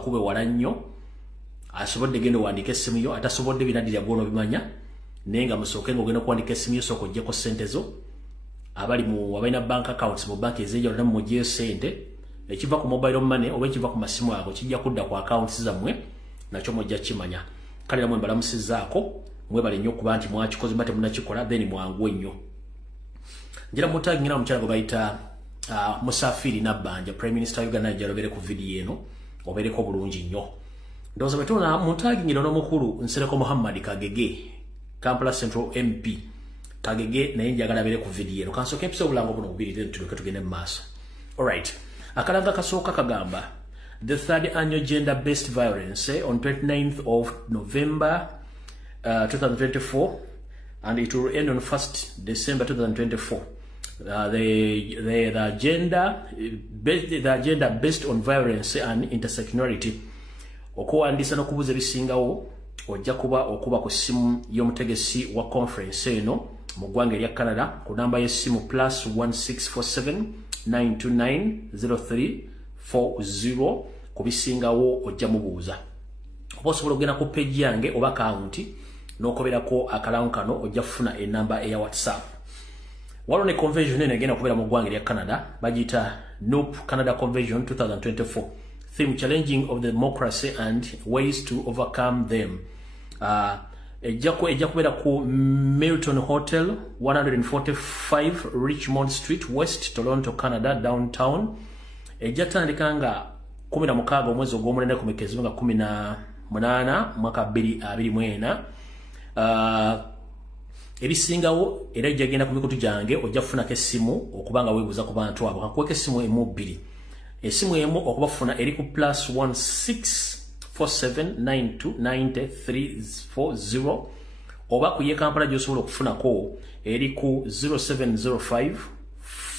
kakube wala nnyo asobodde genda wandika essimu yo atasobodde binadira gono bimanya nenga musooke ngogenda kuwandika essimu yo soko ojjeko ssente zo abali mu abalina bank accounts mu bank ez'enjawulo namu muggyeyo ssente ekiva ku mobile money oba ekiva ku masimu ago kijja kudda ku accounts zammwe nakyo mujja kimanya kale namwe mbalamusizaako mwebale nnyo okuba nti mwakikoze bate munakikola then mwangu ennyo njira mutagi ngina omukyala gwe bayita Musafiri Nabbanja Prime Minister Uganda njalo bere ku video eno obereko bulungi nnyo ndoza betona mutagi ngino n'omukulu Nsereko Muhammad Kagege Kampala Central MP Kagege naye njagala bere ku video eno kansoke episode bulango buno bubiri then tuloke tugende maaso. Alright, akalanga kasooka kagamba the third annual gender-based violence on 29th of November 2024 and it will end on 1st December 2024. The agenda based on violence and intersectionality okuwandisa n'okubuuza ebisingawo ojja kuba okuba ku ssimu y'omutegesi wa conference eno mu ggwanga erya Canada ku namba y'essimu +1647 929 0340 ku bisingawo ojja mubuuza oba osobola okugenda ku page yange oba akaunti n'okoberako akalamu kano ojja kufuna enamba eya WhatsApp. Waliwo ne convention eno egenda kubeera mu ggwanga erya Canada bagiyita NUP Canada Convention 2024 theme challenging of the democracy and ways to overcome them. Ejja kubeera ku Milton Hotel 145 Richmond Street West Toronto Canada downtown. Ejja tandika nga 16 omwezi ogw'omulembe kumekezebwa nga 18 mwaka 2024. Ebisingawo era ejja genda ku mikutu gyange ojja kufunako essimu okubanga weebuuza ku bantu abo kakuweka essimu emu bbiri essimu emu okubafuna eri ku +164792900340 oba ku ye Kampala gy'osobola okufunako eri ku 0705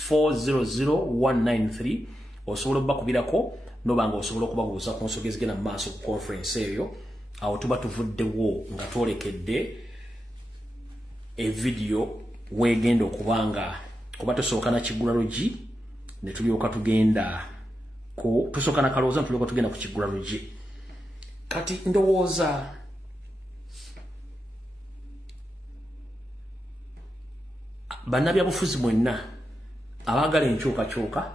400193 osobola obbakubirako nobanga osobola okubabuuza ku nsonga ezigenda mu maaso ku conference eyo awo tuba tuvuddewo nga twolekedde video wegenda okubanga kuba tusooka na Kigula LUJJI ne tulyoka tugenda ku tusooka na Kalooza tulyoka tugenda ku Kigula LUJJI kati ndowooza bannabyabufuzi mwenna abaagala enkyukakyuka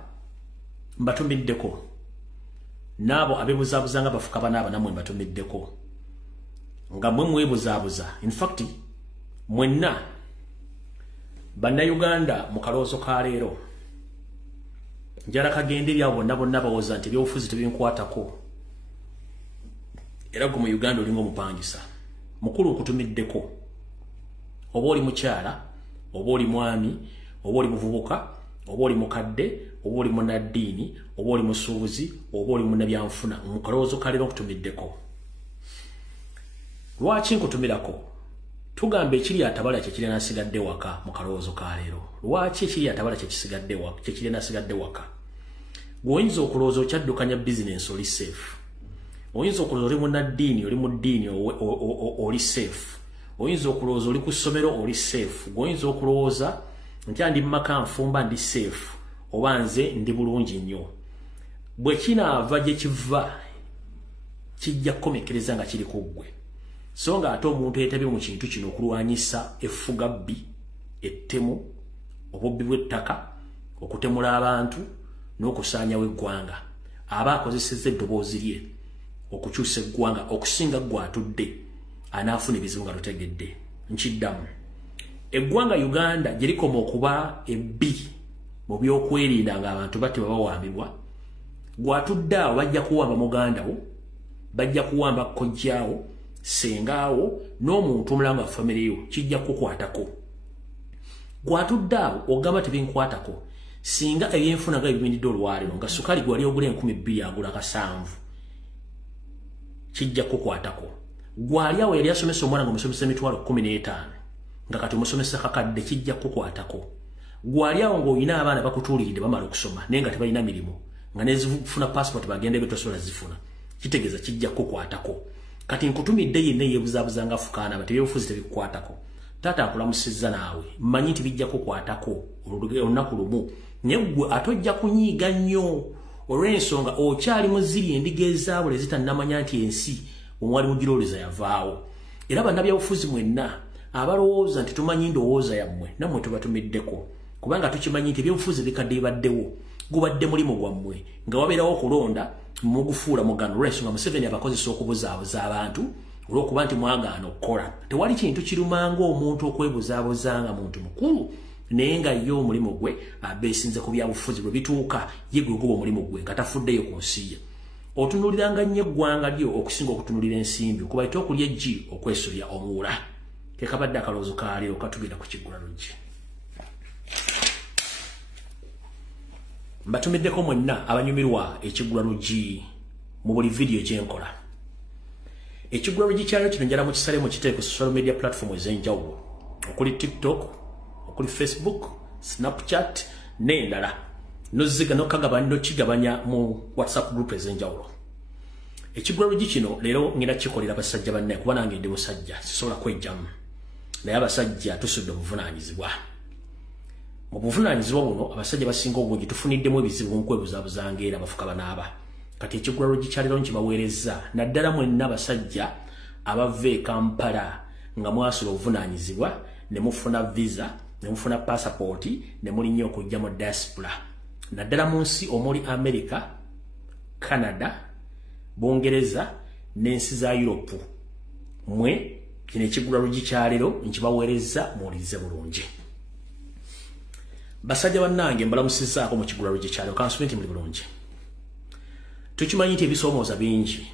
mbatumiddeko n'abo abeebuzaabuza nga bafuka banaaba namwe mbatumiddeko nga mwe mwebuzaabuza in fact mwenna bannayuganda mu kaloozo ka leero njala kagenderya bonna bonna bawooza nti ebyobufuzi tebinkwatako era gwe mu Uganda olinga omupangisa mukulu okutumiddeko oba oli mukyala oba oli mwami oba oli muvubuka oba oli mukadde oba oli munnaddiini oba oli musuubuzi oba oli munnabyanfuna mu kaloozo ka leero okutumiddeko. Lwaki nkutumirako? Tugambe ekiri atabala kyekiri nasigadde waka mu kaloozo ka leero. Lwaki ekiri atabala kyekisigadde waka kyekiri nasigadde waka? Oyinza okulooza okyaddukanya business oli safe. Oyinza okulooza oli munnaddiini oli mu ddiini oli safe. Oyinza okulooza oli ku ssomero oli safe. Oyinza okulooza nti andi mumaka nfumba ndi safe oba nze ndi bulungi nnyo. Bwe kinaava gye kiva kijja kukomekereza nga kiri ku ggwe. So nga ate omuntu yeetabye mu kintu kino okulwanyisa effuga bbi, ettemu, obubbi bw'ettaka, okutemula abantu n'okusaanyawo eggwanga. Aba akozesezza eddoboozi lye okukyusa eggwanga okusinga ggwe atudde anaafuna ebizibu nga totegedde. Nkiddamu. Eggwanga Uganda gye likoma okuba ebbi mu byokwerinda ng'abantu battibwa bawambibwa. Gwe atudde awo bajja kuwamba muganda wo, bajja kuwamba kkojjaawo, sengaawo n'omuntu omulala nga famire yo kijja kukwatako. Gwatudde awo ogamba tebinkwatako singa ebyenfuna nga bibindidde olwaliro nga sukali gwali ogula 2,000 agula ka7 kijja kukwatako. Gwali awo yali asomesa omwana nga omusomesa emitwalo 15 nga kati omusomesa kakadde kijja kukwatako. Gwali awo ng'olina abaana bakutuulidde bamala okusoma naye nga tebalina mirimu nga nezifuna passport bagende betosobola zifuna kitegeeza kijja kukwatako. Kati nkutumidde yenna yeebuzaabuza nga fukaana bati ebyobufuzi tebikukwatako. Taata akulamusizza naawe mmanyi nti bijja kukwatako olunaku lumu naye gwe atojja kunyiiga nnyo olw'ensonga okyali muziri endiga ezaabule zitannamanya nti ensi omwali mugirowoleza yavaawo. Era bannabyabufuzi mwenna abalowooza nti tumanyi ndowooza yammwe nammwe tubatumiddeko, kubanga tukimanyi nti ebyobufuzi bikadde bibaddewo, gubadde mulimu gwammwe nga wabeerawo okulonda mugufuula mugano. Olw'ensonga Museveni abakozesa okubuzaabuza abantu olw'okuba nti mwagaana okukola. Tewali kintu kirumanga omuntu okwebuzaabuza nga muntu mukulu naye nga ye omulimu gwe abeesinze ku byabufuzi bwe bituuka ye gwe guba omulimu gwe nga tafuddeyo ku nsi ye. Otunuuliranga nnyo eggwanga lyo okusinga okutunulira ensimbi, okubayita okulya eggi okwesulya omuwula. Ke kabadde akaloozo ka leero katugenda ku Kigula Lujji. Mbatumiddeko mwenna abanyumirwa ekigula Lujji mu buli video gye nkola. Ekigula Lujji kyalo kino njala mu kisale mu kiteeko social media platform ez'enjawulo, okuli TikTok, okuli Facebook, Snapchat n'endala. Noziga nokigabanya mu WhatsApp group ez'enjawulo. Ekigula Lujji kino leero ngenda kikolera basajja banne kuba nange ndi musajja sisobola kwejjamu. Naye abasajja tusudde obuvunaanyizibwa. Mu buvunaanyizibwa buno abasajja basinga obungi tufuniddemu ebizibu nkwebuzabuzanga era bafuka banaaba. Kati ekigula Lujji kyalero nkibaweerezza naddala mwenna abasajja abava e Kampala nga mwasula obuvunaanyizibwa ne mufuna visa ne mufuna passport ne mulinnya okujja mu diaspora. Naddala mu nsi omuli America, Canada, Bungereza n'ensi za Europe. Mwe kino ekigula Lujji kyalero nkibaweerezza muwulirize bulungi. Basajja bannange mbalamusizaako mu kigula Lujji kyalero kansumenti muli bulungi. Tukimanyi nti ebisoomooza bingi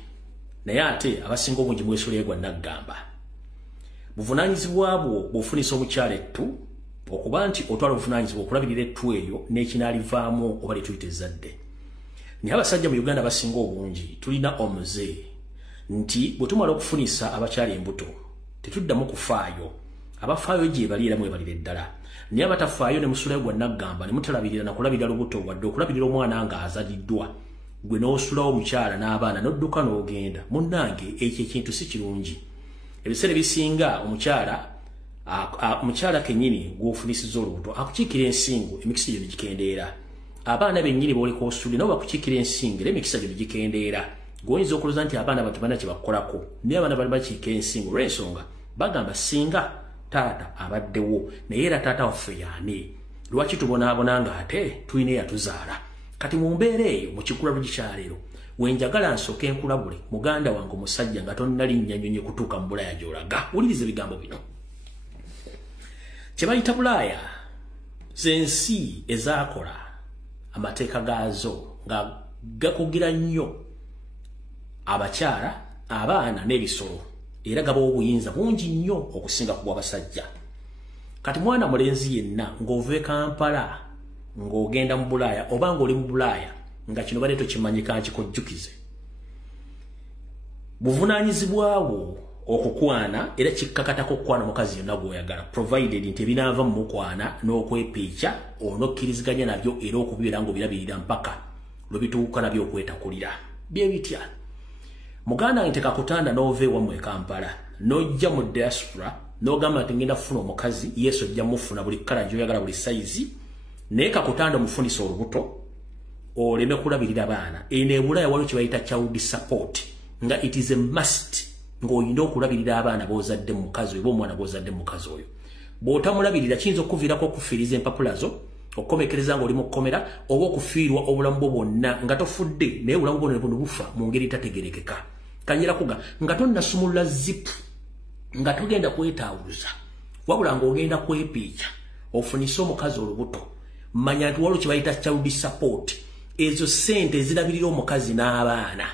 naye ate abasinga obungi mwesuleegwa naggamba. Buvunaanyizibwa bwo bw'ofunisa omukyala ettu okuba nti otwala obuvunaanyizibwa okulabirira ettu eyo n'ekinaalivaamu oba lituyita ezzadde. Naye abasajja mu Uganda basinga obungi tulina omuze nti bwe tumala okufunisa abakyala embuto tetuddamu kufaayo. Abafaayo gye baliiramu ebalira eddala. Naye abatafaayo ne musuleegwa naggamba ne mutalabirira na kulabirira lubuto wadde okulabirira omwana nga azaliddwa. Gwe n'osulawo omukyala n'abaana n'odduka n'ogenda. Munnange ekyo ekintu si kirungi. Ebiseera bisinga omukyala kennyini gw'ofunisiza olubuto akukiikira ensingo emikisa gyo ne gikendeera. Abaana bennyini b'oliko osudde nabo bakukiikira ensingo era emikisa gyo ne gikendeera. Gw'oyinza okulooza nti abaana bato balina kye bakolako naye abaana bali bakiika ensingo olw'ensonga bagamba singa taata abaddewo naye era taata waffe y'ani. Lwaki tubonaabona nga ate tulina eyatuzaala? Kati mu mbeera eyo mu kigula Lujji kyaleero wenjagala nsooke nkulabule muganda wange omusajja nga tonnalinnya nnyonyi kutuuka mu Bulaaya gy'olaga. Wuliriza ebigambo bino. Kye bayita Bulaaya z'ensi ezaakola amateeka gaazo nga gakugira nnyo abakyala, abaana n'ebisolo era gabawo obuyinza bungi nnyo okusinga ku bw'abasajja. Kati mwana mulenzi yenna ng'ova e Kampala ng'ogenda mu Bulaaya oba ng'oli mu Bulaaya nga kino bale tokimanyika nkikujjukize. Buvunaanyizibwa bwo okukwana era kikkakatako okukwana mukazi yonna gw'oyagala provided nti ebinaava mu mukwana n'okwepiikya onokkiriziganya nabyo era okubeera ng'obirabirira mpaka lwe bituuka nabyo okwetakulira. Bye bitya muganda wange tekakutanda n'ova ewammwe e Kampala n'ojja mu diaspora n'ogamba nti ngenda kufuna omukazi Yesu ojja mufuna buli kkala gy'oyagala buli sayizi naye kakutanda omufunisa olubuto oleme kulabirira baana. Eno e Bulaaya waliwo kye bayita child support nga it is a must ng'oyina okulabirira abaana b'ozadde mu mukazi oyo omwana b'ozadde mu mukazi oyo. Bw'otamulabirira kiyinza okuviirako okufiiriza empapula zo okukomekereza ng'oli mu kkomera oba okufiirwa obulamu bwo bwonna nga tofudde naye obulamu bwo buno bufa mu ngeri etategerekeka. Kanyera kuga nga tonnasumulula zipu nga togenda kwetaawuluza wabula ng'ogenda kwepiikya ofunise omukazi olubuto. Manya nti waliwo kye bayita child support. Ezo ssente ezirabirira omukazi n'abaana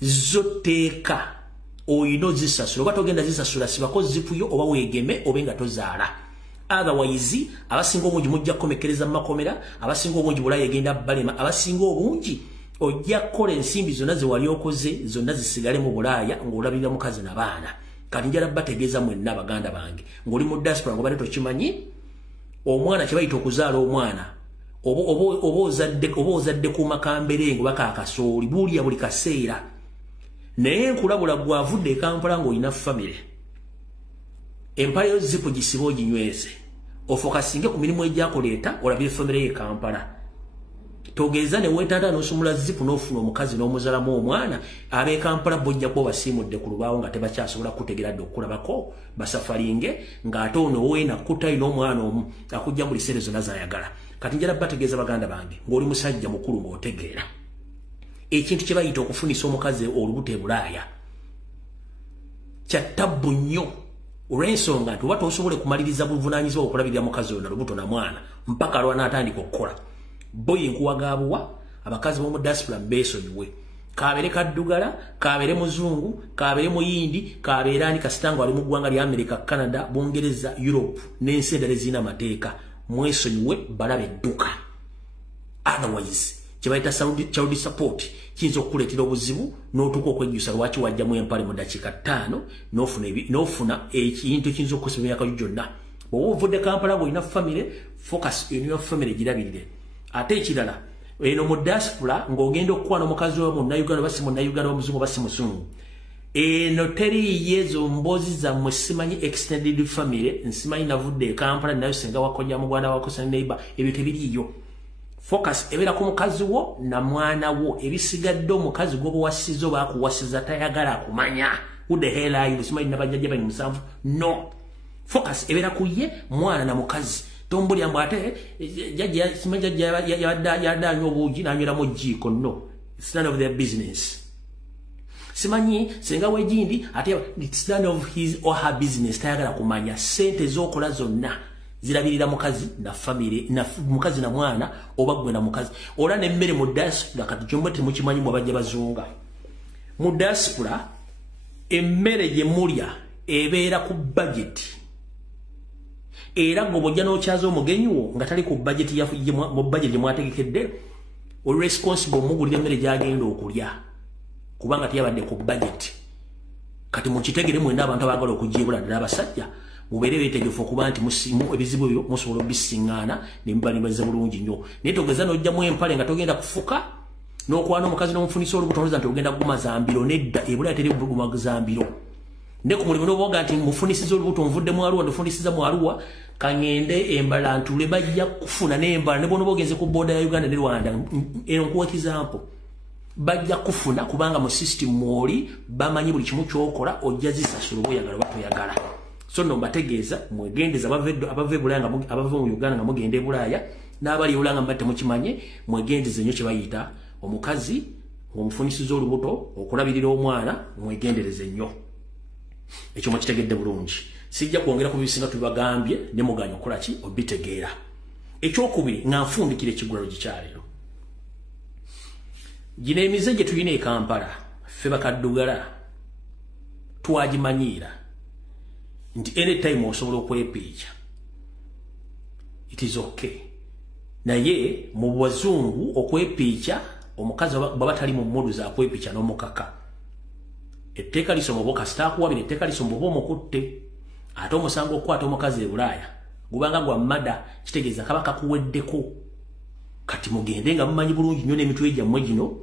zo tteeka oyina ozisasula oba togenda zisasula sibako zipuyo oba weegeme oba nga tozaala. Otherwise abasinga obungi mujja kukomekereza mu makomera, abasinga obungi Bulaaya egenda balema, abasinga obungi ojja kukola ensimbi zonna ze wali okoze zonna zisigale mu Bulaaya ng'olabirira mukazi n'abaana. Kati njala bategeeza mwenna baganda bange ng'oli mu diaspora ng'obadde tokimanyi omwana kye bayita okuzaala omwana oba ozadde ku makamberengo baka akasooli buulya buli kaseera naye nkulabula gwavudde e Kampala ng'olina famire empala yo zipu gisiba oginyweze ofokasinge ku mirimu egyakoleeta olabire famire ye Kampala togeza ne wetata n'osumula zipu n'ofuna omukazi n'omuzalamu omwana abe Kampala bojja kuba basiimudde ku lubaawo nga tebakyasobola kutegeera dde okulabako basafalinge ng'ate ono weena kutayi n'omwana omu akujja buli seerezo nazayagala. Kati njala bategeeza baganda bange ng'oli musajja mukulu ng'otegeera ekintu kye bayita okufunisa omukazi olubuto e Bulaaya kya ttabbu nnyo olw'ensonga nti oba tosobole kumaliriza buvunaanyizibwa okulabirira mukazi ono lubuto na mwana mpaka lw'anaatandika okukola. Boyi nkuwagaabuwa abakazi b'omu diaspora beesonyiwe. Kabeere kaddugala, kabeere muzungu, kabeere muyindi, kabeere ani kasita ali mu ggwanga lya America, Canada, Bungereza, Europe n'ensi endala ezirina amateeka. Mwesonyiwe balabe edduka. Otherwise kye bayita child support kiyinza okukuleetera obuzibu n'otuuka okwejjusa lwaki wajjamu empale mu ddakiika 5 n'ofuna ekintu ekiyinza okukosa emyaka gyonna. Bw'oba ovudde Kampala bw'olina family, focus on your family girabirire. Ate ekirala eno mu diaspora ng'ogenda okukwana omukazi wa munnayuganda basi munnayuganda wamuzungu basi muzungu eno teri yezo mbozi zammwe simanyi extended family nsimanyi navudde e Kampala nayo senga wakojja mugwanda wako sa neighbor ebyo tebiriyo. Focus ebeera ku mukazi wo na mwana wo ebisigadde omukazi gwo bwasizo bakuwasiza tayagala akumanya who the hell are you simanyi nabajjajja bali musanvu no. Focus ebeera ku ye mwana na mukazi tombuli ambo ate jajja simanyi yadda anywa obuugi n'anywera mu jjiiko no. It's none of their business. Simanyi senga wejindi ate it's none of his or her business tayagala kumanya sente z'okola zonna zirabirira mukazi na family na mukazi na mwana oba gwe na mukazi ola n'emmere mu diaspora kati kyombo temukimanyi mwe bajja bazunga mu diaspora emmere gye mulya ebeera ku budget era ng'obojja n'okyaza omugenyi wo nga tali ku budget mu budget gye mwategekedde ol responsible omugulira emmere gy'agenda okulya kubanga teyabadde ku budget. Kati mukitegere mwenda abantu abaagala okujiibula ddala abasajja mubeere beetegefu okuba nti musimu ebizibu byo musobola obisiŋŋaana ne mubalibaliza bulungi nnyo naye togeza n'ojjamu empale nga togenda kufuka n'okwana omukazi n'omufunisa olubuto nolowooza nti ogenda kuguma zambiro nedda ebula teri buguma zambiro ne ku mulimu n'oboga nti mufunisiza olubuto nvudde mu Arua ndufunisiza mu Arua kangende embala ntule bajja kufuna n'embala ne bona bogenze ku booda ya Uganda ne Rwanda eno nkuwa example bajja kufuna kubanga mu system mwoli bamanyi buli kimu kyokola ojja zisasula oyagala batoyagala. So no mbategeeza mwegendeza abave Bulaaya abave mu Uganda nga mugende Bulaaya n'abali Bulaaya mbatte mukimanye mwegendeze nnyo kye bayita omukazi ng'omufunisiza olubuto okulabirira omwana mwegendereze nnyo ekyo mukitegedde bulungi. Sijja kwongera ku bisinga tubagambye ne muganya okola ki obitegeera. Ekyokubiri nga nfundikira ekigulalo gikyaleero gino emize gye tulina e Kampala ffe bakaddugala twagimanyiira nti anytime osobola okwepiica it is okay naye mu bazungu okwepiica omukazi baba tali mu modu za kwepiica n'omukaka etteeka lisoma oba kasitaakuwabira etteeka lisoma oba omukutte ate omusango okukwata omukazi e Bulaaya gubanga gwa mmada kitegeeza kaba kakuweddeko. Kati mugende nga mumanyi bulungi nnyo n'emitwe gyammwe gino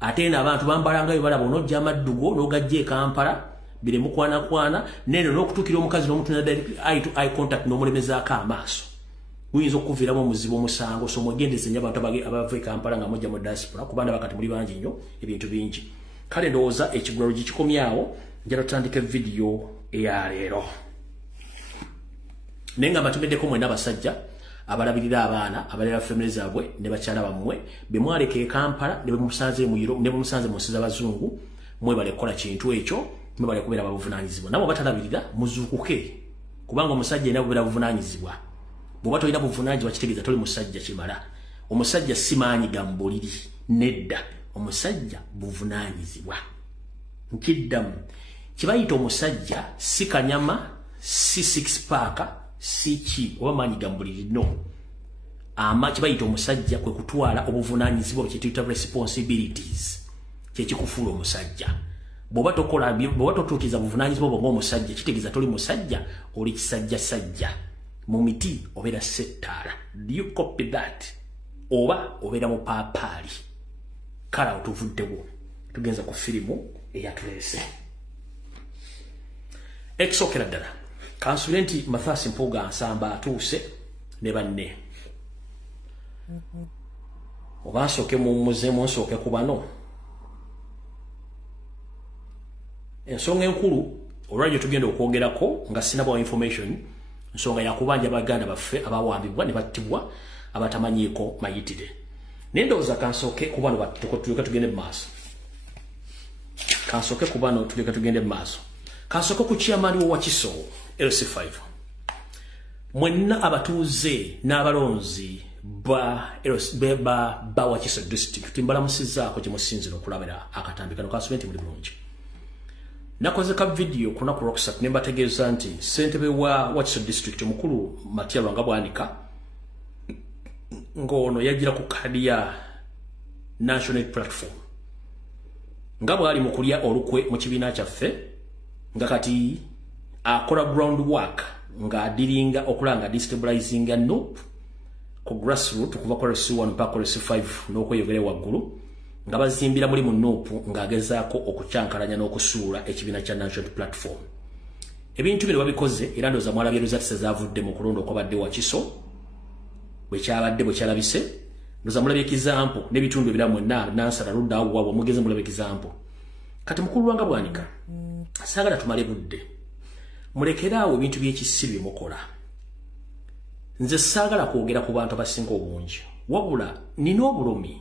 ate n'abantu bambalanga bye balaba onojja amaddugo n'ogajja e Kampala bire mukwana neno n'okutuukira omukazi n'omutuna eye to eye contact n'omulemezaako amaaso guyinza okuviiramu omuzibu omusango. So mwegendeze nnyo abantu abava e Kampala nga mujja mu diaspora kubanga bakati muli bangi nnyo ebintu bingi. Kale ndowooza ekigulalo gikikomyawo njala tutandika vidiyo eya leero naye nga mbatumeddeko mwena abasajja abalabirira abaana abalera family zaabwe ne bakyala bammwe be mwaleka e Kampala ne bemusanze mu nsi z'abazungu mwebale kukola kintu ekyo mwebale kubeera babuvunaanyizibwa nabo batalabirira muzuukuke kubanga omusajja alina bubeera buvunaanyizibwa. Bw'oba tolina buvunaanyizibwa kitegeeza toli musajja kimala. Omusajja si maanyi ga mbuliri nedda omusajja buvunaanyizibwa. Nkiddamu kibayita omusajja si kanyama si six pack si ki oba maanyi ga mbuliri no. Kibayita omusajja kwe kutwala obuvunaanyizibwa bwe tuyita responsibilities kyekikufuula omusajja. Bw'oba totuukiza buvunaanyizibwa bwo ng'omusajja kitegeeza toli musajja oli kisajjasajja. Mu miti obeera settaala. Do you copy that? Oba obeera mu paapaali. Kala otuvuddewo tugenza ku firimu eyatuleese. Ekisookera ddala kansule nti Mathias Mpuuga Nsamba atuuse ne banne. obansoke mumuzemu nsoke ku bano ensonga enkulu olwajjo tugenda okwogerako nga sinaba information nsonga yakubanja baganda baffe abawambibwa ne battibwa abatamanyiiko mayitire nendowooza kansoke ku bano tuleka tugende maaso kansoke ku bano tuleka tugende maaso kansoke ku chairman wa Wakiso LC5 mwenna abatuuze n'abalonzi ba Wakiso district mbalamusizzaako gye musinzira okulabira akatambi kano kansoke nti muli bulungi nakoze ka video kuna ku Rocksat nemba tegeeza nti ssentebe wa Wakiso district omukulu Matya Lwanga bwanika ngono yagira ku kadi ya national platform nga bwali mu kulya olukwe mu kibiina kyaffe nga kati akola ground work nga adiringa okulanga destabilizing NUP ku grassroots kuva ku LC1 mpaka LC5 n'okweyogere waggulu nga bazimbira muri mu NUP ng'agezaako okucyankalanya n'okusuula ekibiina kya national platform ebintu bino babikoze era ndooza mwalabye results ezavudde mu kulonda okwabadde Wakiso bwe kyalabise ndooza mulabye example n'ebitundu ebiramu nansala ludda awo mugeze mulabye example kati mukulu Lwanga bwanika saagala tumale budde mulekeraawo ebintu by'ekisiru bye mukola nze saagala kwogera ku bantu abasinga obungi wabula nina obulumi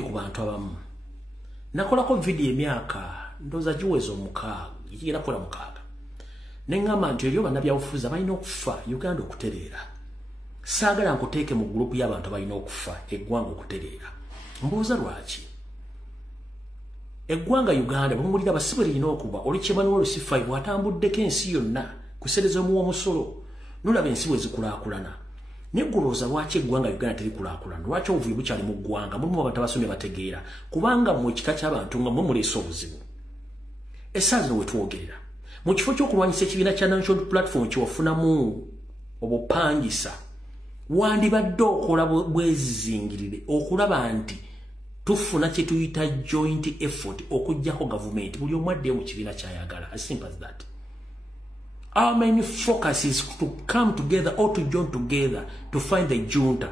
ku bantu abamu nakolako video emyaka ndooza giweza 6 igenda kukola 6 neŋŋamba nti eryo bannabyabufuzi balina okufa Uganda okutereera saagala nkuteeke mu gurupu y'abantu balina okufa eggwanga okutereera mbuuza lwaki eggwanga Uganda bamulira basibe lirina okuba olikyemani w'olusi5 watambuddeko ensi yonna kusereza omuwa omusolo nolaba ensi bwe zikulaakulana negulooza lwaki eggwanga Uganda terikulaakulana lwaki obuvuyo bukyali mu ggwanga mulimu abantu abasomye bategeera kubanga mu ekika ky'abantu nga mwe muleese obuzibu essaazi no wetwogerera mu kifo ky'okulwanyisa ekibiina kya national platform kyewafunamu obupangisa wandibadde okola bwezizingirire okulaba nti tufuna kye tuyita joint effort okujjako gavumenti buli omu addeyo mu kibiina kyayagala as simple as that. Our main focus is to come together or to join together to find the junta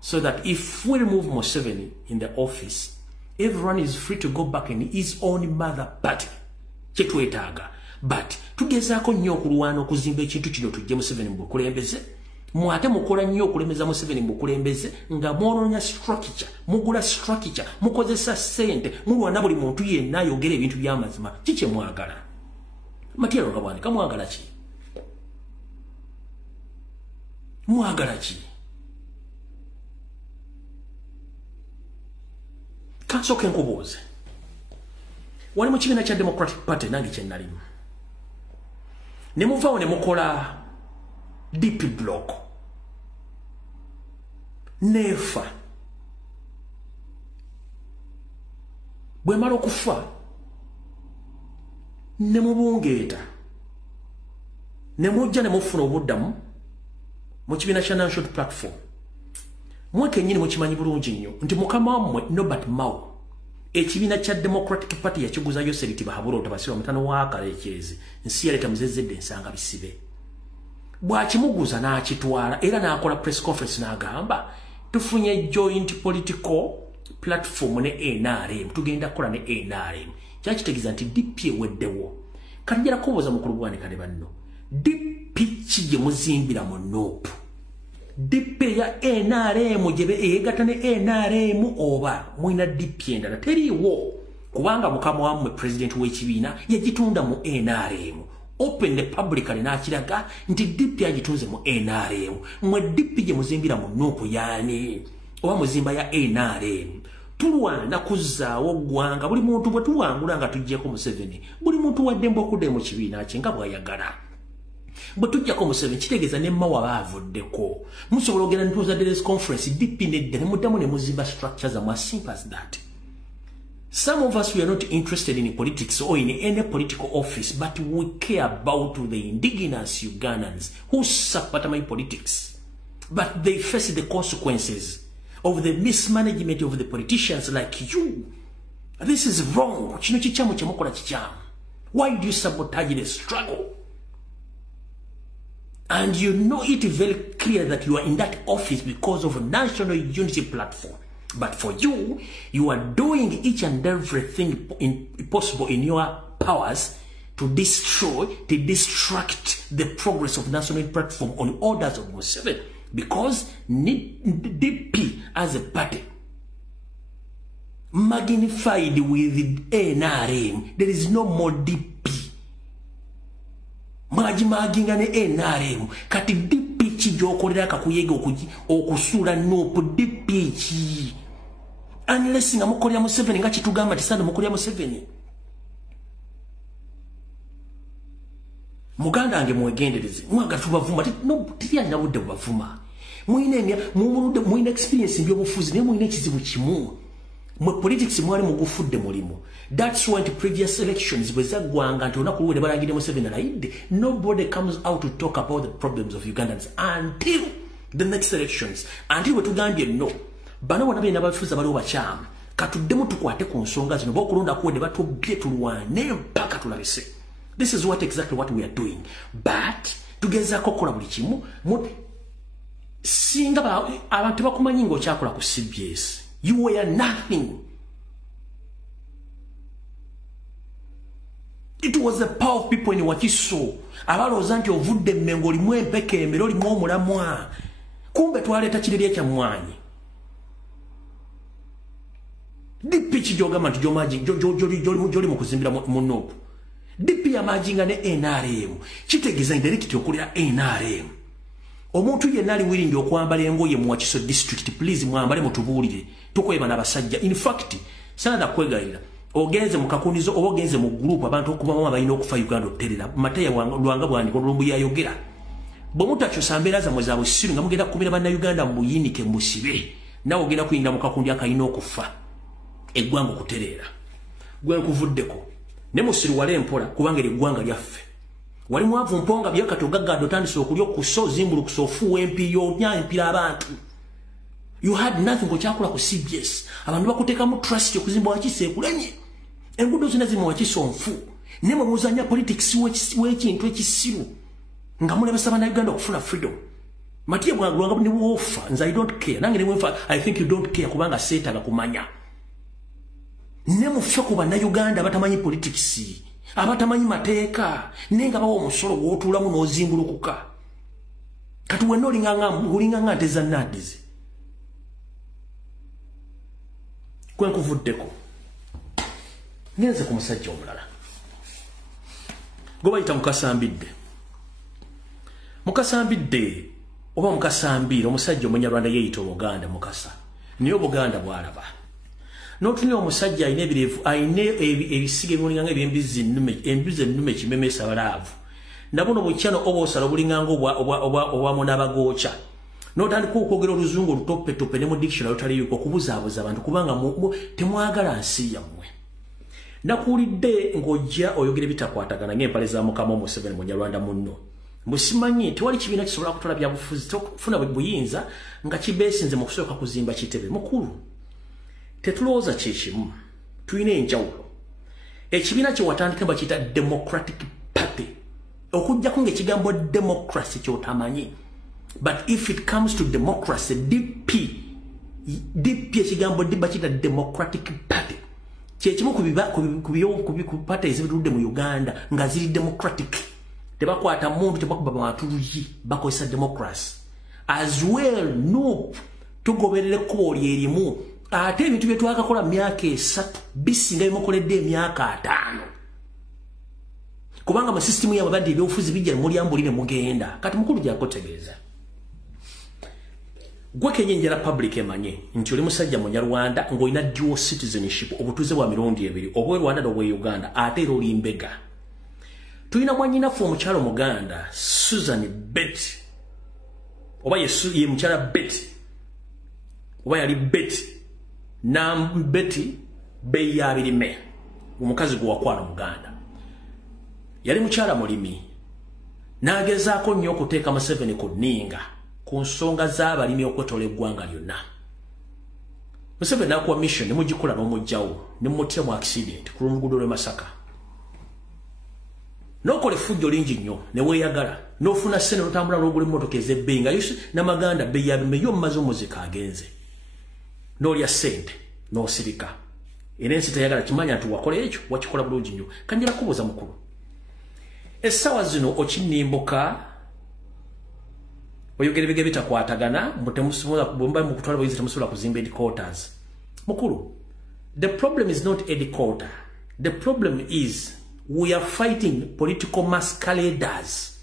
so that if we remove Museveni in the office, everyone is free to go back in his own mother party. Chetwetaaga. But tugezaako nnyo okulwana okuzimba ekintu kino tujje Museveni mu bukulembeze. Mwate mukola nnyo okulemeza Museveni mu bukulembeze nga mwononya structure, mugula structure, mukozesa ssente, mulwana buli muntu yenna ayogera ebintu by'amazima. Kiki mwagala? Matya Lwanga bwanika mwagala ki? Mwagala ki? Kansooke nkubuuze. Wali mu kibiina kya Democratic Party nange kye nalimu. Ne muvaawo ne mukola DP block. Nefa. Bwe mala okufa ne mubungeeta. Ne mujja ne mufuna obuddamu mu kibiina kya National Platform. Mwe kennyini mukimanyi bulungi nnyo nti mukama wammwe Norbert Mao ekibiina kya Democratic Party yakiguzayo Seriti Bahabura Otabasirwa mutano wa Kalekyezi nsi yaleta muzezedde ensanga bisibe. Bwakimuguza n'akitwala era n'akola press conference n'agamba tufunye joint political platform ne NRM tugenda kukola ne NRM. Kyakitegeeza nti DP eweddewo. Kati njala kubuuza mukulu bwanika ne banno. DP ki gye muzimbira mu NUP? DP ya NRM gye eyegatta ne NRM oba mwina DP endala teriiwo kubanga mukama wammwe president w'ekibiina yagitunda mu NRM. Open the publicly n'akiraga nti DP agitunze mu NRM. Mwe DP gye muzimbira mu NUP yaani oba muzimba ya NRM. Tulwana kuzzaawo ggwanga buli muntu bwe tuwangula nga tuggyeko Museveni buli muntu waddembe okudde mu kibiina kye nga bw'ayagala. Bwe tujjako Museveni kitegeeza ne Mao baavuddeko. Musobola ogenda ne tuza Daily Conference DP nedda ne muddamu ne muzimba structures as simple as that. Some of us we are not interested in politics or in any political office, but we care about the indigenous Ugandans who support my politics. But they face the consequences of the mismanagement of the politicians like you. This is wrong. Kino kikyamu kyemukola kikyamu. Why do you sabotage the struggle? And you know it very clear that you are in that office because of a national unity platform. But for you, you are doing each and everything possible in your powers to destroy, to distract the progress of national platform on orders of Museveni. Because DP as a party, magnified with NRM, there is no more DP. Maginga ne NRM, kati DP chijokolera kakuyega okusula NUP DP chi. Unless nga mukolya Museveni nga kitugamba tisana mukolya Museveni. Muganda ange mwegendereze mwaga tubavuma no tiya nyabudde bavuma muine experience mbyobufuzi ne muine kizibu kimu mu politics mwali mugufudde mulimo. That's why the previous elections bezagwanga nti onakulwe barangire Museveni raide. Nobody comes out to talk about the problems of Ugandans until the next elections, until we tugambye no bano wana bina bafuza bali obachama katuddemu tukwate ku nsonga zino bokulonda kuwede batubye tulwane mpaka tulabise. This is exactly what we are doing. But tugeza kokola buli kimu singa abantu bakumanyi ngo kyakola ku CBS. You were nothing. It was the power of people in Wakiso. Abaloza nti ovudde mmengo limu empeke emero limu omulamwa. Kumbe twaleta kiriri kya mwanyi. DP kijogama nti joli mu kuzimbira mu NUP. DP amajinga ne NRM kitegeza indirectly okulira NRM. Omuntu yenna ali willing okwambala engoye mu Wakiso district, please mwambale mutubulire tukweba n'abasajja. In fact sana da kwegayira ogenze mu kakunizo ogenze mu group abantu okubamu abayina okufa Uganda oterera mateya lwanga bwandi ko Lumbuye ayogera bomutacho sambera za mweza busiru nga mugenda kumira bana Uganda mbuyinike musibe nawo ogenda kuyinda mu kakundi akayina okufa eggwanga okuterera gwe kuvuddeko ne musiru wale mpola kubanga eggwanga lyaffe wali mwavu mponga byakatogagga dotandise okulyo kuso zimbulu kusofu empiyo nyampira abantu. You had nothing ko kyakula ku CBS. Abantu bakuteka mu trust okuzimba Wakise kulenye. Engudo zina zimu Wakiso nfu. Nemo muzanya politics wekintu ekisiru. Nga mule basaba na Uganda okufuna freedom. Matiye bwagwanga ni wofa nza I don't care. Nange ne I think you don't care kubanga seta ga kumanya. Nemo fako bana Uganda batamanyi politics. Abatamanyi mateeka nenga bawo omusolo gwotulamu nozimbulukuka kati wenno ulinganga teza nadizi kwenkuvuddeko ngenze ku musajja omulala go bayita mukasambidde oba mukasambira omusajja omunyarwanda yeeyita Obuganda mukasa niyo Buganda bwalaba. Notuni omusajja ayine ebirevu ayine ebisige bulinganga ebyembizi ennume kimemesa balavu nabuno bukyano obosala bulinganga obwa munabagocha notandika okwogera oluzungu olutoppe ne mu dictionary otali yuko kubuzaabuza abantu kubanga temwagala nsi yammwe. Nakuulidde ng'ojja oyogera bitakwatagana ng'empale za Mukama Museveni Munyarwanda munno musimanyi tewali kibiina kisobola kutola byabufuzi tokufuna buyinza nga kibeesinze mu kusooka kuzimba kitebe mukulu. Tetulowooza kyekimu tulina enjawulo. Ekibiina kye watandika bakiyita Democratic Party okujjako ng'ekigambo democracy kyotamanyi. But if it comes to democracy, DP ekigambo bakiyita Democratic Party kyekimu ku party ezibitudde mu Uganda nga ziri democratic. Tebakwata muntu tebakuba matuluyi bakozesa democracy. As well NUP tugoberere ekkubo lyerimu. Ate ebintu bye twakakola myaka 3 bisinga bimukoledde emyaka 5. Kubanga mu system yawe badde ebyofuzi bijja mulyambulire mugenda. Kati mukulu gyakotegeeza. Gwe kenyenjera public emanye nti oli musajja Munyarwanda ng'olina dual citizenship obutuze bwa mirundi ebiri obwe Rwanda n'obwe Uganda ate era oli Mbega. Tulina mwanyinafu omukyalo Muganda Susan Bet oba ye mukyala Bet oba yali Bet Betty beya birime omukazi gwe wakwala Muganda yali mukyala mulimi nagezaako nnyo okuteeka Museveni ku nninga ku nsonga z'abalimi okwetola eggwanga lyonna. Museveni n'akuwa mission ne mugikola n'omugjawo ne mmuttira mu accident ku luguudo lw'e Masaka. N'okola effujjo lingi nnyo ne weeyagala nofuna sene otambula logule motoka ezebbenga namaganda bei ya bime yo mazo muzika agenze n'olya sente n'osirika era ensi teyagala kimanya nti wakola ekyo wakikola bulungi nnyo kanjira kubuuza mukulu essaawa zino okinimbuka oyogerebege bitakwatagana mba mukutwala bayizi temusobola kuzimba headquarters mukulu the problem is not headquarter the problem is we are fighting political masqueraders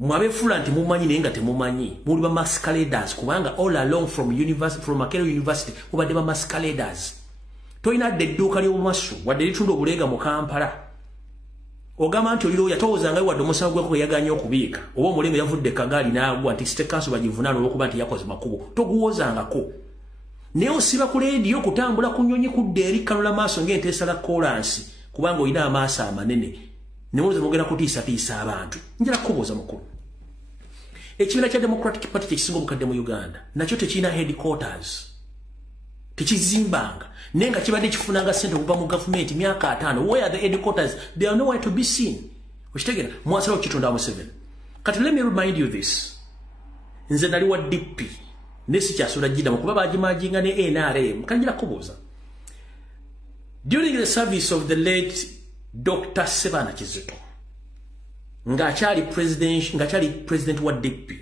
mwabefula nti mumanyi naye nga temumanyi muli ba masqueraders kubanga all along from Makerere University mubadde ba masqueraders toyina dde edduuka ly'obumasu wadde litunda obuleega mu Kampala ogamba nti oliro yatowoozanga wadde omusawo gweko yaganya okubiika oba omulembe yavudde kagaali n'agwa nti state council bagivunaana olw'okuba nti yakoze makubo toguwoozangako naye osiba ku leediyo kutambula ku nnyonyi kudda eri kanula maaso ng'enteesa la kolansi kubanga olina amaaso amanene nemwoza mugenda kutiisatiisa abantu njala kukubuuza mukulu ekibiina kya Democratic Party kyekisinga obukadde mu Uganda nakyo tekirina headquarters tekizimbanga naye nga kibadde kifunanga ssente okuva mu gavumenti myaka 5 where are the headquarters they are nowhere to be seen okitegeera mwasalawo kitonda Museveni kati let me remind you this nze nali wa DP nesi kyasula jiddamu kuba bagimajinga ne NRM kanjira kubuuza during the service of the late Dr. Sebana Kizito ngachali president wa DP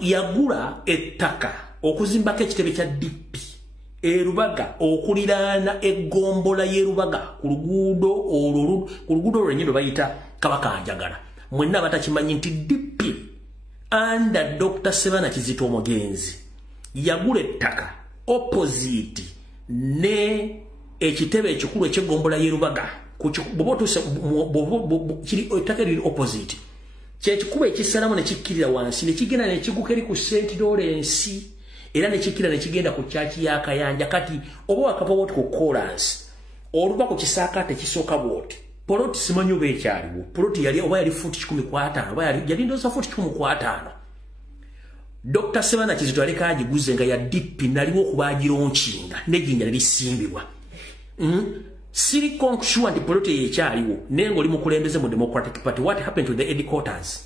yagula ettaka okuzimbako ekitebe kya DP erubaga okuliraana eggombola y'erubaga ku luguudo lwenyendo bayita Kabakanjagala mwenna batakimanyi nti DP under Dr. Sebana Kizito omugenzi yagula ettaka opposite ne ekitebe ekikulu eky'eggombola y'erubaga kiri ettaka liri opposite kyekikuba ekisalamu ne kikkirira wansi ne kigenda ne kiguka eri ku St. Lawrence era ne kikkira ne kigenda ku kyaki ya Kayanja kati oba wakapa bwoti ku Kolansi oluva ku kisaakaate kisooka bwoti poloti simanyi oba ekyaliwo poloti yali oba yali fuuti 15 oba yali ndooza fuuti 15 Dr. Sebana Kizito aleka agiguze nga ya DP naliwo okubagironkinga nejinja lisimbibwa Siri sure nti poloti yekyaliwo nengo oli mukulembeze mu Democratic Party what happened to the headquarters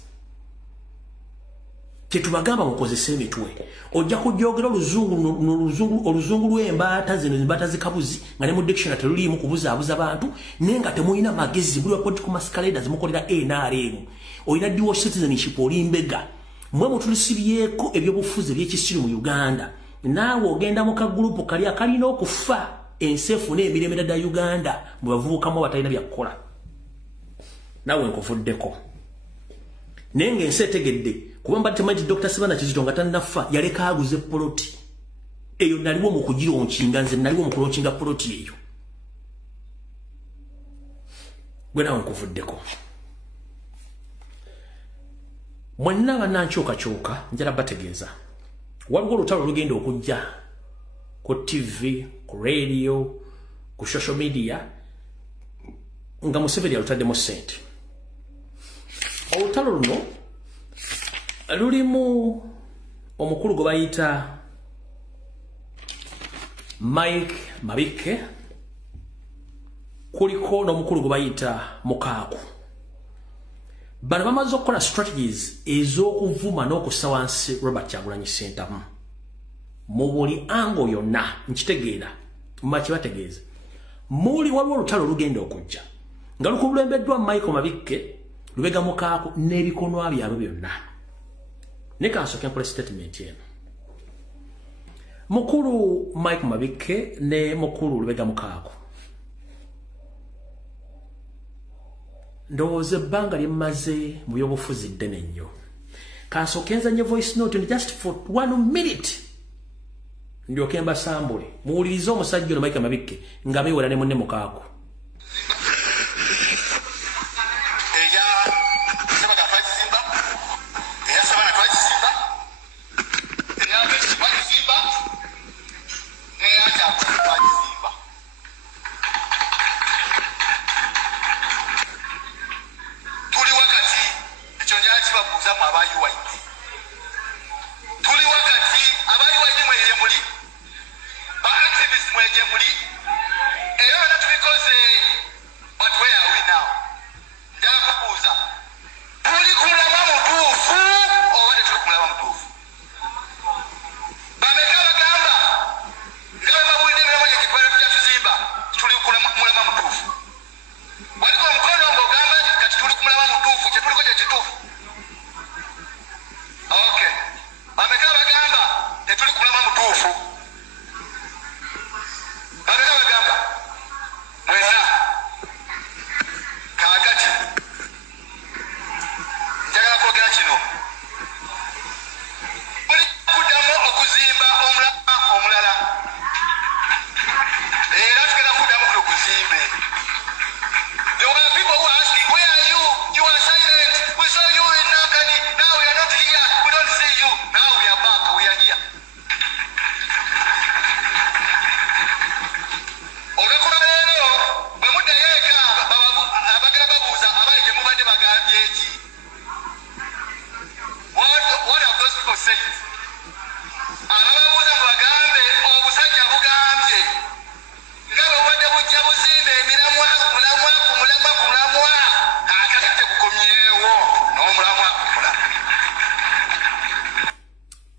kyetubagamba mukozesa emitwe ojja kujogera oluzungu lw'embaata zino embaata zikabuzi nga ne mu dictionary teruliimu kubuzaabuza abantu naye nga temulina magezi buli wa political masqueraders mukolera NRM olina dual citizenship oli mbega mwe mutulisubyeko ebyobufuzi eby'ekisiru mu Uganda naawe ogenda mu kagulupu kali akalina okufa ensefu n'emirembe ddala Uganda mu bavubukamu abatalina byakukola naawe nkuvuddeko naye ng'ensi etegedde kuba mbadde temanyi Dr. Sebana Kizito nga tannafa yaleka aguze poloti eyo naliwo mu kugironkinga nze naliwo mu kulonkinga poloti eyo gwe naawe nkuvuddeko mwenna bannankyukakyuka njala bategeeza waliwo olutalo olugenda okujja ku TV ku radio ku social media nga Museveni alutaddemu ssente olutalo luno lulimu omukulu gwe bayita Mike Mabike kuliko n'omukulu gwe bayita Mukaaku bano bamaze okukola strategies ez'okuvuma n'okussa wansi Robert Kyagulanyi Ssentamu mu buli ango yonna nkitegeera makibategeeza muli waliwo olutalo olugenda okujja nga lukulembeddwa Michael Mabike Lubega Mukaaku n'ebikonwa byabwe byonna ne kansooka nkola statement eno mukulu Mike Mabike ne mukulu Lubega Mukaaku ndowooza ebbanga lyemmaze mu byobufuzi ddene nnyo kansooka enzanye voice note just for 1 minute ndyoke mbasambule muwulirize omusajja ono Mike Mabike nga beewera ne munne Mukaaku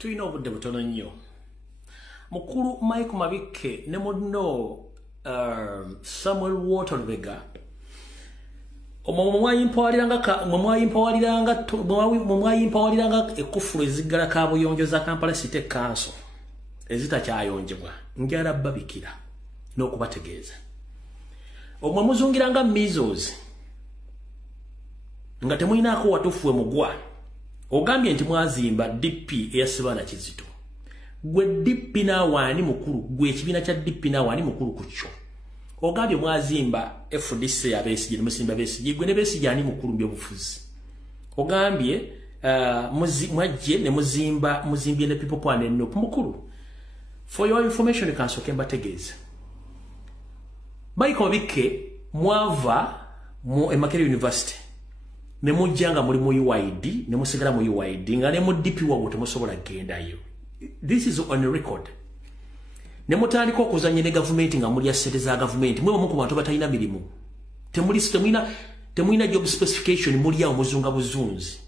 Tulina obudde butono nnyo. Mukulu Mike Mabike ne munno Samuel Watervega mwayimpoaliranga ekufulu eziggala kabuyonjo za Kampala City Council ezitakyayonjebwa njala babikira n'okubategeeza omwe muzungiranga measles nga temuyinaako watufuwe mugwa ogambye nti mwazimba DP eyasibana Kizito gwe DP nawaani mukulu gwe ekibiina kya DP nawaani mukulu ku kyo ogambye mwazimba FDC abesigye musimba besigye gwe ne besigye ani mukulu by'obufuzi ogambye mwajje ne muzimbye ne people plan NUP mukulu. For your information kansoke mbategeeza Mike Mabike mwava mu Makerere University ne mujjanga muri mu UID ne musigala mu UID nga ne mu DP wago temusobola gendayo. This is on record. Ne mutandika okuzanya ne government nga muri assete za government mwe mu bantu batalina mirimu temulina job specification muri ya omuzunga buzunzi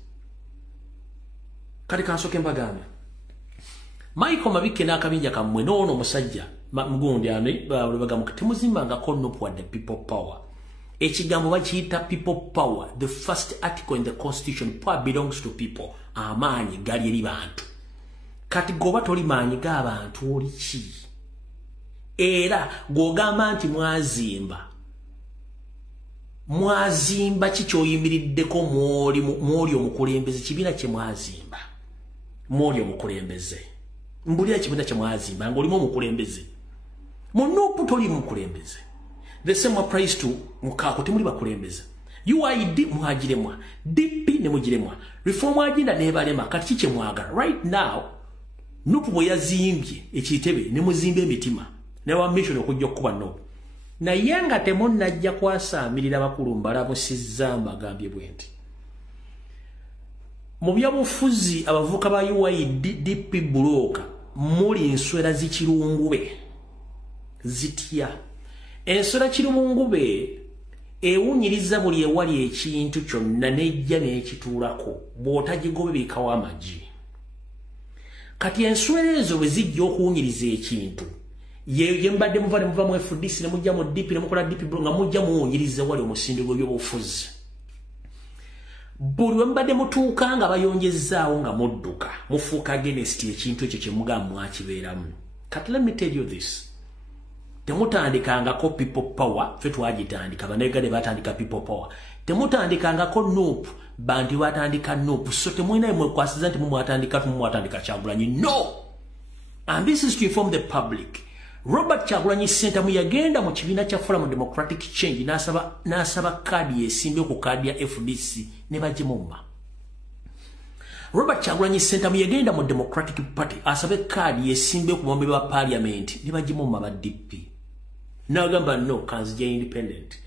kati kansoke mbagamba Mike Mabike n'akabinja kamwe n'ono Omusajja mugundi ani bagamuka temuzimbanga ko NUP wadde people power. Ekigambo bakiyita people power. The first article in the constitution, power belongs to people. Amaanyi gali eri bantu. Kati goba toli maanyi ga bantu oli ki? Era gogamba nti mwazimba kikyoyimiriddeko mwoli omukulembeze kibiina kye mwazimba. Mwoli omukulembeze. Mbulira kibiina kye mwazimba ng'olimu omukulembeze. Mu NUP toli mukulembeze. The same applies to mukako temuli bakulembeza. UID muhagiremwa, DP ne mugiremwa. Reform agenda nebalema kati kiche mwagala. Right now NUP bwe yazimbye ekitebe ne muzimbe emitima. Ne wa mission okujja kuba NUP. Na yanga temunnajja kwasamirira bakulu mbalabo sizamba gambye bwenti. Mu byabufuzi abavuka ba UID DP bloka muli enswera zikirungube zitya. Enswera kirungube ewunyiriza buli ewali ekintu kyonna nejja n'ekituulako bw'otagigobe bikawa amagi. Kati enswera ezo bwe zijja okuwunyiriza ekintu ye mbadde muva ne muva mu FDC ne mujja mu DP ne mukola DP nga mujja muwunyiriza wali omusinde gw'ebyobufuzi. Buli mbadde mutuuka nga bayonjezzaawo nga mudduka mufuuka against ekintu ekyo kye mugamba mwakibeeramu. Kati let me tell you this. Temutandikanga ko people power fe twagitandika banegade batandika people power. Temutandikanga ko NUP bandi batandika NUP so temwina imwe kwasiza nti mwatandika Kyagulanyi. No. And this is to inform the public. Robert Kyagulanyi Center muyagenda mu kibiina kya Forum Democratic Change nasaba kadi esimbe ku kadi ya FDC ne bajimumba. Robert Kyagulanyi Center muyagenda mu Democratic Party asabe kadi esimbe ku bombe ba parliament ne bajimumba ba DP. Nagamba no kanzija independent.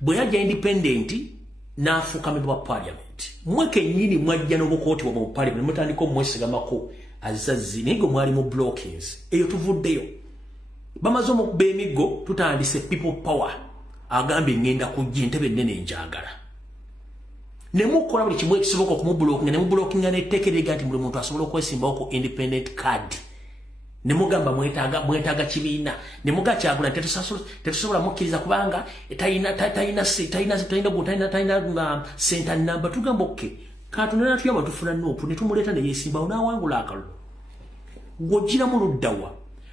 Bwe independent nafuka mbe ba parliament. Mweke nyini mwajja n'obukoti wa mu parliament mutandiko mwesigamako azazi nego mwali mu blockings. Eyo tuvuddeyo. Bamazo mu bemigo tutandise people power. Agambe ngenda kujja ntebe nene njagala. Ne mukola buli kimwe kisoboka ku blocking ne mu blocking ne tekerega nti buli muntu asobola okwesimba ko independent card. Ne mugamba mwetaga kibiina ne muga Kyagula tetusobola mukkiriza kubanga tayina center number tugamba okay katunana tuyaba tufuna NUP ne tumuleta ne yesimba onawangula akalo gojira mu luddawa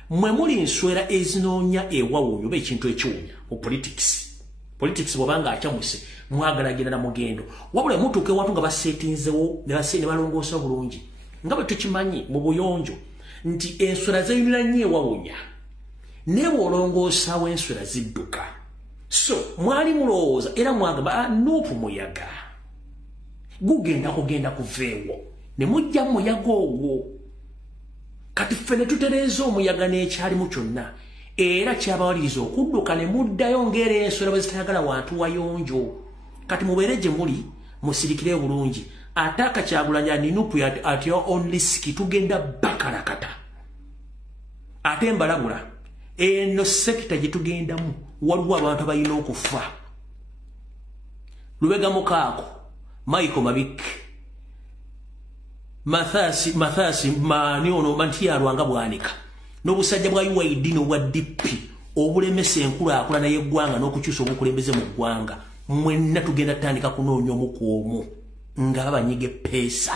mwe muli enswera ezinoonya ewawunyo ekintu ekiwunya mu politics bobanga akyamuse mwagalagenda na mugendo wabula mutuke watu nga basetinzewo ne balongoosa bulungi nga bwe tukimanyi mu buyonjo nti enswera zeyunira nnyo ewawunya ne wolongoosa w'enswera zidduka. So mwali mulowooza era mwagamba NUP muyaga gugenda kugenda kuveewo ne mujja muyaga ogwo kati ffe ne tutereeza omuyaga n'ekyalimu kyonna era kyabawaliriza okudduka ne muddayo ng'era enswera bwe zitayagala wantu wayonjo kati mubeere gye muli musirikire bulungi. Ataka Kyagulanyi ni NUP at your own risk tugenda bakalakata. Ate mbalabula eno sekita gye tugendamu waliwo abantu abalina okufa. Lubega mukaako Mike Mabike Mathasi maniono mantia rwanga bwanika n'obusajja bwa UID no bwa DP obulemese enkula akula naye gwanga n'okukyusa obukulembeze mu gwanga mwenna tugenda tandika kunoonya omukwoomu nga babanyige pesa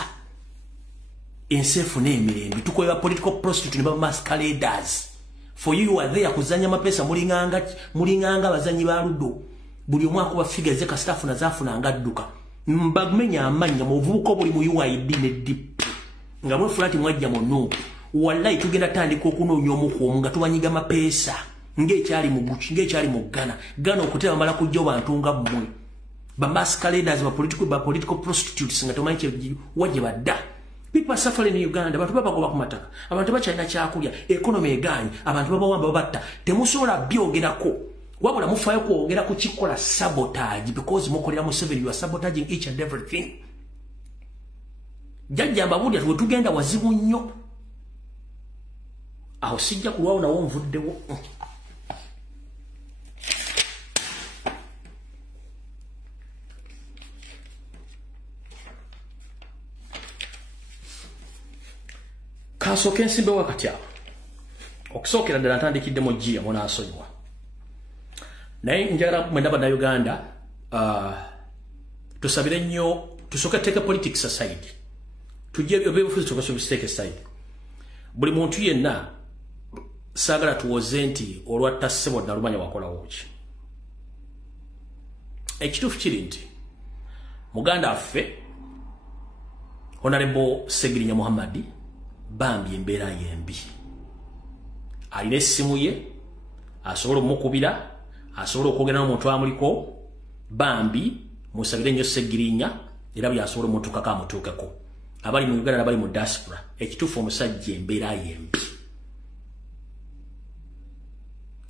ensefu n'emirembe tukola political prostitute ne ba masqueraders for you are there kuzanya mapesa mulinganga bazanyi ba ludo buli omwako ba figure ze ka staff na zafu na ngadduka mbagmenya amanya mu buko buli mu UID ne DP nga mwe fulati mwajja mu NUP wallahi tugenda tandika okunoonya omukwoomu nga tubanyiga mapesa ng'ekyali mu Gucci ng'ekyali mu Ghana okuteba mala kujja abantu nga mmwe ba masqueraders ba political prostitutes nga tomanyi wajje badda. People are suffering in Uganda, abantu babagoba ku mataka, abantu bakyalina kyakulya, economy egaanyi, abantu babawamba babatta, temusobola byogerako wabula mufayo kwogera ku kikola sabotage because mukolera mu Museveni, you are sabotaging each and everything. Jajja mbabulya tuwe tugenda wazibu nnyo aho sijja kulwawo nawo nvuddewo. Kasoke ensimbe wakati awo okusookera ddala ntandikiddemu Gia munaasonyiwa naye njagala mwendaba na Uganda tusabire nnyo tusooke tuteeke politics aside tujje ebyobufuzi tukasubisiteeke aside buli muntu yenna saagala tuwoze nti olwatta ssebo nalumanya wakolawo ki ekituufu kiri nti muganda affe Honorable Segirinya Muhammadi Bambie embeera yembi alina essimu ye asobola omukubira asobola okwogera n'omuntu amuliko Bambie musabire nnyo Segirinya era byasobola omutuukako amutuukeko abali mu Uganda n'abali mu diaspora ekituufu omusajja embeera yembi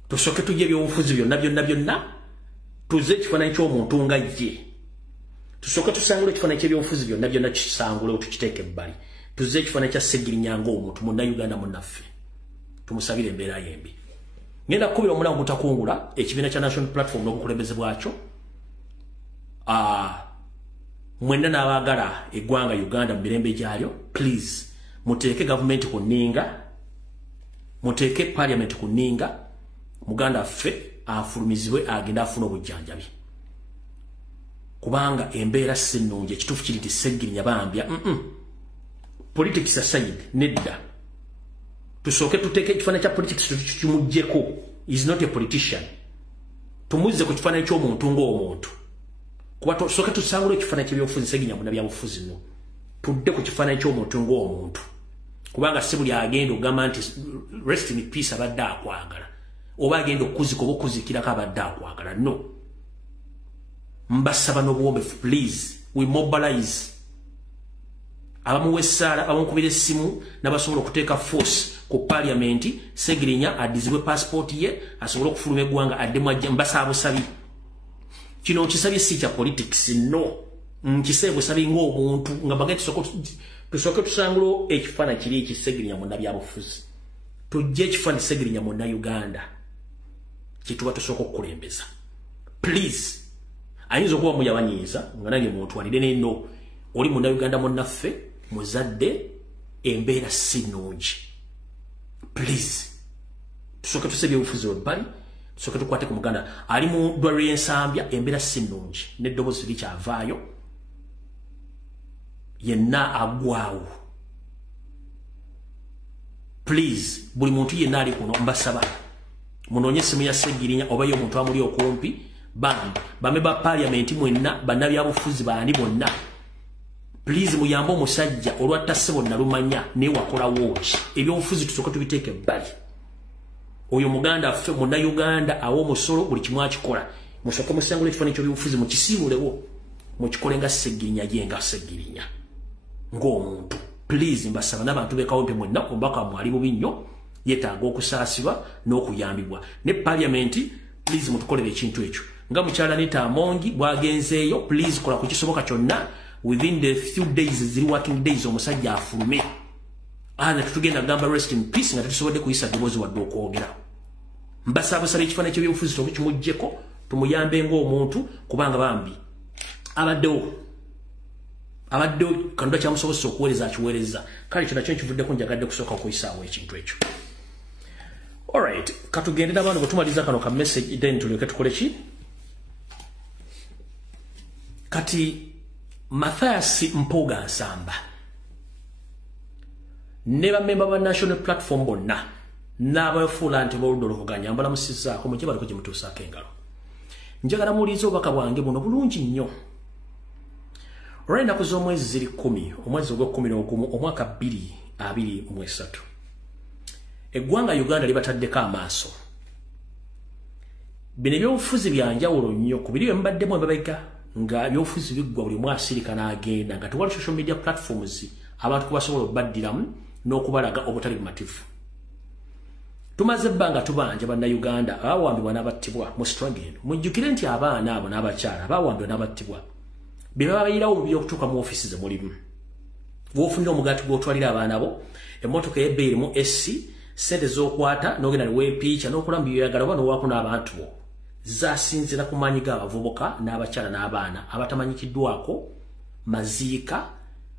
tusooke tujje ebyobufuzi byonna tuze ekifaananyi ky'omuntu nga ye tusooke tusangule ekifaananyi ky'ebyobufuzi byonna kisangule tukiteeke ebbali tuze ekifaananyi kya Segirinya ng'omuntu munnayuganda munnaffe tumusabire embeera yembi. Ngenda kukubira omulango gutakungula ekibiina kya National Platform n'obukulembeze bwakyo mwenna n'abaagala eggwanga Uganda mu mirembe gyalyo please muteeke government ku nninga muteeke parliament ku nninga muganda affe afulumizibwe agenda afuna obujjanjabi kubanga embeera si nnungi ekituufu kiri nti Segirinya Bambia politics aside nedda tusooke tuteeke ekifaananyi kya politics tukimuggyeko is not a politician tumuzze ku kifaananyi ky'omuntu ng'omuntu kuba tusooke tusangule ekifaananyi ky'ebyobufuzi Segirinya muna byabufuzi no tudde ku kifaananyi ky'omuntu ng'omuntu kubanga si buli agenda ogamba nti rest in peace abadde akwagala oba agenda okuzika oba okuzikirako abadde akwagala no mbasaba n'obuwombefu please we mobilize abamuwa essaala abamukubira essimu n'abasobola okuteeka force ku parliament Segirinya adizibwe passport ye asobole okufuluma eggwanga addemu ajja mbasaba busabi kino nkisabye si kya politics no nkisabye busabi ng'omuntu nga bagenda tusooke tusangula ekifaananyi kiri eki Segirinya mu nnabyabufuzi tujje ekifaananyi Segirinya mu Uganda kituba tusooka okukulembeza please ayinza okuba muyabanyiiza nga nange muntu walire neno oli mu Uganda munnaffe muzadde embeera si nnungi please tusooke tusebye obufuzi webbali tusooke tukwate ku muganda ali mu ddwaliro y'ensambya embeera si nnungi n'eddoboozi likyavaayo yenna agwawo please buli muntu yenna ali kuno mbasaba munoonye essimu ya Segirinya oba yo omuntu amuli okumpi bame ba parliament mwenna bannabyabufuzi bandi bonna please muyambe omusajja olwatta ssebo nalumanya naye wakolawo ki ebyobufuzi tusooka tubiteeke ebbali oyo muganda affe munnayuganda awa omusolo buli kimu akikola musooke musangula ekifaananyi ky'ebyobufuzi mukisiimulewo mukikole nga Segirinya ye nga Segirinya ng'omuntu please mbasaba n'abantu b'ekawempe mwenna omubaka mwali bubi nnyo yeetaaga okusaasibwa n'okuyambibwa ne parliament please mutukolere ekintu ekyo nga mukyala Anita Amongi bwagenzeeyo please kola ku kisoboka kyonna within the few days ziri working days omusajja afulume ana tutugenda gamba rest in peace nga tusobodde kuyisa ddoboozi wadde okwogera mbasabasaba ekifaananyi ky'ebyobufuzi tokimuggyeko tumuyambe ng'omuntu kubanga bambi abaddewo abadde Katonda kyamusobozesa okuweereza akiweereza kale kino nakyo kivudde kunjagadde kusooka okuyisaawo ekintu ekyo. Alright, katugendera abantu bwetumaliza kano ka message then tulyoke tukole ki kati Mathias Mpuuga Nsamba ne bammemba ba national platform bonna n'abafuula nti b'oludda oluvuganya mbalamusizzaako mujje baliko gye mutuusaako engalo. Njagala muwulirize obubaka bwange buno bulungi nnyo. Olw'ennaku z'omwezi ziri 10 omwezi ogw'Okumu omwaka 2023 eggwanga Uganda libataddeko amaaso. Bino ebyobufuzi bya njawulo nnyo ku biri bye mubaddemu emabega nga ebyobufuzi biggwa buli mwasirika n'agenda nga tewali social media platforms abantu kubasobola okubaddiramu n'okubalaga obutali bumativu. Tumaze ebbanga tubanja bannayuganda abawambibwa n'abattibwa mu struggle. Mujjukire nti abaana abo n'abakyala abawambibwa n'abattibwa be babayirawo mu by'okutuuka mu ofiisi ze mulimu. Bw'ofunira omugaati gw'otwalira abaana bo emmotoka y'ebbeeyi erimu SC sente z'okwata n'ogenda neweepiica n'okulamu byoyagala oba n'owaako n'abantu bo zasinzira ku maanyi g'abavubuka n'abakyala n'abaana abatamanyikiddwako maziika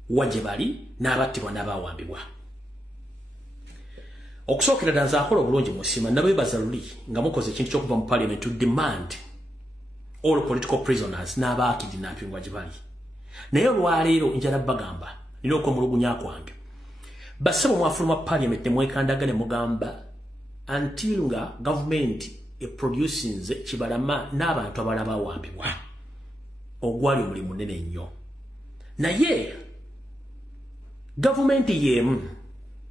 wa gye bali n'abattibwa n'abawambibwa. Okusookera ddala nze akola obulungi mu ssiima nabeebaza luli nga mukoze ekintu ky'okuva mu parliament to demand all political prisoners n'abaakidinappingwa gye bali. Naye olwaleero njala bagamba nina okwemulugunya kwange bassebo mwafuluma parliament ne mwekandaga ne mugamba until nga government eproducinze kibalama n'abantu abalala bawambibwa ogwali omulimu munene nnyo. Naye government y'emu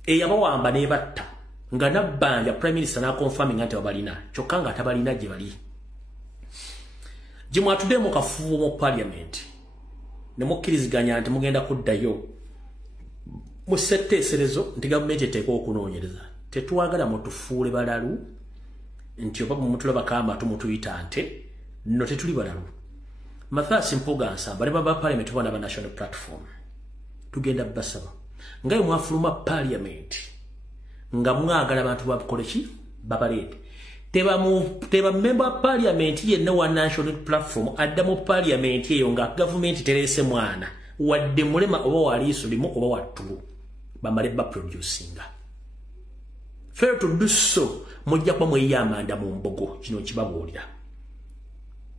eyabawamba n'ebatta nga nabbanja prime minister n'akonfirming nti babalina kyokka nga tabalina gye bali. Gye mwatuddemu kafubo mu parliament ne mukkiriziganya nti mugenda kuddayo mu ssetteeserezo nti gavumenti eteekwa okunoonyereza. Tetwagala mutufuule balalu nti oba mutulabako amatu mutuyita nte nno tetuli balalu. Mathias Mpuuga Nsamba ne baba parliament bonna ba national platform tugenda basaba nga mwafuluma parliament nga mwagala abantu bakole ki babaleete. Teba member parliament yenna wa national platform adda mu parliament eyo nga government terese mwana wadde mulema oba waliiso limu oba wattulu bamale baproducinga. Fair to do so mujja kuba mweyamanda mu mbogo kino kibabuulira.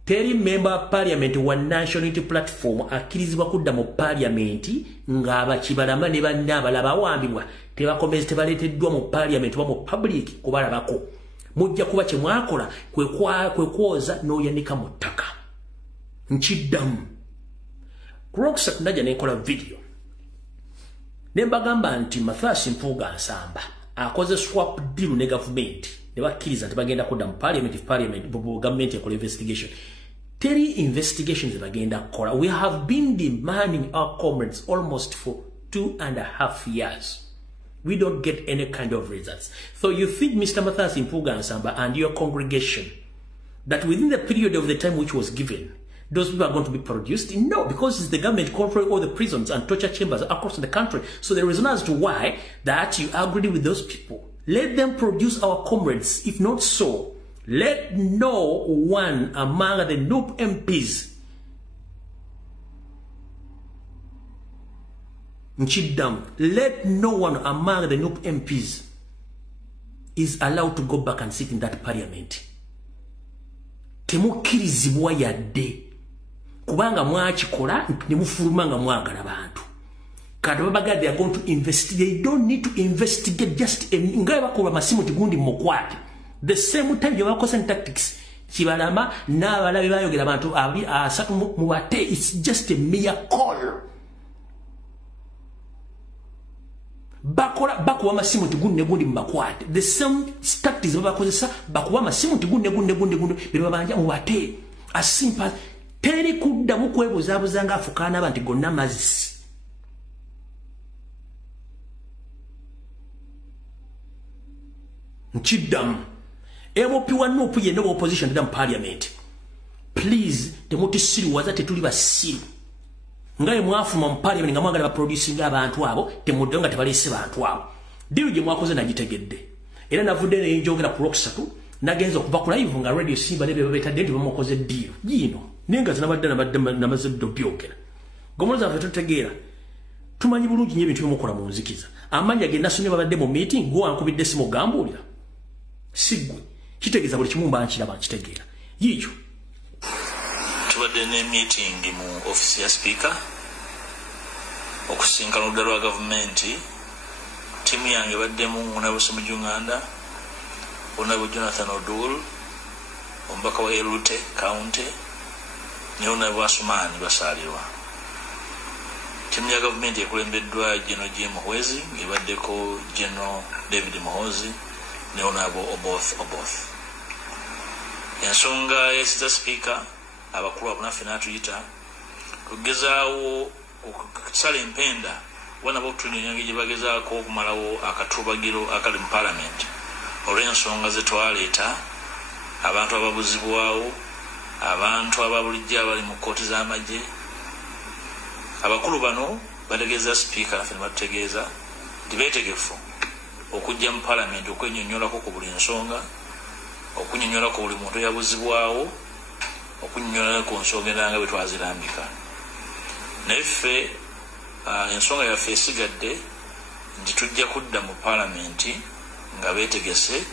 Teri member parliament wa national platform akkirizibwa kudda mu parliament nga abakibalama ne banna abalaba awambibwa tebakomezi tebaleeteddwa mu parliament oba mu public kubalabako. Mujja kuba kye mwakola kwe kwoza n'oyanika mu ttaka. Nkiddamu Roxat najja n'enkola video ne mbagamba nti Mathias Mpuuga Nsamba akoze swap deal ne government ne bakkiriza nti bagenda kudda mu parliament government ekola investigation. Teri investigations bagenda kukola. We have been demanding our comrades almost for 2.5 years. We don't get any kind of results. So you think, Mr. Mathias Mpuuga Nsamba and your congregation, that within the period of the time which was given, those people are going to be produced? No, because it's the government controlling all the prisons and torture chambers across the country. So there is no as to why that you agree with those people. Let them produce our comrades. If not so, let no one among the NUP MPs let no one among the NUP MPs is allowed to go back and sit in that parliament. Temukkirizibwa yadde kubanga mwakikola ne mufuluma nga mwagala bantu. Kati they are going to investigate. They don't need to investigate just nga bakola masimu tigundi mukwate. The same time you are causing tactics. Kibalama n'abalabe bayogera abantu abali asatu mu bate. It's just a mere call. Bakuwa masimu tigunne gundi mbakwate. The same tactics babakozesa bakuwa masimu tigunne bebabanja mu bate. As simple teri kuddamu kwebuzabuza nga afukana abantu gonna mazisi. Nchiddamu MOP wa NUP ye no opposition to the parliament. Please, temuti siriwaza tetuli basiru. Ngaye mwafuma mu parliament nga mwagala ba producing abantu abo temudde nga tebalese bantu abo. Diru gye mwakoze nagitegedde. Era navudde ne njogera ku Rocksatu nagenza okuva ku live nga radio Simba lebe babeta denti bamukoze diru. Yino nenga zinabadde namaze byogera. Gomoza fe tutegeera. Tumanyi bulungi nnyo ebintu byomukola mu nzikiza. Amanya ge nasomye babadde mu meeting go ankubidde simu gambulira. Sigwe. Kitegeeza buli kimu mba nkiraba nkitegeera. Yiikyo. Tubadde ne meeting mu office ya speaker. Okusinkana oludda lwa gavumenti. Timu yange baddemu Onabusi Mujunganda, Onabu Jonathan Odul, Ombaka wa Elute County, ne Onabu Asumani basalirwa. Timu ya gavumenti ekulembeddwa General Jim Muhwezi, ngebaddeko General David Muhozi, ne Onabu Oboth. Ensonga ya speaker abakulu abunaffe n'atuyita tugezaawo okusala empenda wana botunyonyange gye bagezaako okumalawo akatubagiro akali mu parliament olw'ensonga ze twaleeta abantu ababuzibwawo abantu ababulijjo abali mu kkooti z'amagye. Abakulu bano bategeeza speaker naffe ne batutegeeza nti beetegefu okujja mu parliament okwenyonnyolako ku buli nsonga, okunyonnyola ku buli muntu yabuzibwawo, okunyonnyola ku nsonga endala bwe twazirambika. Naye ffe ensonga yaffe esigadde nti tujja kudda mu parliament nga beetegese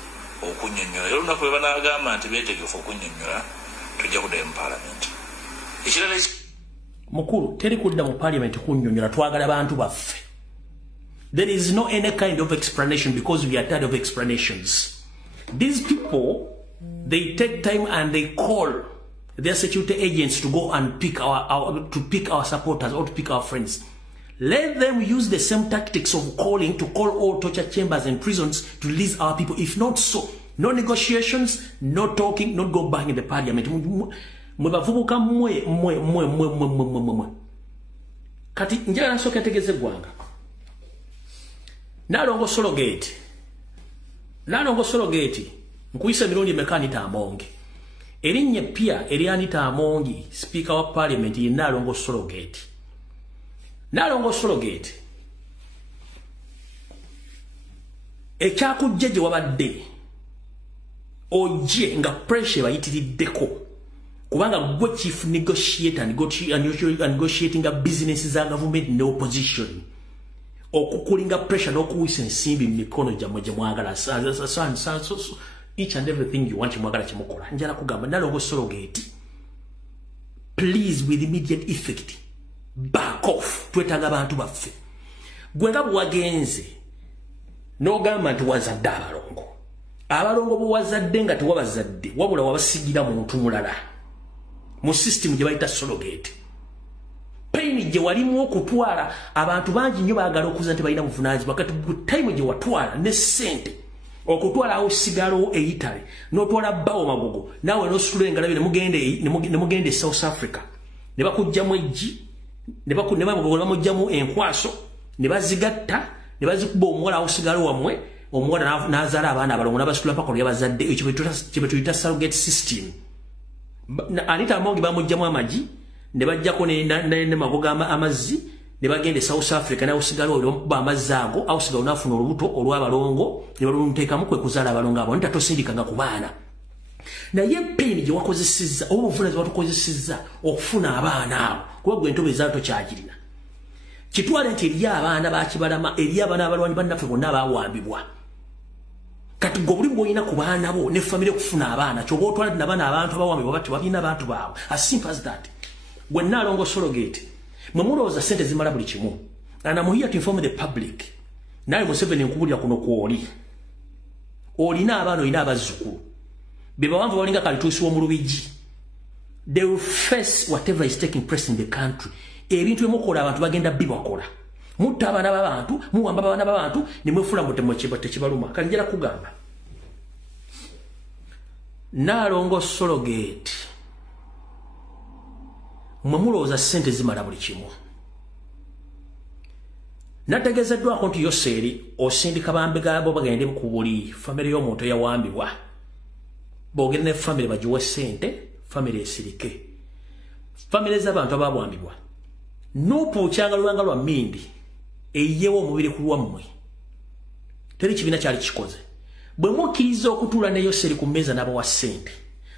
okunnyonnyola. Era olunaku lwe banaagamba nti beetegefu okunnyonnyola tujja kuddayo mu parliament. Ekirala mukulu teri kudda mu parliament kunnyonnyola, twagala bantu baffe. There is no any kind of explanation because we are tired of explanations. These people, they take time and they call their security agents to go and pick our supporters or to pick our friends. Let them use the same tactics of calling to call all torture chambers and prisons to release our people. If not so, no negotiations, no talking, not go back in the parliament. Kati njala nsoka tegeze gwanga. Nalongo solo gate. Nkuyisa mirundi mekanita amongi. Erinye pia Elianita Amongi, Speaker of Parliament in Nalongo Solo Gate. Nalongo Solo Gate. Echaku jeje wabadde. Oje nga pressure bayitiriddeko. Kubanga gwe chief negotiator negotiating a business za government in opposition. Okukulinga pressure n'okuwisa ensimbi mu mikono gyamwe gye mwagala. Each and everything you want mwagala chimukola. Njala kugamba Nalongo Solo Gate. Please with immediate effect. Back off. Twetaga bantu baffe. Gwenga bwagenze. No gamba nti wazadde abalongo. Abalongo bwazadde nga tewabazadde. Wabula wabasigira muntu mulala. Mu system gye bayita Solo Gate. Paini gye walimu okutwala abantu bangi nnyo baagala okuza nti balina buvunaanyizibwa kati time gye watwala ne ssente. Okutwala awo sigalo eyitale n'otwala bawo magogo nawe n'osula engalabi ne mugende South Africa ne bakujjamu ejji ne bamugogo bamujjamu enkwaso ne bazigatta ne bazikuba omuwala awo sigalo wamwe omuwala n'azaala abaana abalongo n'abasitula paka lyabazadde ekyo kye tuyita surrogate system. Anita Amongi bamujjamu amagi ne bajjako ne magogo amazzi ne bagende South Africa na usigalo olwo amazzi ago awusigalo nafuna olubuto olw'abalongo ne balunteekamu kwe kuzaala abalongo abo ntatosindikanga ku baana. Naye peni gye wakozesezza obuvunaanyizibwa watukozesezza okufuna abaana abo kuba gwe entobe ezaato kyagirina. Kitwale nti eri abaana bakibalama eri abaana abalwanyi bannaffe bonna abaawambibwa. Kati gwe buli bw'olina ku baana bo ne famire okufuna abaana ky'oba otwala n'abaana abantu abawambibwa bati balina abantu baabwe. As simple as that. Gwe Nalongo Solo Gate. Mwemuloza sente zimala buli kimu. And I'm here to inform the public. Naye Museveni nkubulya kuno kwoli. Olina abaana olina abazzukulu. Bebawanvu balinga kalituusi w'omu Lubijji. They will face whatever is taking place in the country. Ebintu emukola abantu bagenda bibakola. Mutta abaana b'abantu, muwamba abaana b'abantu, ne mwefula mutemu tekibaluma. Kanjala kugamba. Nalongo Solo Gate. Mwemuloza sente zimala buli kimu. Nategezeddwako nti Yoseri osindika Bambega abo bagende ku buli family y'omuntu yawambibwa. Boogere ne family bagiwe sente, family esirike. Family z'abantu abawambibwa. NUP kyangalwanga lwa mmindi eyewo omubiri ku lwammwe. Teri kibiina kyali kikoze. Bwe mukkiriza okutuula ne Yoseri ku mmeeza n'abawa sente.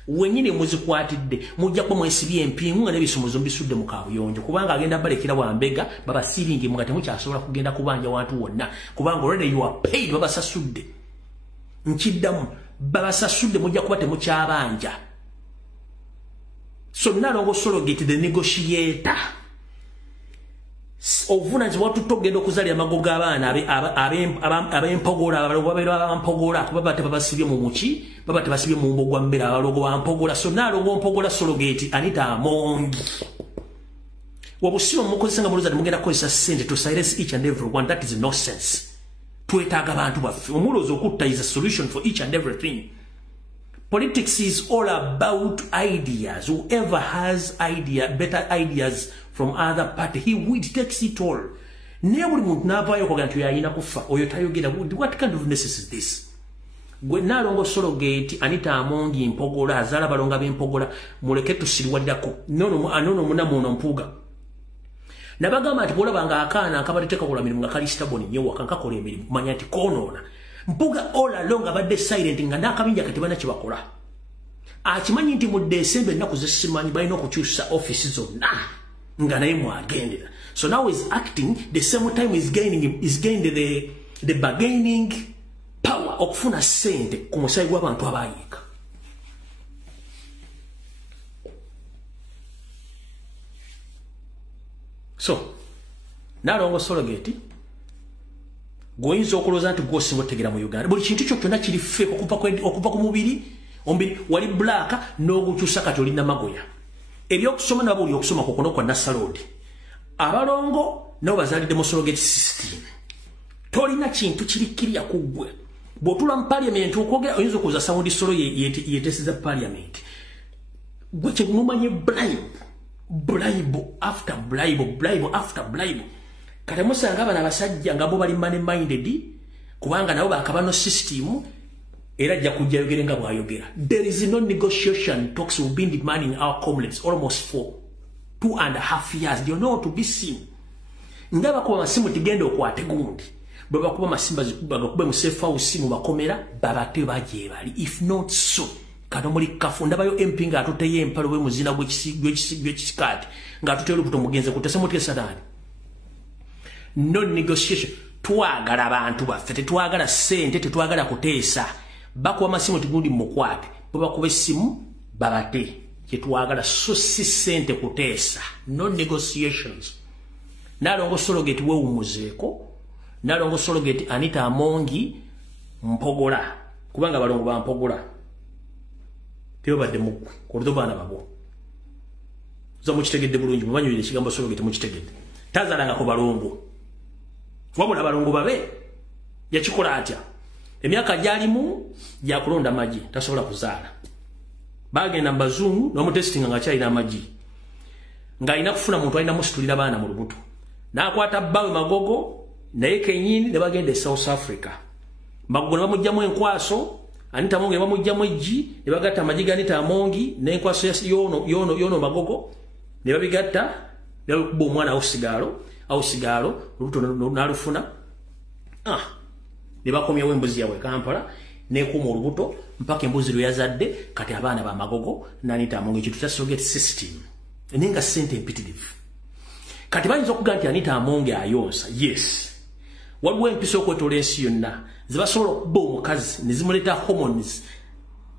wenyine muzikwatidde mujja kuba mwesibye empingu nga n'ebisumuzo mbisudde mu kaabuyonjo kubanga agenda balekera Bambega baba siringi mu nga temukyasobola kugenda kubanja wantu wonna kubanga already you are paid babasasudde nkiddamu babasasudde mujja kuba temukyabanja. So Nalongo Sologate the negotiator ovunanyizibwa tutogenda okuzalya amagoga abaana ab'empogola abalogwa bampogola kuba bate babasibye mu muki baba tebasibye mu mbogwa mbera abalogwa bampogola. So Nalongo Mpogola Sologate Anita Amongi wabusiba mukozesa nga muluza mugenda kozesa sente to silence each and every one. That is nonsense. Twetaaga abantu baffe omulozo okutta is a solution for each and everything. Politics is all about ideas. Whoever has better ideas from other party, he takes it all. Nebuli muntu navayo kwa gantu yayina kufa oyo tayogera. What kind of nonsense is this? Gwe Nalongo Sologate Anita Amongi Mpogola azala balonga b'empogola muleke tusiriwaddako nono munamuno mpuga nabagamba ati bolabanga akaana akabateka kola mirimu nga kali staboni nyo wakankakola emirimu manya ati konoona mpuga all along abadde silent nga nakabinja kati bana kibakola akimanyi nti mu December ennaku zesimanyi balina okukyusa office zonna nga naye mwagendera. So now is acting the same time is gaining the bargaining power okufuna sente ku musayi gw'abantu abayiika. So Nalongo Sologate goyinza okulooza nti gwosinga otegera mu Uganda buli kintu kyo kyonna kiri fake okuva ku mubiri ombiri wali black n'ogukyusa kati olina magoya ebyokusoma nabo oli okusoma kukono kwa Nasalodi abalongo nabo bazalidde mu Sologate system tolina kintu kirikirya kuggwe bw'otula mu parliament okwogera oyinza okuza sound solo yetesiza parliament gwe kyemumanye bribe after bribe kati musanga abana abasajja nga bo bali money minded kubanga nabo bakabano system era ajja kujja yogere nga bwayogera. There is no negotiation talks will be demanding our comrades almost for 2.5 years. They know to be seen ngaba kuba masimu tigenda okwate gundi baba kuba masimba bagakube mu safe house mu bakomera babate baje bali if not so kano muri kafunda bayo empinga atuteye empalo we muzina gwekisikati nga atuteye lubuto mugenze kutese mutye sadani. No negotiation. Twagala abantu baffe tetwagala sente tetwagala kuteesa bakuwa masimu tigundi mukwate baba kuba simu babate kitwagala so si sente kuteesa. No negotiations. Nalongo Sologate we umuzeeko Nalongo Sologate Anita Amongi Mpogola kubanga balongo ba Mpogola tyo badde mukwe kodo bana babo zo mukitegedde bulungi mubanyulire kigambo Sologate mukitegedde tazalanga ko balongo wabula balongo babe yakikola atya emyaka gyalimu yakulonda maji tasobola kuzaala bagenda mbazungu n'omutestinga nga kyalina amaji nga ina kufuna muntu alina musitulira baana mu lubuto nakwata bawe magogo naye kenyini ne bagenda e South Africa magogo ne bamujjamu enkwaso Anita Amongi ne bamujjamu ejji ne bagatta amaji ga Anita Amongi n'enkwaso yono magogo ne babigatta ne bakuba omwana awo sigalo lubuto nalufuna ne bakomyawo embuzi yawe Kampala n'ekuuma olubuto mpaka embuzi lwe yazadde kati abaana ba magogo n'Anita Amongi ekintu kya Sologate system eninga sente empitirivu kati bayinza okugaa nti Anita Amongi ayonsa. Yes, waliwo empisa okwetola ensi yonna zibasobola okuba omukazi ne zimuleeta hormones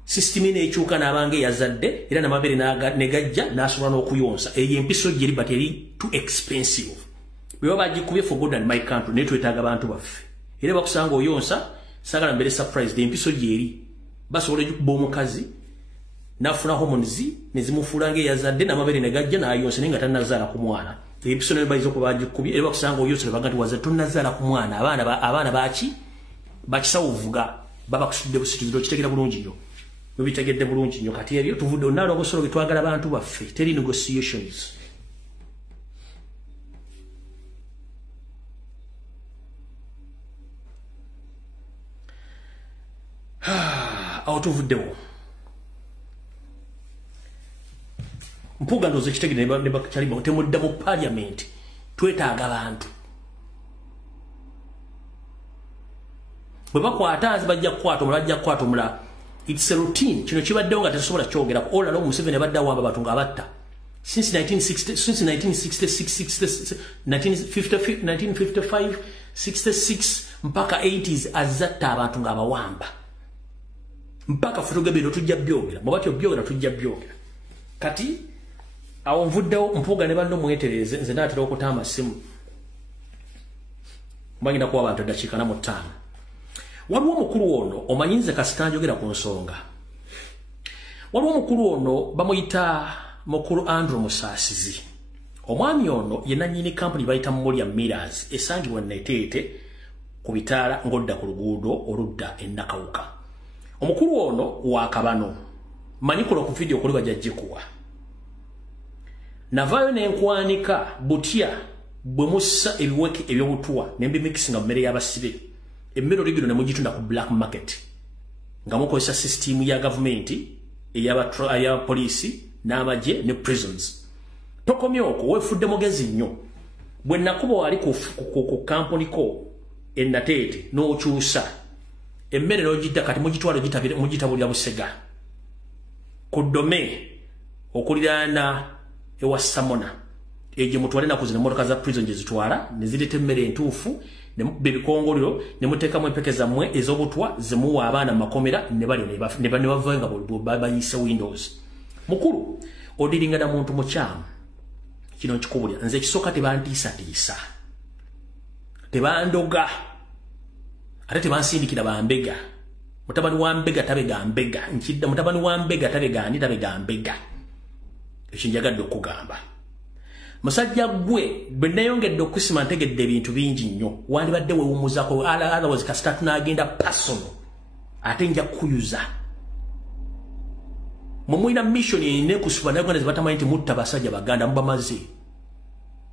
system n'ekyuka n'abanga yazadde era n'amabere negajja n'asobola n'okuyonsa. Eyo empiso gyeri but eri too expensive bwe baba bagikubye for good and my country naye twetaaga abantu baffe era bakusanga oyonsa sagala mbere surprise empiso gyeri basobola okuba omukazi nafuna hormones nezimufuula ng'eyazadde n'amabere negajja n'ayonsa naye nga tannazaala ku mwana. Empiso nayo bayiza okuba bagikubye era bakusanga oyonsa ne baga nti wazadde tonnazaala ku mwana abaana baki bakisawuvuga baba kusudde busituziro kitegera bulungi nnyo bitegedde bulungi nnyo kati ebyo tuvudde Nalongo Sologate twagala abantu baffe teri negotiations. Awo tuvuddewo mpuga ndoze kitegede ne bakachaliba temudda mu parliament twetaaga abantu bwe bakwata bajja kukwata omulala It's a routine. Kino kibaddewo nga tetusobola kyogera all along Museveni abadde awamba abantu ng'abatta. Since 1955, 66 mpaka 80s azatta abantu ng'abawamba. Mpaka Futugabiro tujja byogera. Mubati obyogera tujja byogera. Kati awo nvuddewo mpuuga ne banno mwetereze nze naatera okutaama simu. Mbagenda kuwa abantu eddakiika na mu 5. Waliwo omukulu ono omanyinze kasita njogera ku nsonga. Waliwo omukulu ono bamuyita mukulu Andrew Musaasizi. Omwami ono yenna nnyini kampuni bayita Mulya Millers esangibwa Neteete ku bitaala ng'odda ku luguudo oludda e Nakawuka. Omukulu ono wa Kabano. Manyikulo ku video kuli bajajjikuwa. Navaayo n'enkwanika butya bwe mussa ebiweke eby'obutuwa ne mbimikisinga mu mmere y'abasibe. Emmere oligino ne mugitunda ku black market. Nga mukozesa system ya gavumenti eya poliisi n'amagye ne prisons. Tokomye okwo weefudde mugezi nnyo. Bwe nakuba wali ku kampuni ko Nateete n'okyusa. Emmere n'ogidda kati mugitwala mugitabulira Busega. Ku Dome okuliraana ewa Samona. Eje mutwale na kuzina motoka za prison jezitwala ne zirete emmere entuufu ne bebikongolero ne muteekamu empeke zammwe ez'obutwa zemuwa abaana makomera ne bali ne bavanga bayise Windows. Mukulu odiringa da muntu mukyamu kino nkikubulya nze kisoka tebantiisa tebandoga ate tebansindikira Bambega. Mutabani wa Mbega tabega Mbega nkidda mutabani wa Mbega tabega Mbega. Ekyo njagadde okugamba. Musajja gwe benayongedde okusima ntegedde ebintu bingi nnyo. Wandibadde weewumuzaako otherwise kasita tunagenda personal ate nja kuyuza. Mumwina mission ine kusuba nayo ngana zibatamanyi nti mutta basajja baganda mubamaze.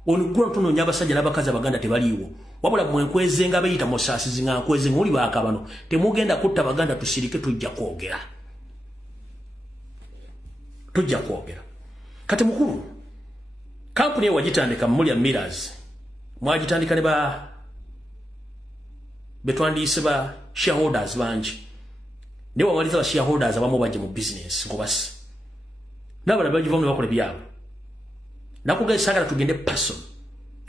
Onugula tunoonya abasajja n'abakazi abaganda tebaliiwo. Wabula mwenkwezenga bayita Musaasizi nga nkwezenga oli baakabano temugenda kutta baganda tusirike tujja kwogera. Kati mukulu kampuni wagitandika Mulya Millers mwagitandika ne betwandiise ba shareholders bangi ne wamaliza ba shareholders abamu bajje mu business ngobasi nabala bagivamu bakola byabo nakugayisagala tugende person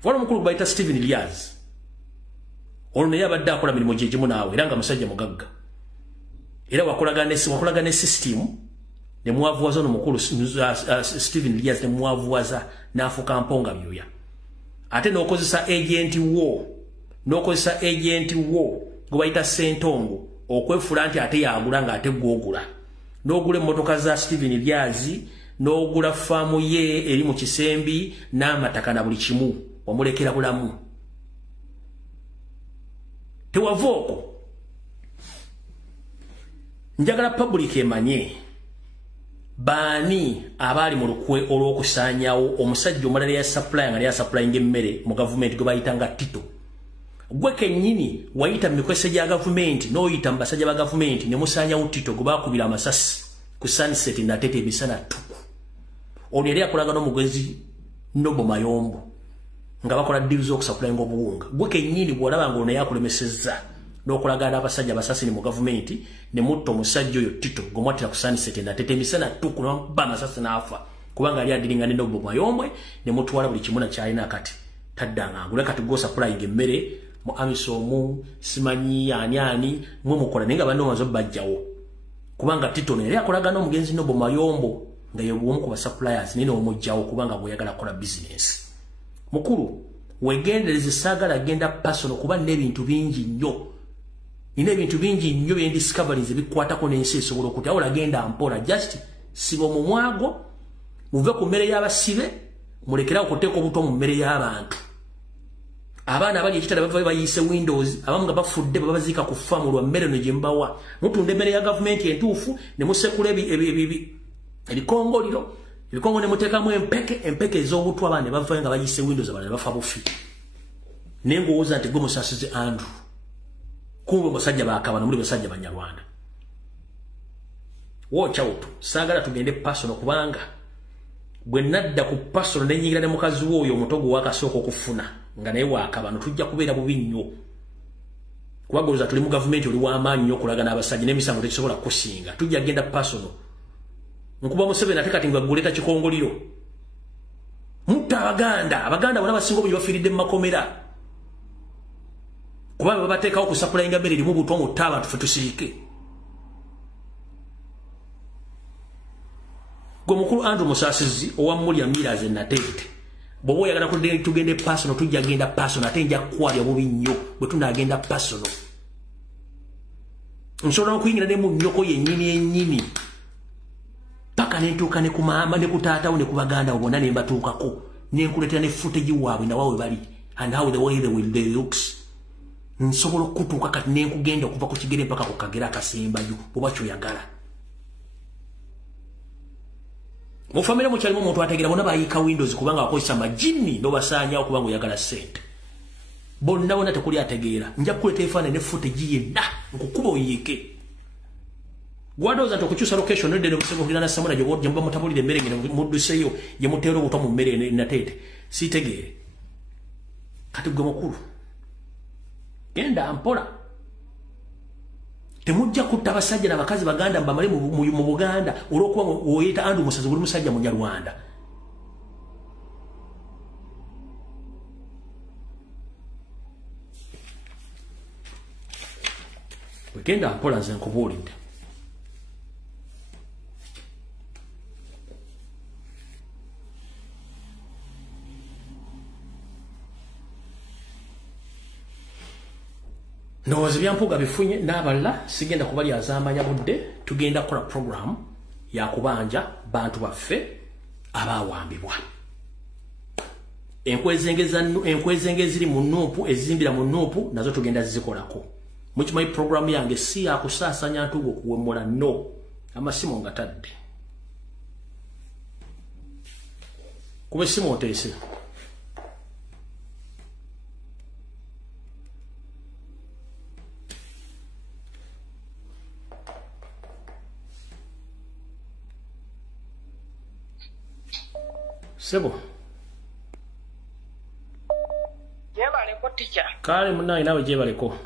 wala mukulu bayita Stephen Elias ono naye abadde akola mirimu gyegimu naawe era nga musajja mugagga era wakolaga ne system ne mwavuwaza no mukulu Stephen Elias ne mwavuwaza nafuka mponga byoya ate n'okozesa agent wo gwebayita Sentongo okwefula nti ate yagula nga ate gwogula n'ogula emmotoka za Stephen Elias n'ogula faamu ye eri mu Kisembi n'amataka na buli kimu wamulekera bulamu tewavooko. Njagala public emanye baani abali mu lukwe olw'okusaanyawo omusajja omulala ya supply nga ya supplying emmere mu government gwe bayitanga Tito. Gwe kennyini wayita mu mikwese gya government n'oyita mu basajja ba government ne musaanyawo Tito gwe baakubira amasasi ku Sunset Nateete emisana tuku. Ono yali akolaga n'omugezi Nobo Mayombo nga bakola deals z'okusupplying obuwunga. Gwe kennyini bw'olaba ng'ono yakulemesezza n'okulagana abasajja basasi mu government ne mutta omusajja oyo Tito gomwatira ku Sunset Nateete emisana tuku n'amuba amasasi n'afa kubanga ali adiringa ne Nobo Mayombo ne mutwala buli kimu na kyalina kati taddanga agule kati go supplying emmere mu amisomu simanyi ani mwe mukola nenga bano mazo bajjawo kubanga Tito ne yali akolagana omugenzi Nobo Mayombo nga yebuomu ku suppliers nene omujjawo kubanga bweyagala kola business. Mukulu wegendereze sagala agenda personal kuba n'ebintu bingi nnyo. Nina ebintu bingi nnyo bye discoveries ebikwatako n'ensi esobola okuti awo lagenda mpola just sibo mu mwago muve ku mmere y'abasibe mulekera okuteeka obuto mu mmere y'abantu. Abaana abali ekitala bava bayise Windows abamu nga bafudde babaziika ku faamu lwa mmere no gyembawa mutunda emmere ya gavumenti entuufu ne musekula ebikongoliro ebikongo ne muteekamu empeke ez'obutwa abaana ne bavayo nga bayise Windows abalala ne bafa bufi. Naye ng'owooza nti gwe Musaasizi Andrew kumbe basajja baakabana muli basajja Banyarwanda. Watch out, saagala tugende personal kubanga bwe nadda ku personal ne nyingira ne mukazi wo oyo omutogo wakasooka okufuna nga naye waakabano tujja kubeera bubi nnyo Kubagoza tuli mu government oli wa amaanyi nnyo okulaga n'abasajja n'emisango tekisobola kusinga. Tujja genda personal. Nkuba Museveni ate kati ngaguleta kikongoliro. Mutta Abaganda bonna basinga obungi bafiiridde mu makomera. Kuba babateekawo ku supplyinga mmere erimu butwa mu ttaaba tufe tusiike. Gwe mukulu Andrew Musaasizi owa Mulya Miraze Natete. Bw'oba oyagala tugende personal tujja genda personal ate nja kukwabya bubi nnyo bwe tunaagenda personal. Nsobola okuyingira ne mu nnyoko yennyini. Paka nentuuka ne ku maama ne ku taatawo ne ku baganda bonna ne mbatuukako. Ne nkuleetera ne footage waabwe na wawe bali. And how the way they looks. Nsobola okutuuka kati ne nkugenda okuva ku kigere mpaka ku kagera akasembayo bw'oba kyoyagala. Mu family mukyalimu omuntu ategeera bonna bayiika Windows kubanga akozesa amajini n'obasaanyaawo kubanga oyagala ssente. Bonna tekuli ategeera. Nja kukuleeta ebifaananyi ne footage yenna nkukuba oyiike. Gwadooza nti okukyusa location nodde ne kusobola na samuna gye muba mutabulira emmere ngene mudduseeyo ye muteera obutwa mu mmere Natete. Siitegeere. Kati gwe mukulu. Genda mpola. Temujja kutta abasajja n'abakazi baganda mbamale mu Buganda olw'okuba oyita Andrew Musazi buli musajja Munyarwanda. Wegenda mpola nze nkubuulidde. Ndowooza byampuuga bifunye n'abalala sigenda kubalya azaamanya budde tugenda kukola program ya kubanja bantu baffe abaawambibwa. Enkwezenge eziri mu NUP ezimbira mu NUP nazo tugenda zizikolako. Mukimanyi program yange si ya kusaasanya ntugo kuwemmola no. Amasimu ngatadde. Kuba essimu oteese. Sebo. Jebaleko teacher. Kale munayi nawe jebaleko.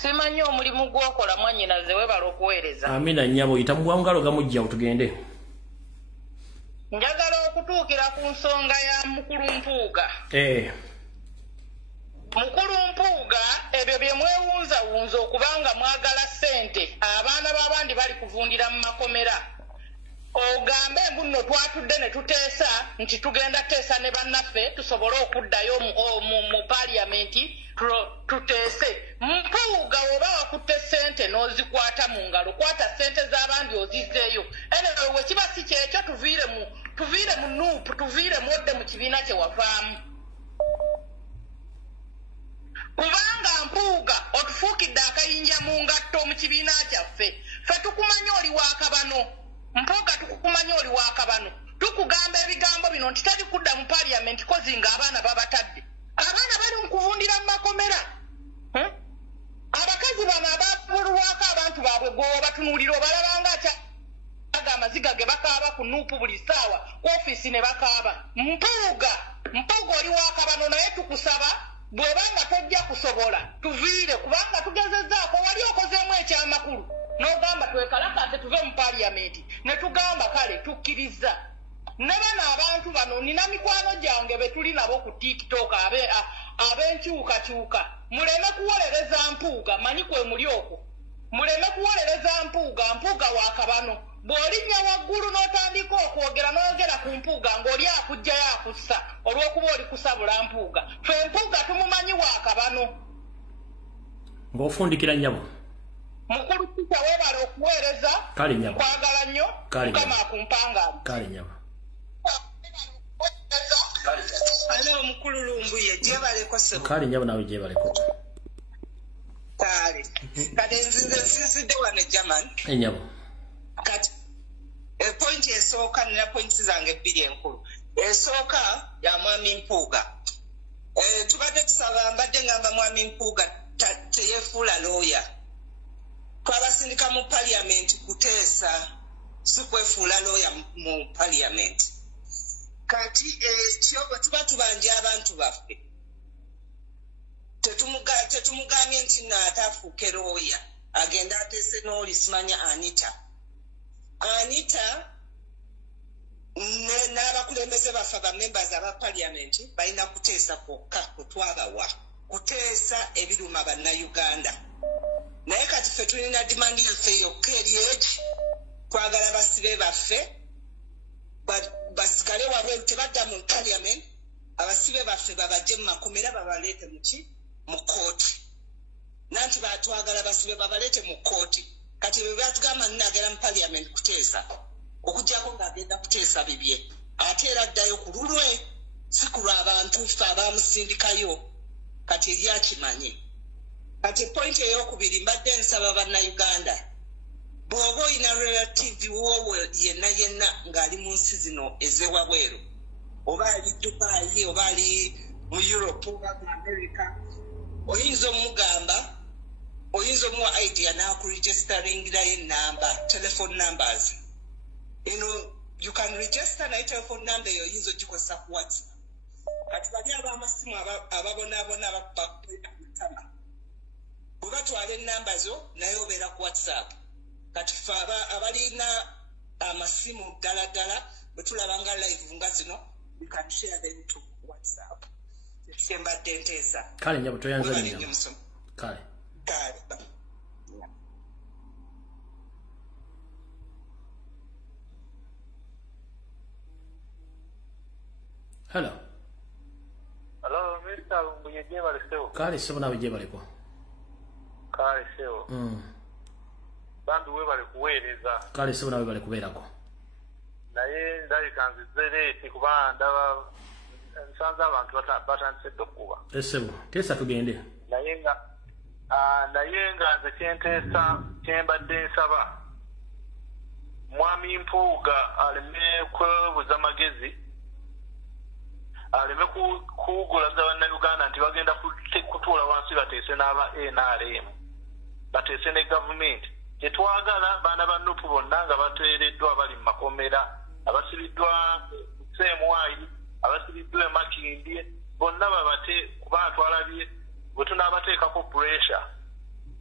Simanyi omulimu gw'okola mwannyinaze webala okuweereza. Amina nnyabo yitamu ngalo gamujja tugende. Njagala okutuukira ku nsonga ya mukulu Mpuuga. Mukulu Mpuuga ebyo bye mwewunza okubanga mwagala ssente abaana b'abandi bali kuvundira mu makomera. Ogambe mbuno twatudde ne tuteesa nti tugenda teesa ne bannaffe tusobole okuddayo mu parliamenti tuteese. Mpuuga oba wakutte ssente n'ozikwata mu ngalo kwata ssente z'abandi ozizzeeyo. Eno we kiba si kyekyo tuviire mu NUP tuviire modde mu kibiina kye wavaamu. Kubanga Mpuuga otufuukidde akayinja mu ngatto mu kibiina kyaffe. Ffe tukumanya oli wa Kabano. Mpuuga tukukumanya oli wa Kabano. Tukugamba ebigambo bino nti tali kudda mu parliament kozinga abaana babatadde. Abaana bali mu kuvundira mu makomera. Abakazi bano ababulwako abantu baabwe gwe batunuulira obalabanga aga amaziga ge bakaaba ku NUP buli ssaawa ku ofiisi ne bakaaba. Mpuuga oli wa Kabano naye tukusaba bw'obanga tojja kusobola tuviire kubanga tugezezzaako wali okozeemu ekyamakulu. N'ogamba twekalakaase tuve mu parliamenti ne tugamba kale tukkiriza. Ne bano abantu bano nina mikwano gyange be tuli nabo ku TikTok ab'enkyukakyuka. Muleme kuwolereza Mpuuga manyi kwe muli okwo. Muleme kuwolereza Mpuuga wa Kabano. Bw'olinnya waggulu n'otandika okwogera n'ogera ku Mpuuga ng'oli akuggyayo akussa olw'okuba oli kusabula Mpuuga. Ffe Mpuuga tumumanyi wa Kabano. Ng'ofundikira nnyabo. Mukulu Pita webala okuweereza. Kale nnyabo. Kwagala nnyo. Mukama akumpanga. Kale nnyabo. Alo mukulu Lumbuye jebaleko sebo. Kale nnyabo nawe jebaleko. Kale. Kale nsinzidde wano German. Nnyabo. Kati point esooka nina points zange bbiri enkulu. Esooka ya mwami Mpuuga. Tubadde tusaba mbadde ngamba mwami Mpuuga teyefuula lawyer. Twabasindika mu parliament kuteesa si kwefuula lawyer mu parliament. Kati kyoba tuba tubanja abantu baffe. kati tumugambye nti n'ataafuuke looya agenda ateese n'oli simanya Anita n'abakulembeze baffe aba members aba parliament balina kuteesa kwokka kutwabawa kuteesa ebiruma bannayuganda naye kati ffe tulina dimandi yaffe yokka eri egi twagala basibe baffe basigale wabweru tebadda mu parliament abasibe baffe babajje mu makomera babaleete mu kooti nanti batwagala basibe babaleete mu kooti kati bwe batugamba nagera mu parliament kuteesa okujjako ng'agenda kuteesa bibye ate era addayo ku lulwe si ku lw'abantu ffe abaamusindikayo kati eryakimanye kati pointi ey'okubiri mbadde nsaba bannayuganda bw'oba olina relative woowo yenna ng'ali mu nsi zino ez'ewabweru oba ali Dubai oba ali mu Europe oba mu America oyinza omuwa idea n'akuregisteringayo enamba telephone numbers you can register naye telephone number eyo oyinza ogikozesa ku WhatsApp kati bali ab'amasimu ababonaabona abakubakuletama bwe batwala enamba zo naye obeera ku WhatsApp kati ffe abalina amasimu ddala bwe tulabanga live nga zino you can share them to WhatsApp kyembadde nteesa kale nyabo toyanza nnyo kale Hello, Mr. Lumbuye jebale seo. Kale sebo nawe jebaleko. Kale seo. Bandu webale kuweereza. Kale sebo nawe bale kubeerako. Naye ndali kanzizere tikubanda nsanza abantu batandise okuba. Sebo, tesa tugende. Naye nga nze kyenteesa kyembadde nsaba. Mwami Mpuuga aleme kwebuza magezi. Aleme kugulaza bannayuganda nti bagenda kutuula wansi bateese n'aba NRM bateese ne gavumenti kyetwagala baana ba NUP bonna nga bateereddwa bali mu makomera abasibiddwa Seemwayi abasibiddwa Makindi bonna kuba twalabye bwe tunaabateekako pressure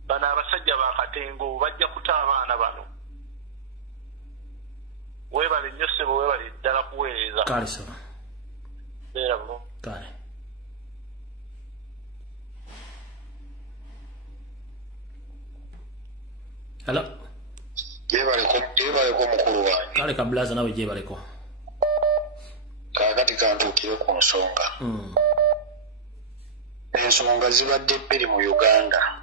bano abasajja ba Katengo bajja kuta abaana bano weebale nnyo ssebo weebale ddala kuweereza Kale. Hello. Jebaleko mukulu wange. Kale kablaza nawe jebaleko. Kakati kantukire ku nsonga. Ensonga zibadde bbiri mu Uganda.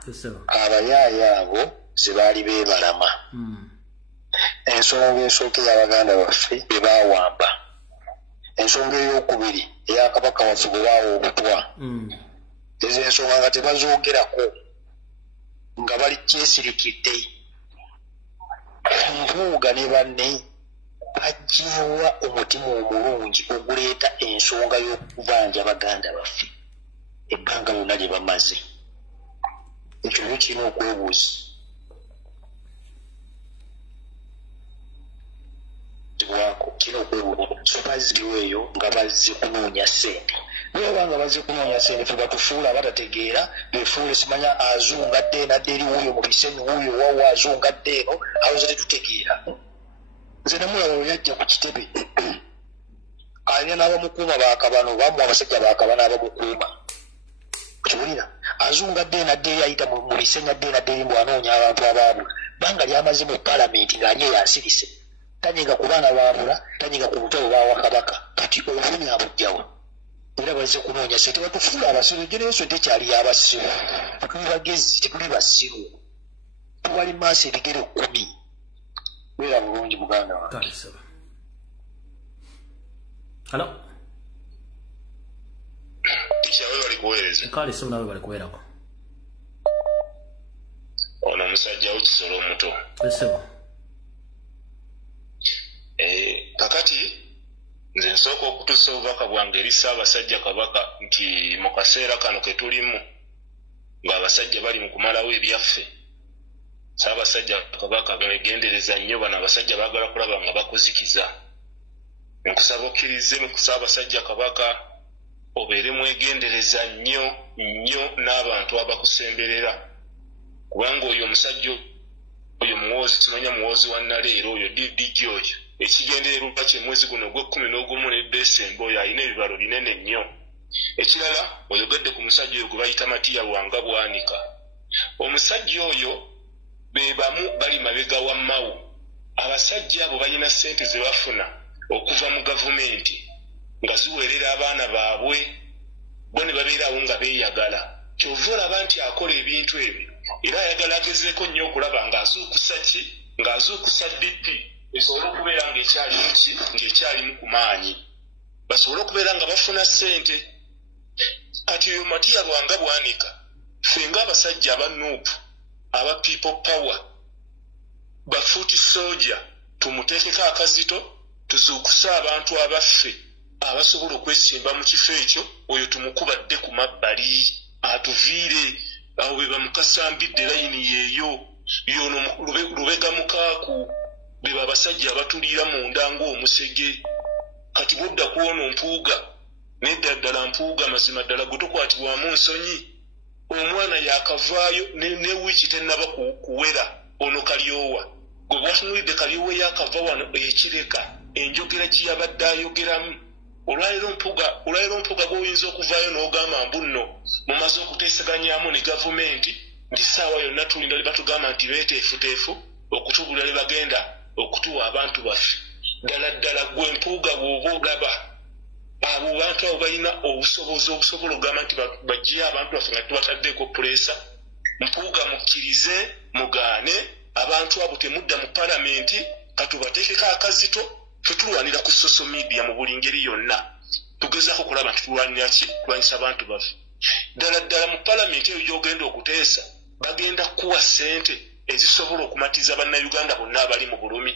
Abayaaya abo zibaali beebalama. Ensonga esooka y'Abaganda baffe be baawamba. Ensonga ey'okubiri ey'akabaka waffe bwe baawa obutwa ezo ensonga nga tebazoogerako nga bali kyesirikidde Mpuuga ne banne bajeewa omutima omulungi oguleeta ensonga y'okubanja Abaganda baffe ebbanga lyonna lye bamaze ekyo byo kirina okwebuuza kino okwebuuza nga bazze kunoonya ssente naye obanga bazze kunoonya ssente ffe batufuula batategeera befuule simanya azunga dde nadde eri wuuyo mu bisenyi wuuyo wawo azunga dde eno awoza tetutegeera nze namulaba we yajja ku kitebe alina n'abamukuuma baakabano bamu abasajja baakabano abamukuuma kiwulira azunga dde nadde eri ayita mu bisenyi adde nadde eri mbwanoonya abantu abaabula banga lyamaze mu palamenti ng'ali eyansirise tanyiga ku baana baabula tanyiga ku butabo baawa kabaka kati obunyi abujjawa era bazze kunoonya ssente batufuula abasiru generation tekyali y'abasiru tetuli bagezi tetuli basiru tubali maaso ebigere 10 beera bulungi muganda wange. Hello. Tishawe bali kuweereza. Kale sebo nawe bali kuweerako. Ono omusajja w'ekisolo omuto. Sebo. Kakati nze nsooka okutuusa obubaka bwange eri Ssaabasajja Kabaka nti mu kaseera kano ke tulimu ng'abasajja bali mu kumalawo ebyaffe Ssaabasajja Kabaka begendereza nnyo bano abasajja baagala kulaba nga bakuzikiza nkusaba okkirize mu Ssaabasajja Kabaka obeere mwegendereza nnyo n'abantu abakusemberera kubanga oyo omusajja oyo muwoozi kimanya muwoozi wa naleero oyo DJ oyo ekigendererwa kye mwezi guno ogw'Okumi ne Desemba oyo alina ebibalo binene nnyo. Ekirala oyogedde ku musajja oyo gwe bayita Matiya Lwanga Bwanika. Omusajja oyo be bamu bali mabega wa Mawu. Abasajja abo balina ssente ze bafuna okuva mu gavumenti nga ziweerera abaana baabwe bo ne babeerawo nga beeyagala. Kyova olaba nti akola ebintu ebyo era ayagala agezeeko nnyo okulaba ng'azuukusa DP esobole okubeera ng'ekyalimu ku maanyi basobole okubeera nga bafuna ssente. Kati oyo Matiya Lwanga Bwanika fenga abasajja aba NUP aba People Power bafuuti soja tumuteekeko akazito tuzuukuse abantu abaffe abasobola okwesimba mu kifo ekyo oyo tumukubadde ku mabbali atuviire awo be bamukasambidde layini yeeyo yono lubega mukaaku be babasajja abatuliira munda ng'omusege. Kati budda kuwono mpuuga nedda ddala mpuuga mazima ddala gwe tukwatibwamu nsonyi. Omwana yakavaayo ne wiiki tennaba kuwera ono Kalyowa gwe bwatunulidde Kalyowa yakava wano ekireka enjogera gye yabadde ayogeramu. Olwaliro mpuuga gwoyinza okuvaayo n'ogamba mbu nno mumaze okuteeseganyamu ne gavumenti nti ssaawa yonna tulinda batugamba nti beeteefuteefu okutubula le bagenda okutuwa abantu baffe. Ddala gwe mpuuga bw'oba olaba abo bantu abo balina obusobozi obusobola okugamba nti bajje abantu baffe nga tubataddeeko puleesa. Mpuuga mukkirize mugaane abantu abo temudda mu palamenti katubateekeko akazito. Tetulwanira ku social media mu buli ngeri yonna tugezaako okulaba nti tulwanira ki tulwanyisa abantu baffe. Ddala mu palamenti eyo gy'ogenda okuteesa bagenda kuwa ssente ezisobola okumatiza bannayuganda bonna abali mu bulumi.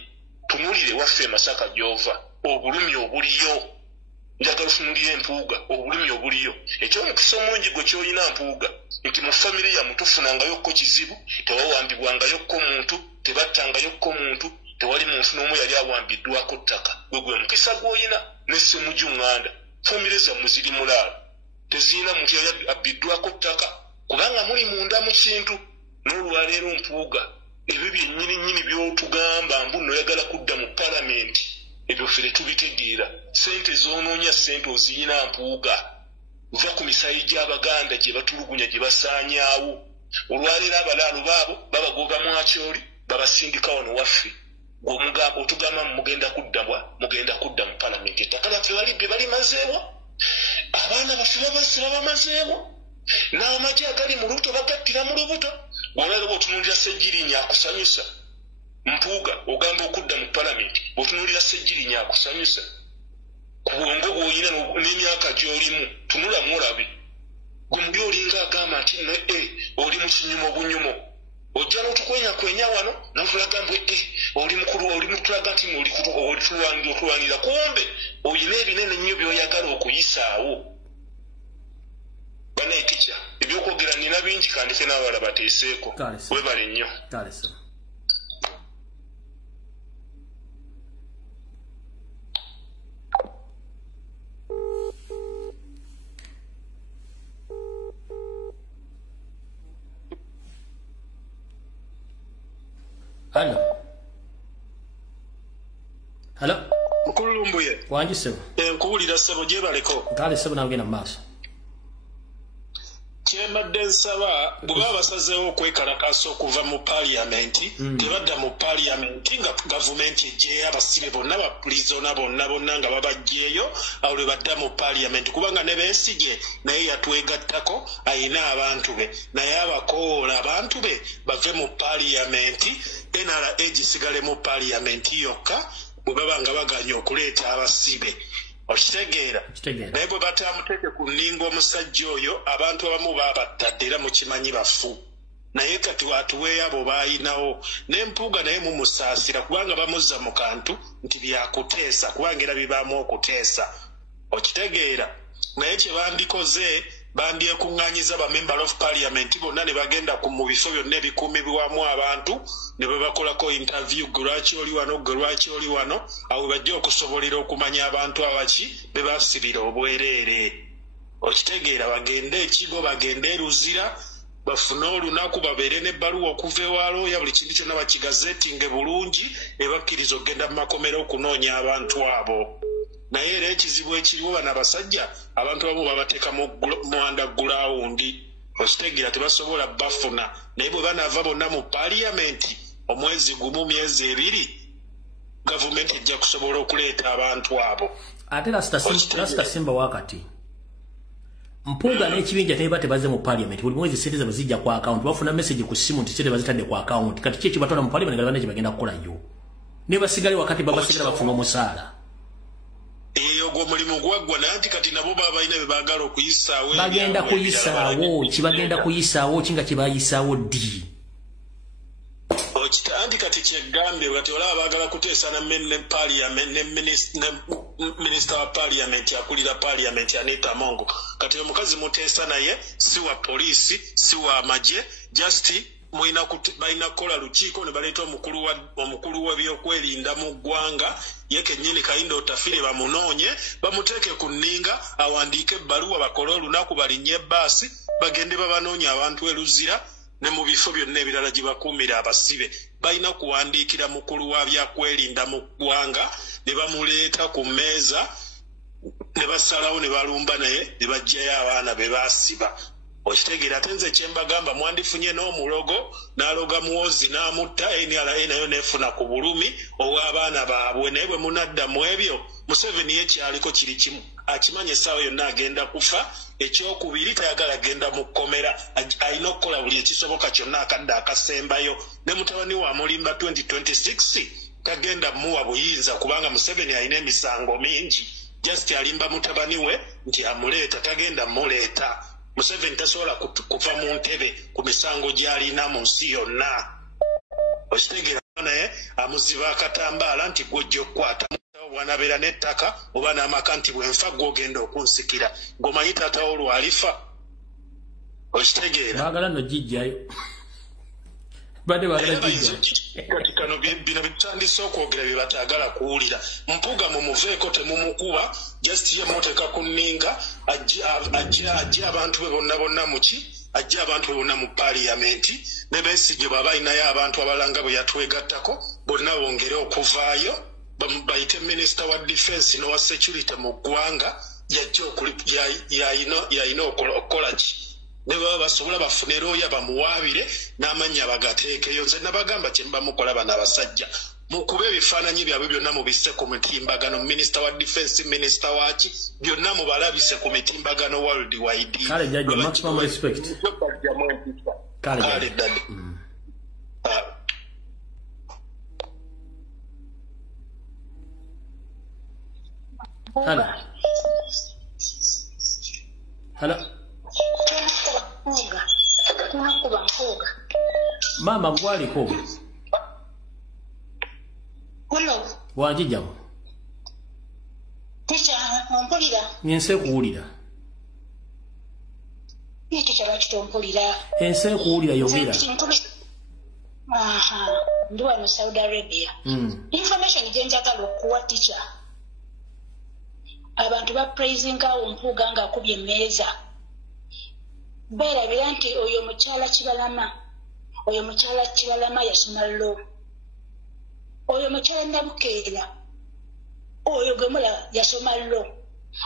Tunulire waffe Masaka gy'ova obulumi obuliyo. Njagala ofunulire empuuga obulumi obuliyo. Ekyomukisa omungi gwe kyolina mpuuga nti mu famire yamu tufunangayokko kizibu tewawambibwangayokko muntu tebattangayokko muntu tewali muntu n'omu yali awambiddwako ttaka. Gwe mukisa gw'olina n'essimu gy'unganda famire zammwe ziri mulaalo tezirina muntu yali abbiddwako ttaka kubanga muli munda mu kintu. N'olwaleero mpuuga ebyo byennyini by'otugamba mbu noyagala kudda mu palamenti ebyo ffe tetubitegeera. Ssente zoonoonya ssente oziyina mpuuga va ku misayi gy'Abaganda gye batulugunya gye basaanyaawo. Olwaleero abalaalo baabo babagoba mwakyoli babasindika wano waffe. Otugamba mugenda kudda mu palamenti. Ettaka lyaffe balibbe balimazeewo abaana baffe babamazeewo n'amagye agali mu lubuto bagattira mu lubuto. Bw'olaba otunuulira Ssejjirinya akusanyusa mpuuga ogamba okudda mu palamenti bw'otunuulira Ssejjirinya akusanyusa ku bwongo bw'olina n'emyaka gy'olimu tunulamu olabe. Gwe muli olinga agamba nti nno oli mu kinyumo bunyumo ojja n'otukwenyakwenya wano n'otulaga mbwe oli mukulu oli mutulaga nti olitulwanira kumbe oyina ebinene nnyo by'oyagala okuyisaawo. Banayitica ebyokwogera nina bingi kandi ffe n'abawala bateeseeko webale nnyo. Hello. Mukulu Lumbuye. Wangi sebo. Nkuwulira sebo gyebaleko. Kale sebo nagenda mu maaso. Kyembadde nsaba bwe baba basazeewo okwekalakaasa okuva mu paaliyamenti tebadda mu paaliyamenti nga gavumenti eggyeyo abasibe bonna bapulizoona bonna nga babagyeyo awo lwe badda mu paaliyamenti kubanga ne Besigye naye yatwegattako ayina abantu be naye abakoola abantu be bave mu paaliyamenti NRA gisigale mu paaliyamenti yokka bwe baba nga baganya okuleeta abasibe. Okitegeera naye bwe batamuteeke ku nninga omusajja oyo abantu abamu baabattadde era mukimanyi bafu naye kati watuweeyo abo baayinawo n'empuuga naye mumusaasira kubanga bamuzza mu kantu nti byakuteesa kubanga era bibaamu okuteesa. Okitegeera naye kye bandikoze bandyekuŋŋaanyiza ba member of parliament bonna ne bagenda mu bifo byonna ebikuumibwamu abantu ne babakolako interview gwe lwaki oli wano awo bajja okusobolera okumanya abantu abaki be basibira obwereere. okitegeera bagende ekigo bagende Luzira bafune olunaku babeere n'ebbaluwa okuva ewalooya buli kintu kyonna bakigazetinge bulungi ne bakkiriza okugenda mu makomero okunoonya abantu abo naye era ekizibu ekiriwo bano abasajja abantu abamu babateeka mu underground okitegeera tebasobola bafuna naye bwe banaava bonna mu paaliyamenti omwezi gumu myezi ebiri gavumenti ejja kusobola okuleeta abantu abo ate lasita simba wakati Mpunga n'ekibinja teba tebaze mu parliament buli mwezi sente zabe zijja kwa account bafuna message ku simu nti sente bazitadde kwa account kati kiki batwala mu parliament ngala bagenda kukola yo ne basigale wakati babasigala bafuna omusaala eyo gwo mulimu gwagwa nanti kati nabo baba ine bebagala okuyisaawo bagenda kuyisaawo kibagenda kuyisaawo kinga kibayisaawo di okitandi kati kyegambe kati olaba bagala kuteesa na parliament ne minister wa parliament akulira parliament Anita Mongo kati omukazi muteesa naye si wa polisi si wa maje just muina baina kola lukiiko ne baleeta omukulu wa byokwerinda mu ggwanga yeke nnyini kayindo otafire bamunoonye bamuteeke ku nninga awandiike ebbaluwa bakole olunaku balinnye ebbaasi bagende babanoonya abantu Luzira ne mu bifo byonna ebirala gye bakuumira abasibe balina kuwandiikira mukulu wa byakwerinda mu ggwanga ne bamuleeta ku mmeeza ne basalawo ne balumba naye ne baggyayo abaana be baasiba okitegeera ate nze kyembagamba mwandifunye n'omulogo n'aloga muwozi n'amutta NRA nayo neefuna ku bulumi ow'abaana baabwe naye bwe munadda mu ebyo Museveni yekyaliko kiri kimu akimanya essaawa yonna agenda kufa ekyokubiri tayagala agenda mu kkomera alina okukola buli ekisoboka kyonna akadde akasembayo ne mutabani wa mulimba 2026 tagenda muwa buyinza kubanga Museveni alina emisango mingi just alimba mutabani we nti amuleeta tagenda muleeta Museveni tasobola kuva mu ntebe ku misango gy'alina mu nsi yonna okitegeera naye amuziba akatambaala nti gwojja okukwata wanabeera n'ettaka oba n'amaka nti bwenfa gwogenda okunsikira ng'omanyi taatawo lwalifa okitegeera baagala no gijjayo badde baagala gijjayo kati kano bino bitandise okwogera bye batagala kuwulira mpuga mumuveeko temumukuba just ye muteeka ku nninga ajja abantu be bonna muki ajja abantu be bonna mu paaliyamenti ne Besigye bw'aba alinayo abantu abalanga bwe yatwegattako bonna bongere okuvaayo bayite minister wa defense n'owa security mu ggwanga yayina okukola ki ne baba basobola bafune looya bamuwaabire n'amannya bagateekeyo nze nabagamba kye mubamukola bano abasajja mukuba ebifaananyi byabwe byonna mubisse ku mitimbagano minister wa defense minister waki byonna mubalabise ku mitimbagano world wide kale jajja maximum respect kale dadi Hello. Hello. Mama gwaliko. Hello. Wajijjamu. Ticha ompulira. Nyense kuwulira. Ticha bakitompulira. Ense kuwulira yogera. Aha. Ndi wano Saudi Arabia. Information gye njagala okuwa ticha. Abantu ba praising Mpuga nga akubye emmeeza beerabira nti oyo mukyala Kibalama yasoma law oyo mukyala Nabukeera oyo Gemula yasoma law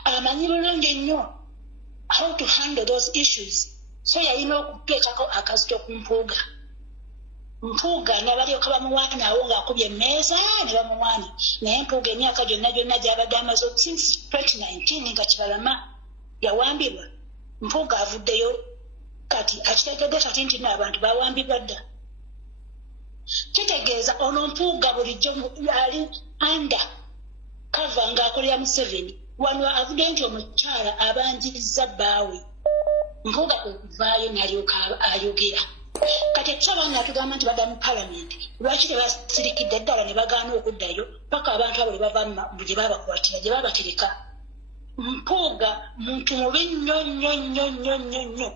amanyi bulungi nnyo how to handle those issues so yalina okuteekako akazito ku Mpuga n'abalyoka bamuwaanaawo ng'akubye emmeeza ne bamuwaana naye Mpuga emyaka gyonna gy'abadde amaze since 2019 nga Kibalama yawambibwa Mpuga avuddeyo kati akitegedde kati nti n'abantu bawambibwa dda kitegeeza ono Mpuga bulijjo ali anda kava ng'akolera Museveni wano avuddeyo nti omukyala abanjirizza bbaawe Mpuga okuvaayo n'alyoka ayogera kati ekisabana atugamba nti badda mu parliament lwaki tebasirikidde ddala ne bagaana okuddayo paka abantu abo gye babakwatira gye babatereka Mpuga muntu mubi nnyo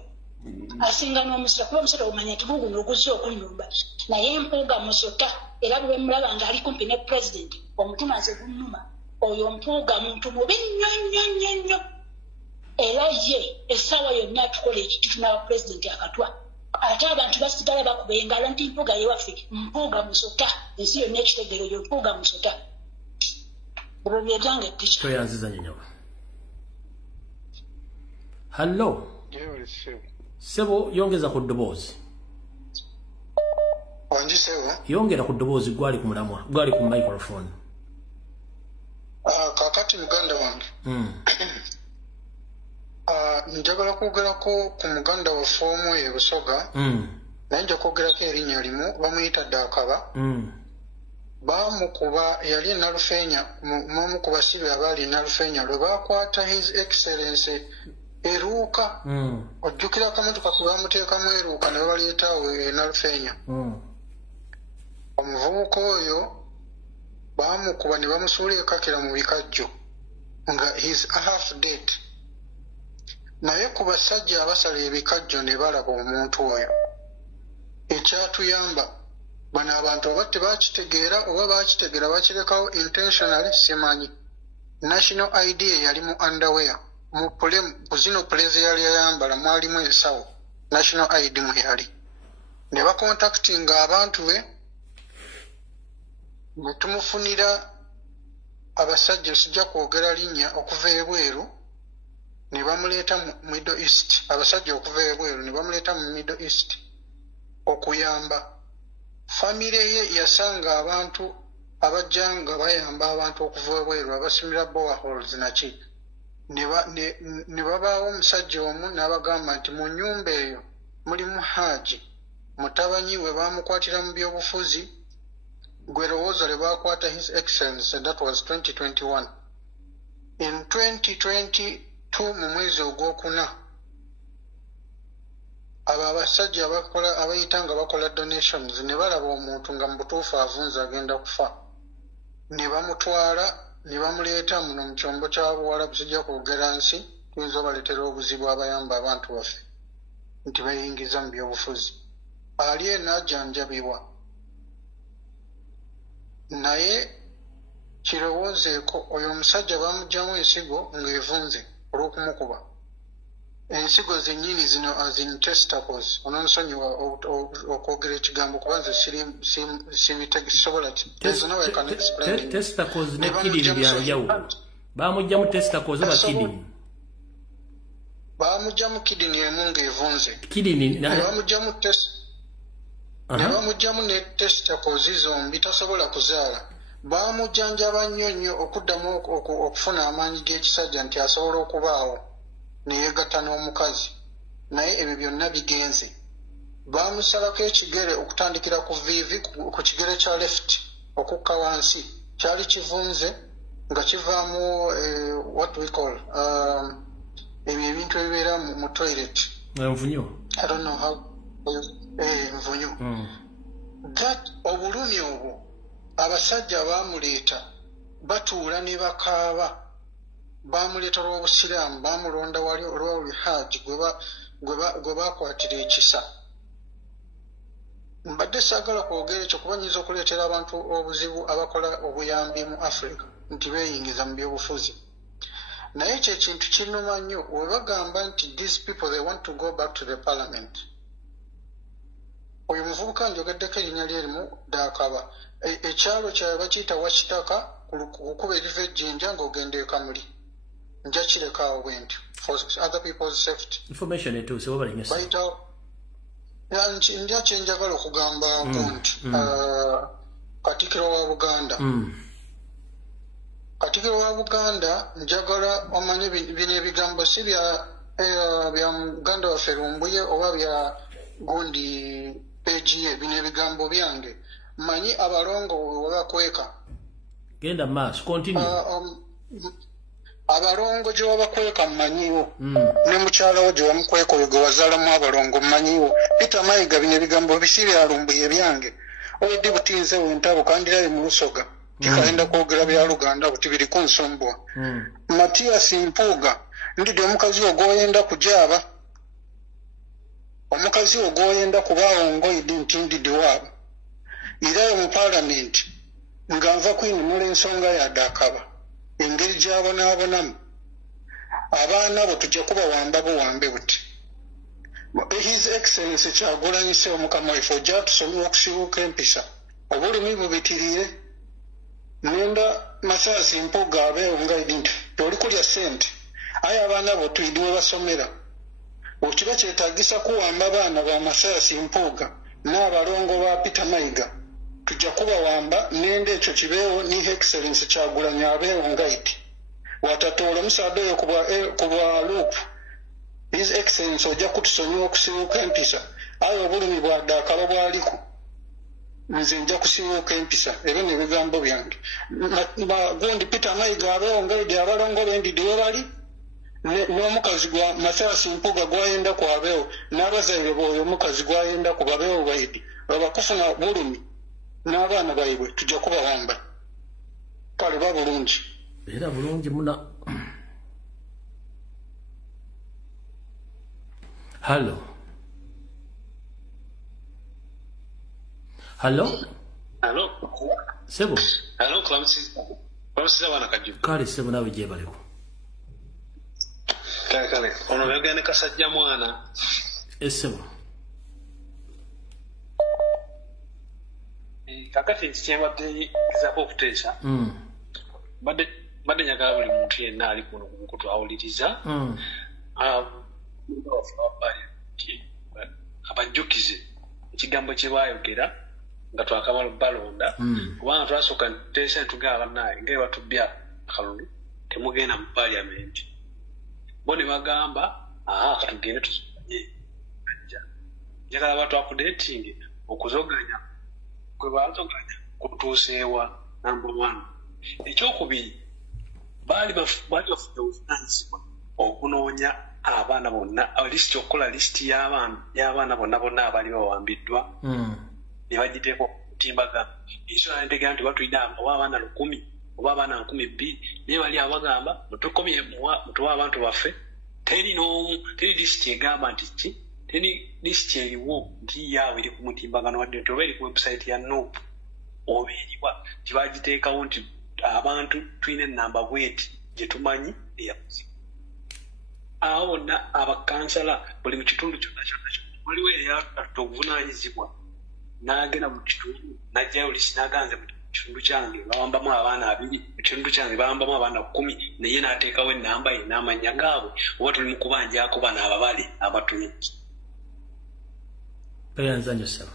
asinga n'omusota kuba omusota omanya nti guguno oguzza okunyumba naye Mpuga musota era bwe mulaba ng'ali kumpi ne president omutima nze gunnuma oyo Mpuga muntu mubi nnyo era ye essaawa yonna atukola ekitutu n'aba pulezidenti akatwa ate abantu basigala bakuba engalo nti mpuuga yewaffe mpuuga musota ensi yonna ekitegero yo mpuuga musota ebyo byejange tica toyanziza nyenyawa hallo sebo yongeza ku ddoboozi yongera ku ddoboozi gwali ku mulamwa gwali ku microphone kakati muganda wange njagala kwogerako ku muganda waffe omu e Busoga naye nja kwogerako erinnya limu bamuyita Dakaba bamukuba yali Nalufeenya mumu ku basibe abaali Nalufeenya lwe bakwata his excellency eruuka ojjukira akamotoka kwe bamuteekamu eruuka ne babaleetaawo e Nalufeenya omuvubuka oyo bamukuba ne bamusuula ekakira mu bikajjo nga his half dead naye ku basajja abasala ebikajjo ne balaba omuntu oyo ekyatuyamba bano abantu oba tebakitegeera oba bakitegeera bakirekawo intentionally simanyi national id yali mu underwear ku zino puleze yali yayambala mwalimu ensawo national id mwe yali ne bakontaktinga abantu be ne tumufunira abasajja sijja kwogera linnya okuva ebweru ne bamuleeta mu Middle East abasajja okuva ebweru ne bamuleeta mu Middle East okuyamba famire ye yasanga abantu abajja nga bayamba abantu okuva ebweru abasimira boreholes naki ne babaawo omusajja omu n'abagamba nti mu nnyumba eyo mulimu Haji mutabanyi we bamukwatira mu byobufuzi gwe lowooza lwe bakwata his excellence and that was 2021 in 2022 mu mwezi ogwokuna abo abasajja abayita nga bakola donations ne balaba omuntu nga mu butuufu avunza agenda kufa ne bamutwala ne bamuleeta muno mu kyombo kya Buwarabu sijja kwogera nsi tuyinza obaleetera obuzibu abayamba abantu baffe nti bayingiza mu byobufuzi ali enajjanjabibwa naye kirowoozeeko oyo omusajja bamugyamu ensigo ng'evunze olw'okumukuba ensigo zennyini zino as in testicles onoonsonyiwa okwogera ekigambo kuba nze sisobola testicles ne kidini byanjawulo bamugyamu testicles oba kidini bamugyamu kidini emu ng'evunze ne bamugyamu ne testicles zombi tasobola kuzaala bamujjanjaba nnyo nnyo okuddamu okufuna amaanyi g'ekisajja nti asobola okubaawo neyegatta n'omukazi naye ebyo byonna bigenze bamusalako ekigere okutandikira ku viivi ku kigere kya left okukka wansi kyali kivunze nga kivaamu what we call ebyo ebintu ebibeera mu toilet envunyu I don't know how envunyu that obulumi obwo abasajja baamuleeta batuula ne bakaaba bamuleeta lw'obusiraamu bamulonda wali olwawuli Haji gwe baakwatira ekisa mbadde saagala kwogera ekyo kuba nnyinza okuleetera abantu obuzibu abakola obuyambi mu Africa nti beeyingiza mu byobufuzi naye ekyo ekintu kinnuma nnyo we bagamba nti these people they want to go back to the parliament oyo muvubuka njogeddeko erinnya lyerimu Dakaba ekyalo kyabwe bakiyita Wakitaka kukuba eriva ejjinja ng'ogenda ekamuli nja kirekaawo bwentyo for other people's safety information etuuse wabalengesa bayitawo nja kyenjagala okugambako nti Katikkiro wa Buganda Katikkiro wa Buganda njagala omanye bino ebigambo si bya muganda waffe Lumbuye oba bya gundi peegi ye bino ebigambo byange manyi abalongo we bakweka genda maaso continue abalongo gye wabakweka mmanyiwo ne mukyalawo gye wamukweka oyo gwe wazaalamu abalongo mmanyiwo Peter Mayiga bino ebigambo bisi bya Lumbuye byange obudde butinze wentabo kandiraye mu Lusoga kikaenda kwogera bya Luganda buti biri ku nsombwa Matias Mpuuga ndidi omukazi ogwoyenda kujaaba omukazi ogwoyenda kubaawo ngoyidi nti ndidi waabo irayo mu parliament nga nva kwinunula ensonga ya Dakaba engeri gy'abonaabonamu abaana bo tujja kubawamba buwambe buti. His Excellency Kyagulanyi Ssebamukama waffe ojja tusomera okusibuuka empisa obulumi bubitirire nenda Masaasi Mpuuga abeewo nga nti oli kulya ssente aye abaana bo tuyidiwe basomera okiba kyetaagisa kuwamba abaana ba Masaasi Mpuuga n'abalongo ba Peter Mayiga tujja kubawamba nenda ekyo kibeewo ni Excellency Kyagulanyi abeewo nga iti watatoola omusaada oyo kubwa loop His Excellency ojja kutusonyiwa okusibuuka empisa aye obulumi bwadde akalo bwaliko nze nja kusibuuka empisa ebyo n'ebigambo byange gundi Peter Mayiga abeewo nga edi abalongo b'endidi we bali n'omukazi gwa Masaasi Mpuuga gwayenda ku abeewo n'abazaire b'oyo omukazi gwayenda ku babeewo baidi babakufuna bulumi n'abaana baibwe tujja kubawamba kale babulungi era bulungi muna. Hello. Sebo. Hello, Klamusiza wana kajibu. Kale sebo nawe je baleko. Kale. Ono yagane kasajja mwana. Sebo. Kakati nkyembadde kizaako okuteesa. Badde njagala buli muntu yenna ali kuno kutwawuliriza. Abajjukize ekigambo kye baayogera nga twakamala balonda kubanga twasooka nteesa netugamba bannaye nga batubya akalulu temugenda mu paliamenti bo ne bagamba katugende tusomanye njagala batwakudeetinge okuzoganya kwe bazoganya kutuuseewa number 1 ekyokubiri baali bafunye obuvunanyizibwa okunoonya abaana bonna lisiti okukola lisiti y'abaana bonna abali bawambiddwa ne bagiteeka okutimbagana ensonga ntegera nti batulina oba abaana 10 oba abaana 200 naye bali abagamba mutukomye mutuwa abantu baffe teri lisiti egamba nti ki teri lisiti eriwo nti yaabwe eri ku mutimbagano wadde nti oba eri ku webusayiti ya NUP oba eriwa tibagiteekawo nti abantu tulina enamba bweti gye tumanyi eyakuzi awo bonna abakansala buli mu kitundu kyonna waliwo eyatutta obuvunaanyizibwa n'agenda mu kitundu n'ajjayo lisi n'aganze mu kitundu kyange bawambamu abaana 2 mu kitundu kyange bawambamu abaana 10 naye n'ateekawo ennamba ye n'amanya gaabwe oba tuli mu kubanjako bano ababale abatumye peyanzanyo saba.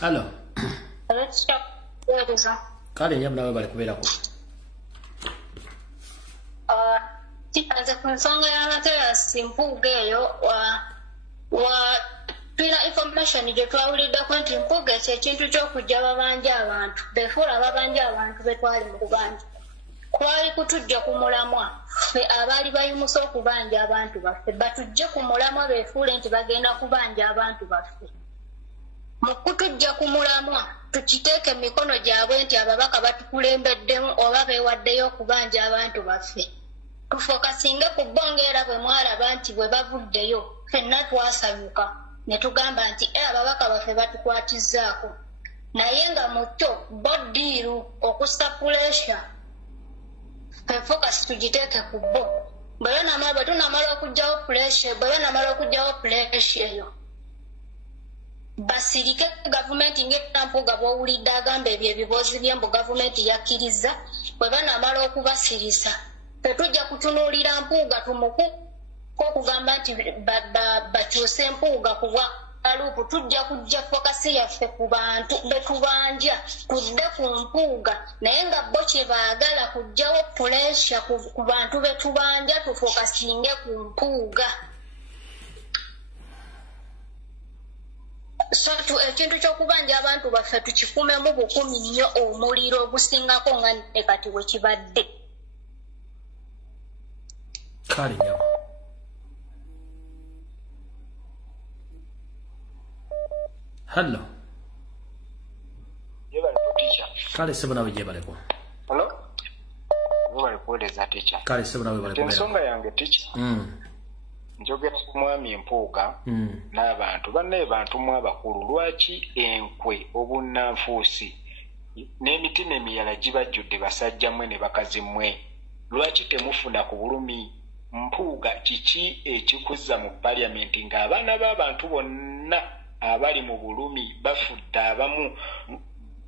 Hello. Let's stop. Kale nyabula we bali kubeerako. Kipanze ku nsonga y'Amasaasi Mpuuga eyo tulina information gye twawuliddeko nti Mpuuga ekyo ekintu ky'okujja babanja abantu befuula babanja abantu be twali mu kubanja kwali kutujja ku mulamwa ffe abaali bayimusa okubanja abantu baffe batujje ku mulamwa befuule nti bagenda kubanja abantu baffe mu kutujja ku mulamwa tukiteeke emikono gyabwe nti ababaka batukulembeddemu oba beewaddeyo okubanja abantu baffe tufokasinge ku bongeera bwe mwalaba nti bwe bavuddeyo ffenna twasanyuka ne tugamba nti ababaka baffe batukwatizzaako naye nga muto boddiiru okussa puleesha ffe fokasi tugiteeke ku bo bwe tunamala okugyawo puleesha eyo basirike gavumenti ng'Empuuga bw'owulidde agamba ebyo ebibuuzi by'embu gavumenti yakkiriza bwe banamala okubasirisa tetujja kutunuulira Mpuuga kugamba nti bakyuse empuuga kubwa alupu tujja kujja fokasi yaffe ku bantu betubanja tudde ku mpuuga naye nga bo kye baagala kujjawo puresha ku bantu betubanja tufokasinge ku mpuuga. So ekintu ky'okubanja abantu baffe tukifumemu bukumi nnyo omuliro ogusingako nga ne kati bwe kibadde. Kale nyama. Hello. Yebale teacher. Kale sebo nawe jebale ko. Hello. Yebale kueleza teacher. Kale sebo nawe bale ko. Ensonga yange teacher. Njogera ku mwami empuuga n'abantu banne bantu mu abakulu lwaki enkwe obunnanfuusi n'emitima emiyala gibajjudde basajja mmwe ne bakazi mmwe lwaki temufuna ku bulumi mpuuga kiki ekikuzza mu paliamenti ng'abaana b'abantu bonna abali mu bulumi bafudde abamu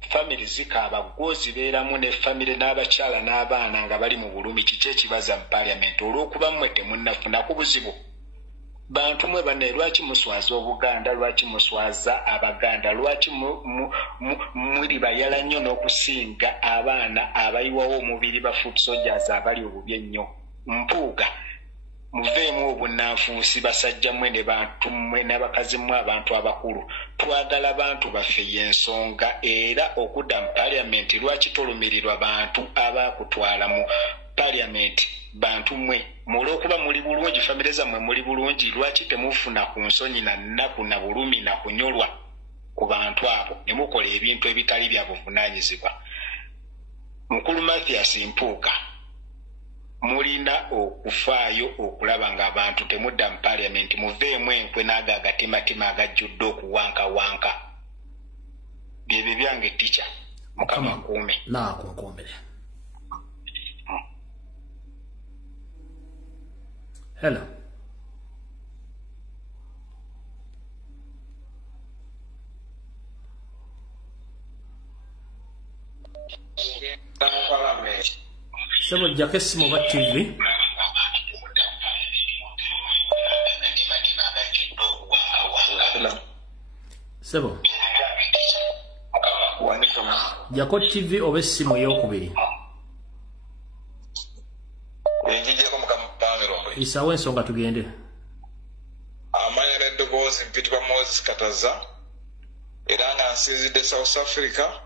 famire zikaaba gwo zibeeramu ne famire n'abakyala n'abaana nga bali mu bulumi kiki ekibaza mu paliamenti olw'okuba mmwe temunnafuna ku buzibu bantu mwe banne lwaki muswaza Obuganda lwaki muswaza Abaganda lwaki muri bayala nnyo n'okusinga abaana abayiwawo omubiri ba foot soldiers abali obubi ennyo mpuuga muveemu obunnanfuusi basajja mmwe ne bantu mmwe n'abakazi mmwe abantu abakulu twagala abantu baffe y'ensonga era okudda mu paliamenti lwaki tolumirirwa bantu abakutwala mu paliamenti bantu mmwe mulwokuba muli bulungi famire zammwe muli bulungi lwaki temufuna ku nsonyi na nnaku na bulumi na kunyolwa ku bantu abo ne mukola ebintu ebitali bya buvunaanyizibwa. Mukulu Mathias Mpuuga mulina okufaayo okulaba ng'abantu temudda mu paliamenti muveemu enkwe n'ago agatimatima agajjudde okuwankawanka. Byebyo byange teacher Mukama akuume. Naakunkuumire. Hello. Sebo jake simu ba TV. Sebo. Jako TV obe simu ey'okubiri. Isawe ensonga tugende. Amanya n'eddoboozi mpitibwa Moses Kataza era nga nsinzidde South Africa.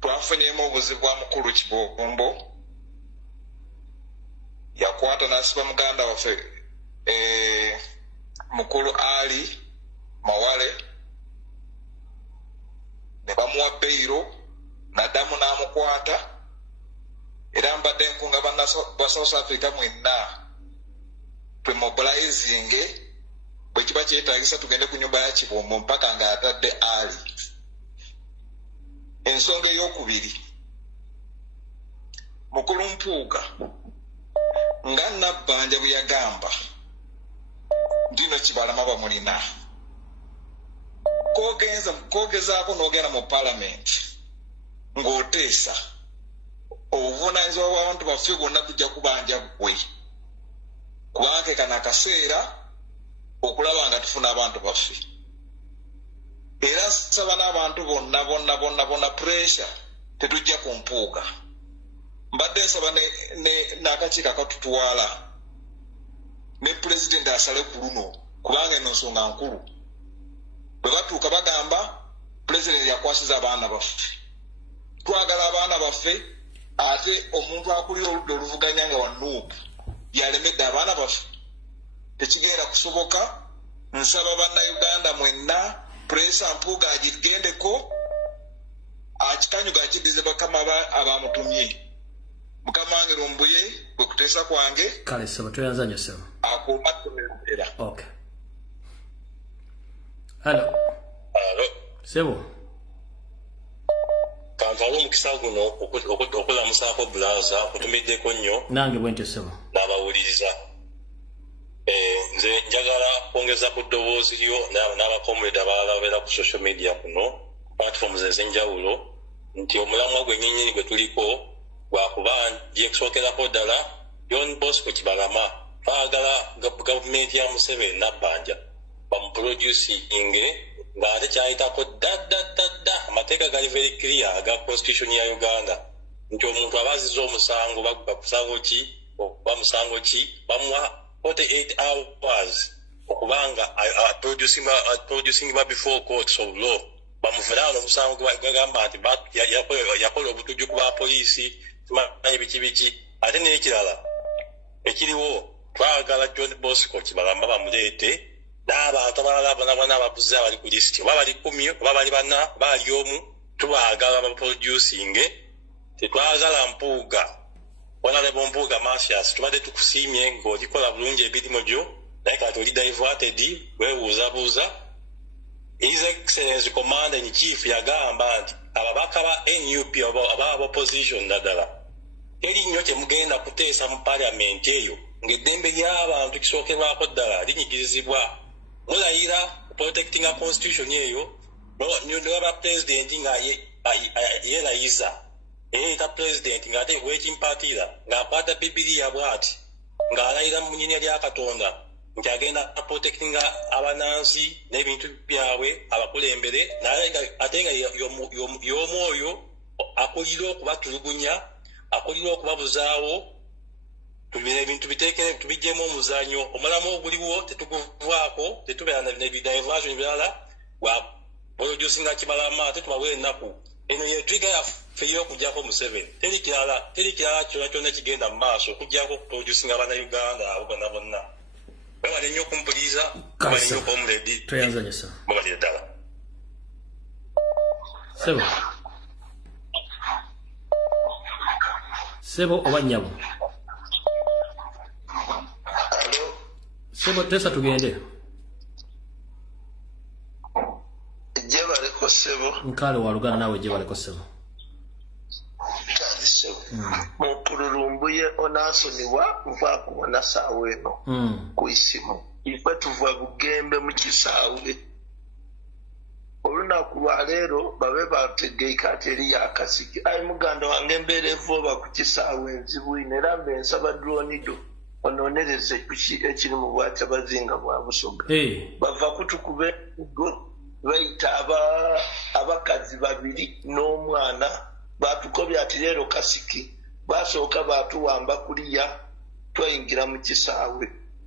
Twafunyeemu obuzibu bwa mukulu Kibombo yakwata n'asiba muganda waffe mukulu Ali Mawale ne bamuwa beyiro n'addamu n'amukwata era mbadde nkunga banna ba South Africa mwenna twemobilizing bwe kiba kyetaagisa tugende ku nyumba ya Kibombo mpaka ng'atadde Ali. Ensonga ey'okubiri mukulu Mpuuga nga Nabbanja bwe yagamba ndino Kibalama bamulina koogezaako n'ogenda mu palamenti ng'oteesa obuvunaanyizibwa bw'abantu baffe bwonna kujja kubanja ggwe kubanga kano akaseera okulaba nga tufuna abantu baffe era nsaba n'abantu bonna pressure tetujja ku Mpuuga. Mbadde nsaba n'akakiiko akatutwala ne pulezidenti asale ku luno kubanga eno nsonga nkulu bwe batuuka bagamba pulezidenti yakwasiza abaana baffe twagala abaana baffe ate omuntu akulira oludda oluvuganya nga wa NUP yalemedde abaana baffe tekigenda kusoboka. Nsaba bannayuganda mwenna presa Mpuuga agigendeko akikanyuga akiddize bakama abamutumye mukama wange Lumbuye bwe kuteesa kwange kale sebo toyanza nnyo sebo akuuma era. Okay. Hello. Sebo kanvalo omukisa guno okulamusaako bulaza kutumiddeko nnyo nange bwentyo sebo n'abawuliriza. Nze njagala kwongeza ku ddoboozi lyo n'abakomrade abalala babeera ku social media kuno platforms ez'enjawulo nti omulamwa gwennyinnyini gwe tuliko gwakuba gye kusookerako ddala John Bosco Kibalama twagala gavumenti ya Museveni nabbanja bamuproducing ng'ate kyayitako dda amateeka gali very clear aga constitution ya Uganda nti omuntu abaziza omusango bamusango ki bamuwa 48 hours okubanga producing before courts of law bamuvulaano omusango gagamba nti yakola obutujju ku bapoliisi tumanyi biki ate n'ekirala ekiriwo twagala John Bosco Kibalama bamuleete n'abantu abalala n'ababuze abali ku lisiti oba bali 10 oba bali 4 bali omu tubaagala baproducing tetwagala Mpuuga Honorable Mpuuga Marcius tubadde tukusiimye ng'olikola bulungi ebirimu gyo naye kati oli diverted weebuuzabuuza His Excellency Commander in Chief yagamba nti ababaka ba NUP aba opposition naddala teri nnyo kyemugenda kuteesa mu parliament eyo ng'eddembe ly'abantu kisookerwako ddala linyigirizibwa mulayira protecting a constitution eyo n'olaba president nga yeerayiza eyeeta president ng'ate wekimpaatira ng'akwata Bibiliya bw'ati ng'alayira mu nnyinnya lya Katonda nti agenda protecting abanansi n'ebintu byabwe abakulembere naye ate nga y'omwoyo akulira okubatulugunya akulira okubabuzaawo ebintu biteekere tubijjemu omuzanyo omulamu oguliwo tetuguvaako tetubeera nebidiversion birala producing Kibalama ate tubawe ennaku eno yetwiga yaffe ey'okuggyako Museveni teri kirala kyonna kyonna kigenda mu maaso okuggyako producing Uganda abo bonna bawale nnyo okumpuliza bawale nnyo okumuledi tweyanzanyisa babalire ddala Sebo oba nnyabo Sebo tesa tugende jebaleko Sebo nkale wa Luganda nawe jebaleko Sebo kale Sebo Lumbuye onasonibwa nva kubona saawa eno ku isimu ife tuva Bugembe mu kisaawe olunaku lwa leero babe bategeika ati eri yakasiki ayi muganda wange mbeerevu oba ku kisaawe nzibwine era mbe nsaba dronido ononereze kuki ekiri mu Bwakyabazinga bwa Busoga bava kutukuba ego bayita abakazi babiri n'omwana batukobya ati leero kasiki basooka batuwamba kuliya twayingira mu kisaawe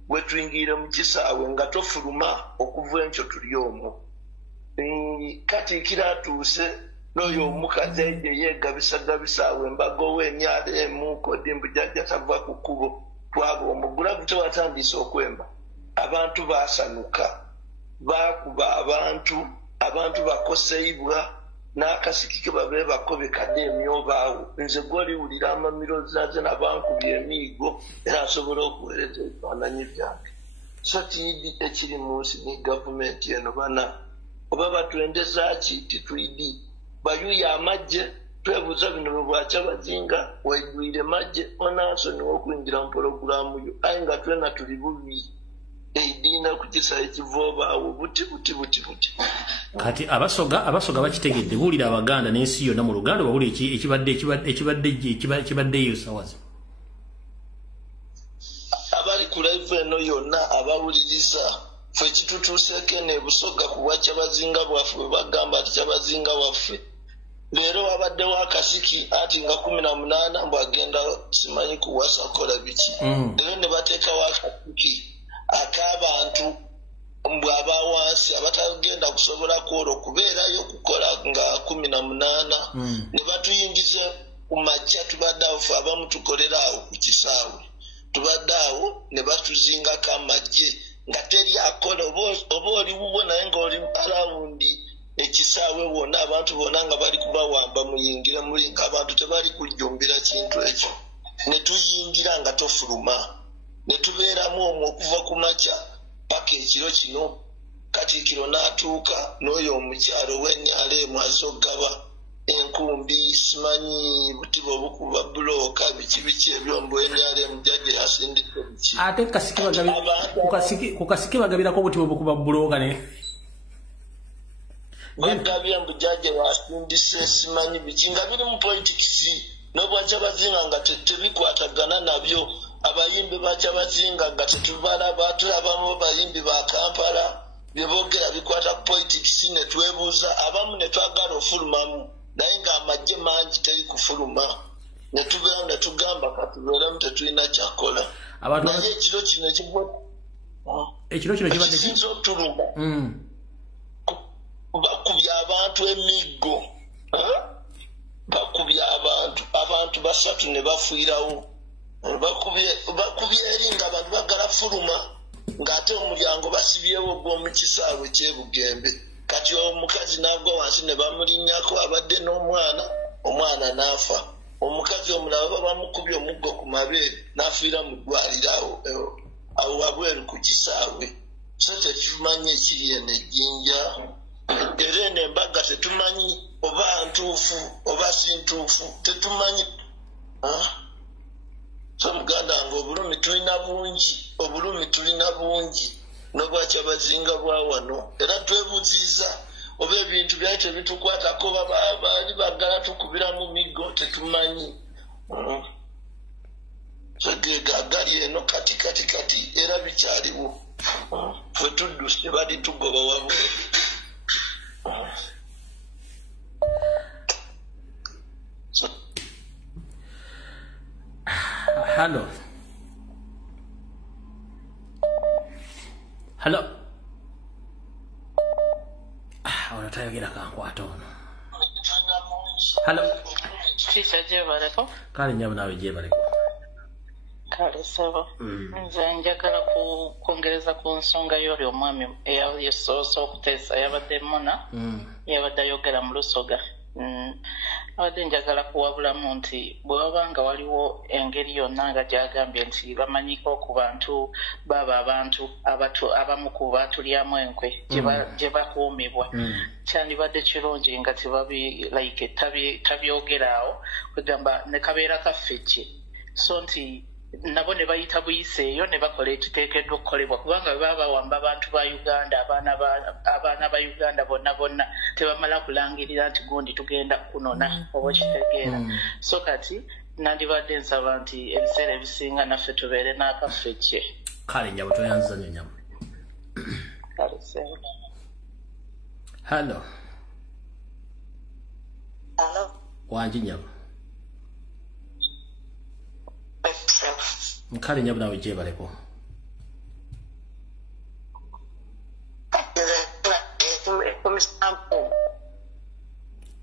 bwe tuyingire mu kisaawe nga tofuluma okuva enkyo tuli omwo kati kiratuuse n'oyo omukazi ejo yeegabisagabisa awo embago w'emyalemu kodimbu jajja tava ku kkubo twaba omugulavu tewatandise okwemba abantu baasanuka baakuba abantu bakoseibwa n'akasiki ke babe bakobe kadde emyobaawo nze gwoliwulira amamiro zaze nabankubye emiigo era asobola okuweereza ebifaananyi byange so tiidi ekiri mu nsi ne gavumenti eno bana oba batwendeza ki titwidi bayuya amagye twebuuza bino bwe Bwakyabazinga waigwire magye onansoni w'okwingira mu porogulamu yo aye nga twena tuli bubi eidiina ku kisa ekivoobawo buti kati abasoga bakitegedde buulira Abaganda n'ensi yonna mu Luganda bawulira ekibaddeyo sawazi abali ku live eno yonna abawuliriza ffe kitutuuseeko eno ebusoga ku Bwakyabazinga bwaffe bwe bagamba ati Kyabazinga waffe leero wabaddewo akasiki ati nga 18 mbw agenda simanyi kuwasa kola biki leero ne bateekawo akasiki ak'abantu mbw abawansi abatagenda kusobola kwolwo kubeerayo kukola nga 18 ne batuyingiza ku makya tubadde awo ffe abamu tukolera awo ku kisaawe tubadde awo ne batuzingako amagye nga teri akola oba oliwuwo naye ng'oli alawundi ekisaawe wonna abantu bonna nga bali kubawamba muyingire muli ng'abantu tebali kujjumbira kintu ekyo ne tuyingira nga tofuluma ne tubeeramu omwo okuva ku makya paka ekiro kino Katikkiro n'atuuka n'oyo omukyalo w'ennyaleemu azogaba enkumbi simanyi buti bwobukuba bulooka biki ebyombo ennyaleemu jjajja yasindika biki ate ku kasiki bagabirako buti bwobukuba bulooka ne bagabye mbu jjajja wasindise simanyi biki nga biri mu politikisi n'Obwakyabazinga nga tebikwatagana nabyo abayimbi bakyabazinga nga tetubalaba tulabamu bayimbi ba Kampala byeboogera bikwata ku politics ne twebuuza abamu ne twagala ofulumamu naye ng'amagye mangi teri kufuluma ne tubeera ne tugamba katubeeremu tetulina kyakola naye ekiro kino kisinza otuluma bakubya abantu emiggo bakubya abantu basatu ne bafiirawo bakubye eri nga abantu bagala fuluma ng'ate omulyango basibyewo gw'omukisaawe ky'ebugembe kati omukazi n'agwa wansi ne bamulinnyako abadde n'omwana omwana n'afa omukazi omulala bamukubye omuggo ku mabeere n'afiira mu ddwaliro awo wabweru ku kisaawe so tetumanyi ekiri eno ejjinja era eno embaga tetumanyi oba ntuufu oba si ntuufu tetumanyi so muganda nga obulumi tulina bungi n'obwakyabazinga bwa wano era twebuziza oba ebintu byali tebitukwatako baali bagala tukubira mu miggo tetumanyi so gegagali eno kati era bikyaliwo ffe tudduse bali tugoba wabweru Hello. Unatayogera kankwata ono. Hello. Kisa jebaleko. Kale nyamu nawe jebaleko. Kale sabo. Nze njagala kwongereza ku nsonga y'oli omwami eyasoose okuteesa yabadde muna yabadde ayogera mu Lusoga. Abadde njagala kuwabulamu nti bwe wabanga waliwo engeri yonna nga gyagambye nti bamanyiko ku bantu baba abantu abamu ku baatulyamu enkwe gye bakuumibwa kyandibadde kirungi nga tabyogeraawo kwegamba ne kabeera kaffe ki so nti nabo ne bayita buyiseeyo ne bakola ekiteekeddwa okukolebwa kubanga bwe baba bawamba abantu ba Uganda abaana ba Uganda bonna tebamala kulangirira nti gundi tugenda kunona oba kitegeera so kati nandibadde nsaba nti ebiseera ebisinga naffe tubeere n'akaffe kye kale nyabo toyanziza nnyo nyabo kale sebo Hello wanji nyabo Nkale nyabu nawe jebaleko.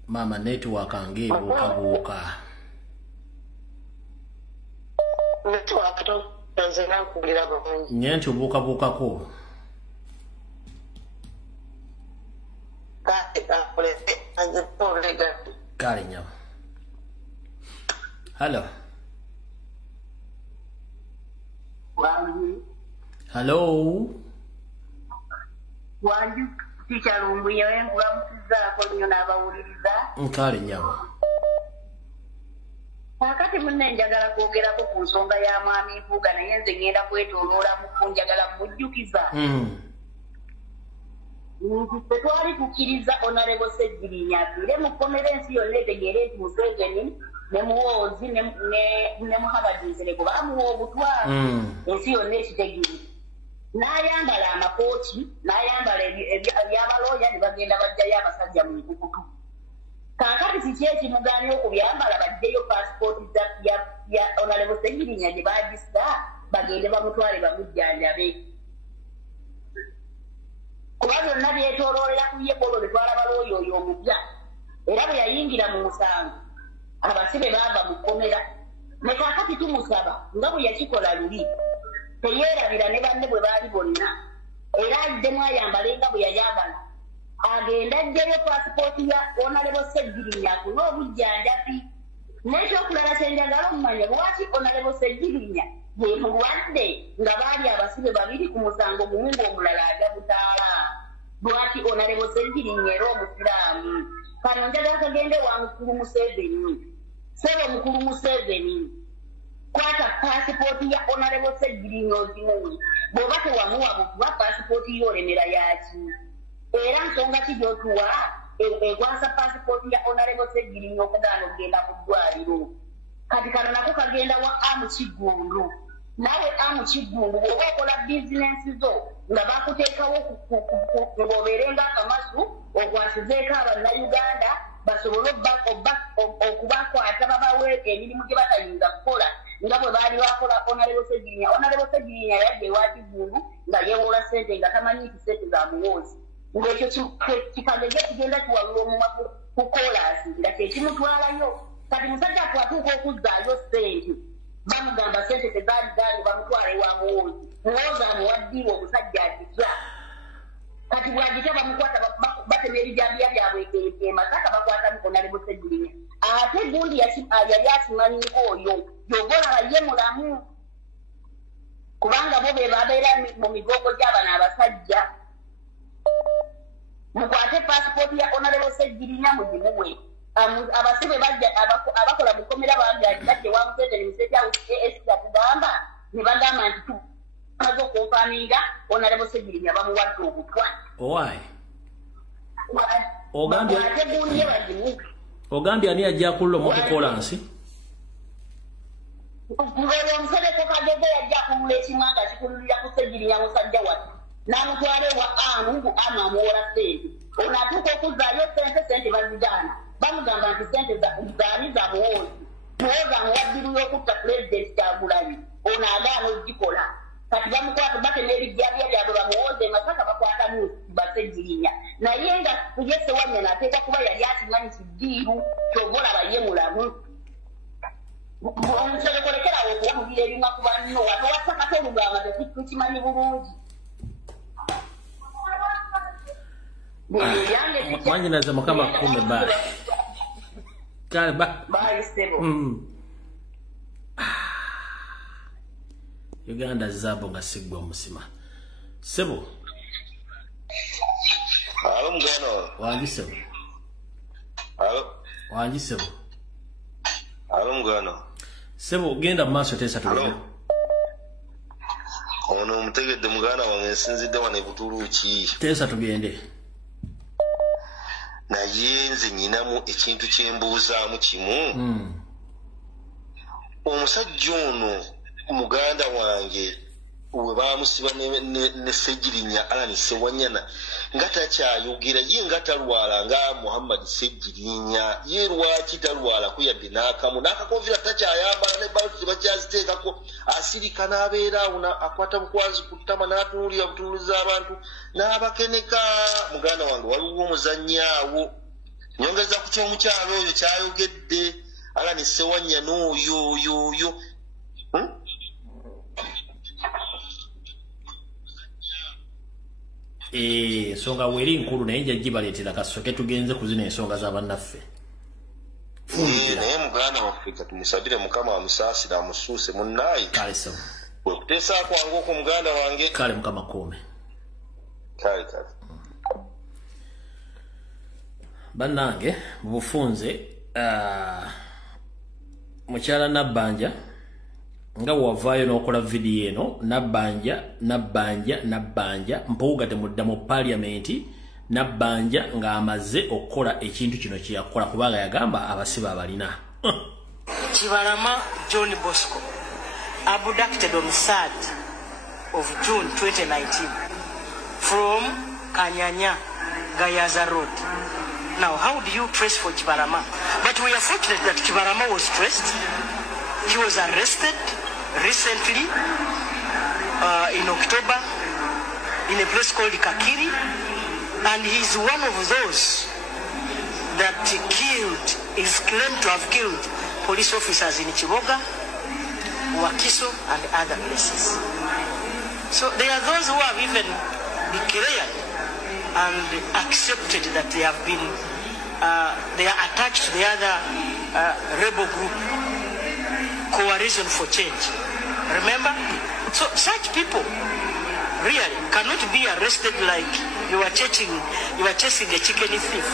Mama network ange buka. Network to tanzania kugira bwo. Nyenti buka ko. Kale nyabu. Hello. Hello. Wanju teacher Lumbuye ngulamukizaako nnyo n'abawuliriza. Nkale nyawo. Kakati munne njagala kwogerako ku nsonga ya mwami Mpuuga naye nze ngenda kwetooloola njagala mujjukiza. Tetwali tukkiriza Honorable Sseggirinya afiire mu kkomera ensi yonna etegeere nti Museveni ne Muhoozi ne Muhammad Nsereko bamuwa obutwa ensi yonna ekitegeere n'ayambala amakooti n'ayambala ebyabalooya ne bagenda bajjayo abasajja mu nkukutu kaakati kiki ekimugaanye okubyambala bajjeyo paasipooti ya Honorable Sseggirinya gye baagisa bagende bamutwale bamujjanjabe kuba byonna byetooloolera ku ye bolo betwala balooya oyo omupya era bwe yayingira mu musango abasibe baava mu kkomera ne kaakati tumusaba nga bwe yakikola luli teyeerabira ne banne bwe baali bonna era addemu ayambale nga bwe yayambala agenda ajjayo paasipooti ya Honorable Sseggirinya akune obujjanjabi n'ekyokulala kyenjagala omumanya lwaki Honorable Sseggirinya ye mulwadde nga baali abasibe babiri ku musango gumu ng'omulala aja butaala lwaki Honorable Sseggirinya era omusiraamu kano njagala kagende wa mukulu Museveni sebe mukulu Museveni kwata paasipooti ya Honorable Sseggirinya ozimuwe bw'oba tewamuwa bukuba paasipooti y'olemera yaki era nsonga ki gy'otuwa ekwasa paasipooti ya Honorable Sseggirinya okugaana okugenda mu ddwaliro kati kano nako kagenda wa Amu Kigundu nawe amukigundu bw'oba okola bizinensi zo nga bakuteekawo ng'obeerenga akamasu okwasizeeko abannayuganda basobole okubakwata babawe emirimu gye batayinza kukola nga bwe baali bakola Honorable Segirinya. Honorable Segirinya yadde ewa Kigundu nga yeewola ssente nga tamanyi nti ssente za muwoozi. Ng'ekyo kikagege kigenda kiwalula omumwa ku koolaasi nga kyekimutwalayo. Kati musajja akwatuuka okuzzaayo ssente bamugamba ssente tezaali zaali bamutwala ewa muwoozi. Muwoozi amuwaddiwa omusajja agitya. Kati bwagitya bamukwata batema ebijambiya byabwe e Masaka bakwata Honorable Segirinya. Ate gundi yali akimanyiiko oyo yogola ye mulamu kubanga bo be babeera mu migogo gy'abana abasajja. Mukwate pasipoti ya Honorable Segirinya mugimuwe. Abasibe bajja abakola mu kkomera badde wa Museveni Museveni ASP atugamba ne bagamba nti tumaze okunfaaminga Honorable Segirinya bamuwadde obutwa. Why? Ogambye ani ajja kulla mu kolansi? Ng'olwo omusebeko Kagege yajja kulula ekimwa nga kikululira ku Segirinya musajja wattu. N'amutwala ewa Amu amuwola ssente. Ono atuuka okuzzaayo ssente bazigaana. Bamugamba nti ssente zaani za muwoozi. Muwoozi amuwaddiru y'okutta Pulezidenti Kyagulanyi. Ono agaana okugikola. Kati bamukwata batema ebijjabya byabwe bamuwooze Masaka bakwatamu Segirinya. Naye nga ye Ssewanyana ateekwa kuba yali akimanyi kiddiiru ky'oba olaba ye mulamu. Omuserekolekerawo okuwulira ebimwa ku banno wano wasakate olugamba tetukimanyi bulungi. Mwanyinaza Mukama kume bye. Kale ba. Bye Sebo. Uganda zabo nga sigwa omusima. Sebo. Alo mugano. Wangi Sebo. Alo. Wangi Sebo. Alo mugano. Sebo genda maaso tesa tulina. Ono mutegedde mugana wange nsinzidde wano Butuluki. Tesa tugende. Naye nze nyinamu ekintu kyembuuzaamu kimu. Omusajja ono muganda wange we baamusiba ne Segirinya Alani Ssewanyana nga takyayogera ye nga talwala nga Muhammad Segirinya ye lwaki talwala kuyadde n'akamu n'akakovira takyayambala ne baluti bakyaziteekako asirika n'abeera awo akwata bukwazi ku ttama n'atunuulira butunuuliza abantu n'abakeneka. Muganda wange waliwo omuzannyi awo. Nyongeza ku ky'omukyalo oyo kyayogedde Alani Ssewanyana oyo. Ensonga weri nkulu naye njya gibaleetera kasoke tugenze kuzina ensonga z'abannaffe. Naye muganda waffe tumusabire Mukama amusaasire amusuuse munnaayi. Kale so. Bwe kuteesa kwange okwo muganda wange. Kale Mukama kuume. Kale. Bannange mu bufunze mukyala Nabbanja nga wavaayo n'okola vidiyo eno Nabbanja mpuuga temudda mu paliamenti Nabbanja ng'amaze okukola ekintu kino kye yakola kubanga yagamba abasibe abalina. Kibalama John Bosco abducted on 3rd of June 2019 from Kanyanya Gayaza Road. Now, how do you trace for Kibalama? But we are fortunate that Kibalama was traced. He was arrested recently in October in a place called Kakiri, and he's one of those that is claimed to have killed police officers in Chiboga, Wakiso, and other places. So there are those who have even declared and accepted that they have been they are attached to the other rebel group, Coalition for Change. Remember? So such people really cannot be arrested like you are chasing a chicken thief.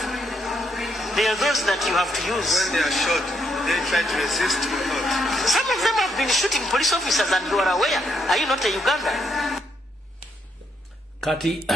They are those that you have to use. When they are shot, they try to resist or not. Some of them have been shooting police officers and you are aware. Are you not a Ugandan? Kati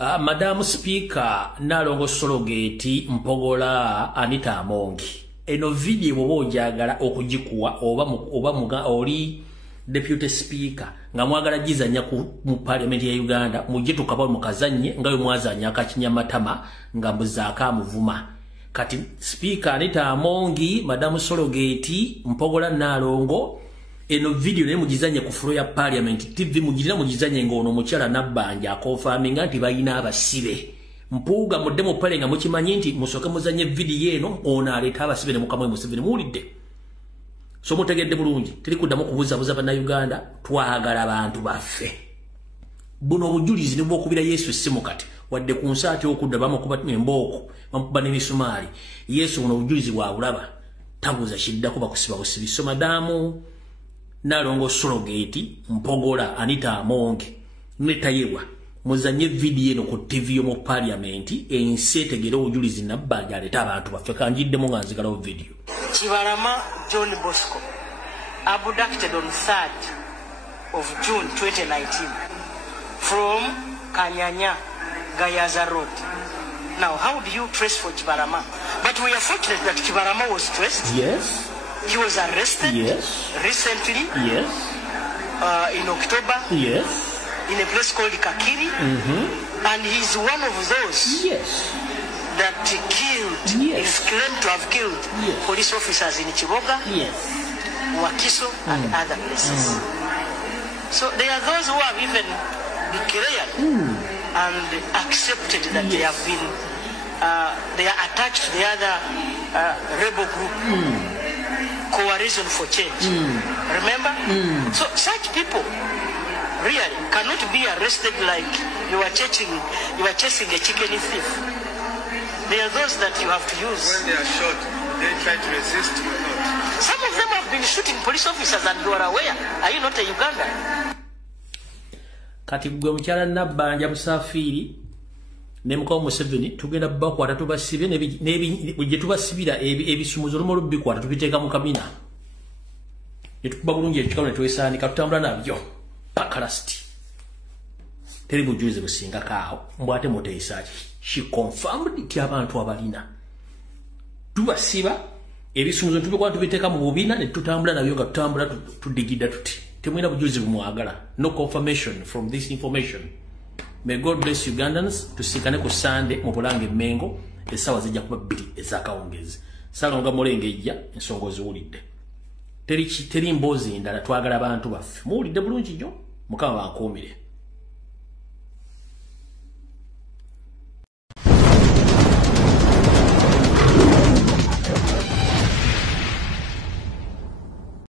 Madam Speaker Nalongo Sologeti Mpogola Anita Amongi eno video bwoba ojagala okugikuwa oba muga oli deputy speaker nga mwagala gizanya mu parliament ya Uganda mujje tukaba mukazanye ngayo mwazanya akakinyamatama nga mbuzaaka muvuma kati speaker Anita Amongi Madam Sologeti Mpogola Nalongo eno video ne mugizanye ku floor ya parliament TV mugizanye ngono mukyala Nabbanja akonfirming nti bayina abasibe Mpuuga mudde pale nga mukimanyi nti musoke muzanye video eno ona aleta abasibe ne mukamwe Museveni muwulidde so mutegedde bulungi teri kuddamu kubuzabuza bana Uganda twagala abantu baffe buno obujulizi ne bwokubira Yesu simu kati wadde ku nsaati okudda bamukuba emboko bamukuba n'emisumaali Yesu buno obujulizi bwa bulaba tabuza shidda kuba kusiba busibi so Madamu Nalongo Sologeti Mpogola Anita Amongi netayewa muzanye video eno ku TV yo mu parliament ensetegere obujulizi Nabbanja aleta abantu baffe kanjiddemu nga nzigalawo video Kibalama John Bosco abducted on 3rd of June 2019 from Kanyanya Gayaza Road. Now, how do you trace for Kibalama? But we are fortunate that Kibalama was traced. Yes. He was arrested. Yes. Recently. Yes. In October. Yes. In a place called Kakiri. And he's one of those. Yes. That killed, is claimed to have killed police officers in Chiboga, Wakiso, and other places. So there are those who have even declared and accepted that they have been, they are attached to the other rebel group, Coalition for Change. Remember? So such people really cannot be arrested like you are chasing a chicken thief. They are those that you have to use. When they are shot, they try to resist or not? Some of them have been shooting police officers and you are aware. Are you not a Uganda? Kati gwe mukyala Nabbanja Musafiri ne mukawo Museveni tugenda bakwata tubasibe ne tubasibira ebisumuzo lumo lubbikwata tubiteeka mu kabina. Ne tukuba bulungi ekikalu ne twesaanika tutambula nabyo pakalasti. Teri bujulizi businga kaawo mbwate moteyisaaki. She confirmed nti abantu abalina tubasiba ebisumuzo tubikwa tubiteeka mu bubina ne tutambula nabyo nga tutambula tudigida tuti temwina bujulizi bumwagala. No confirmation from this information. May God bless Ugandans. Tusikane ku Sunday mu Bulange Mengo essaawa zijja kuba 2 ez'akawungezi. Salonga Mulenge ejja ensonga oziwulidde. Teri mboozi ndala twagala abantu baffe. Muwulidde bulungi nnyo Mukama bankuumire.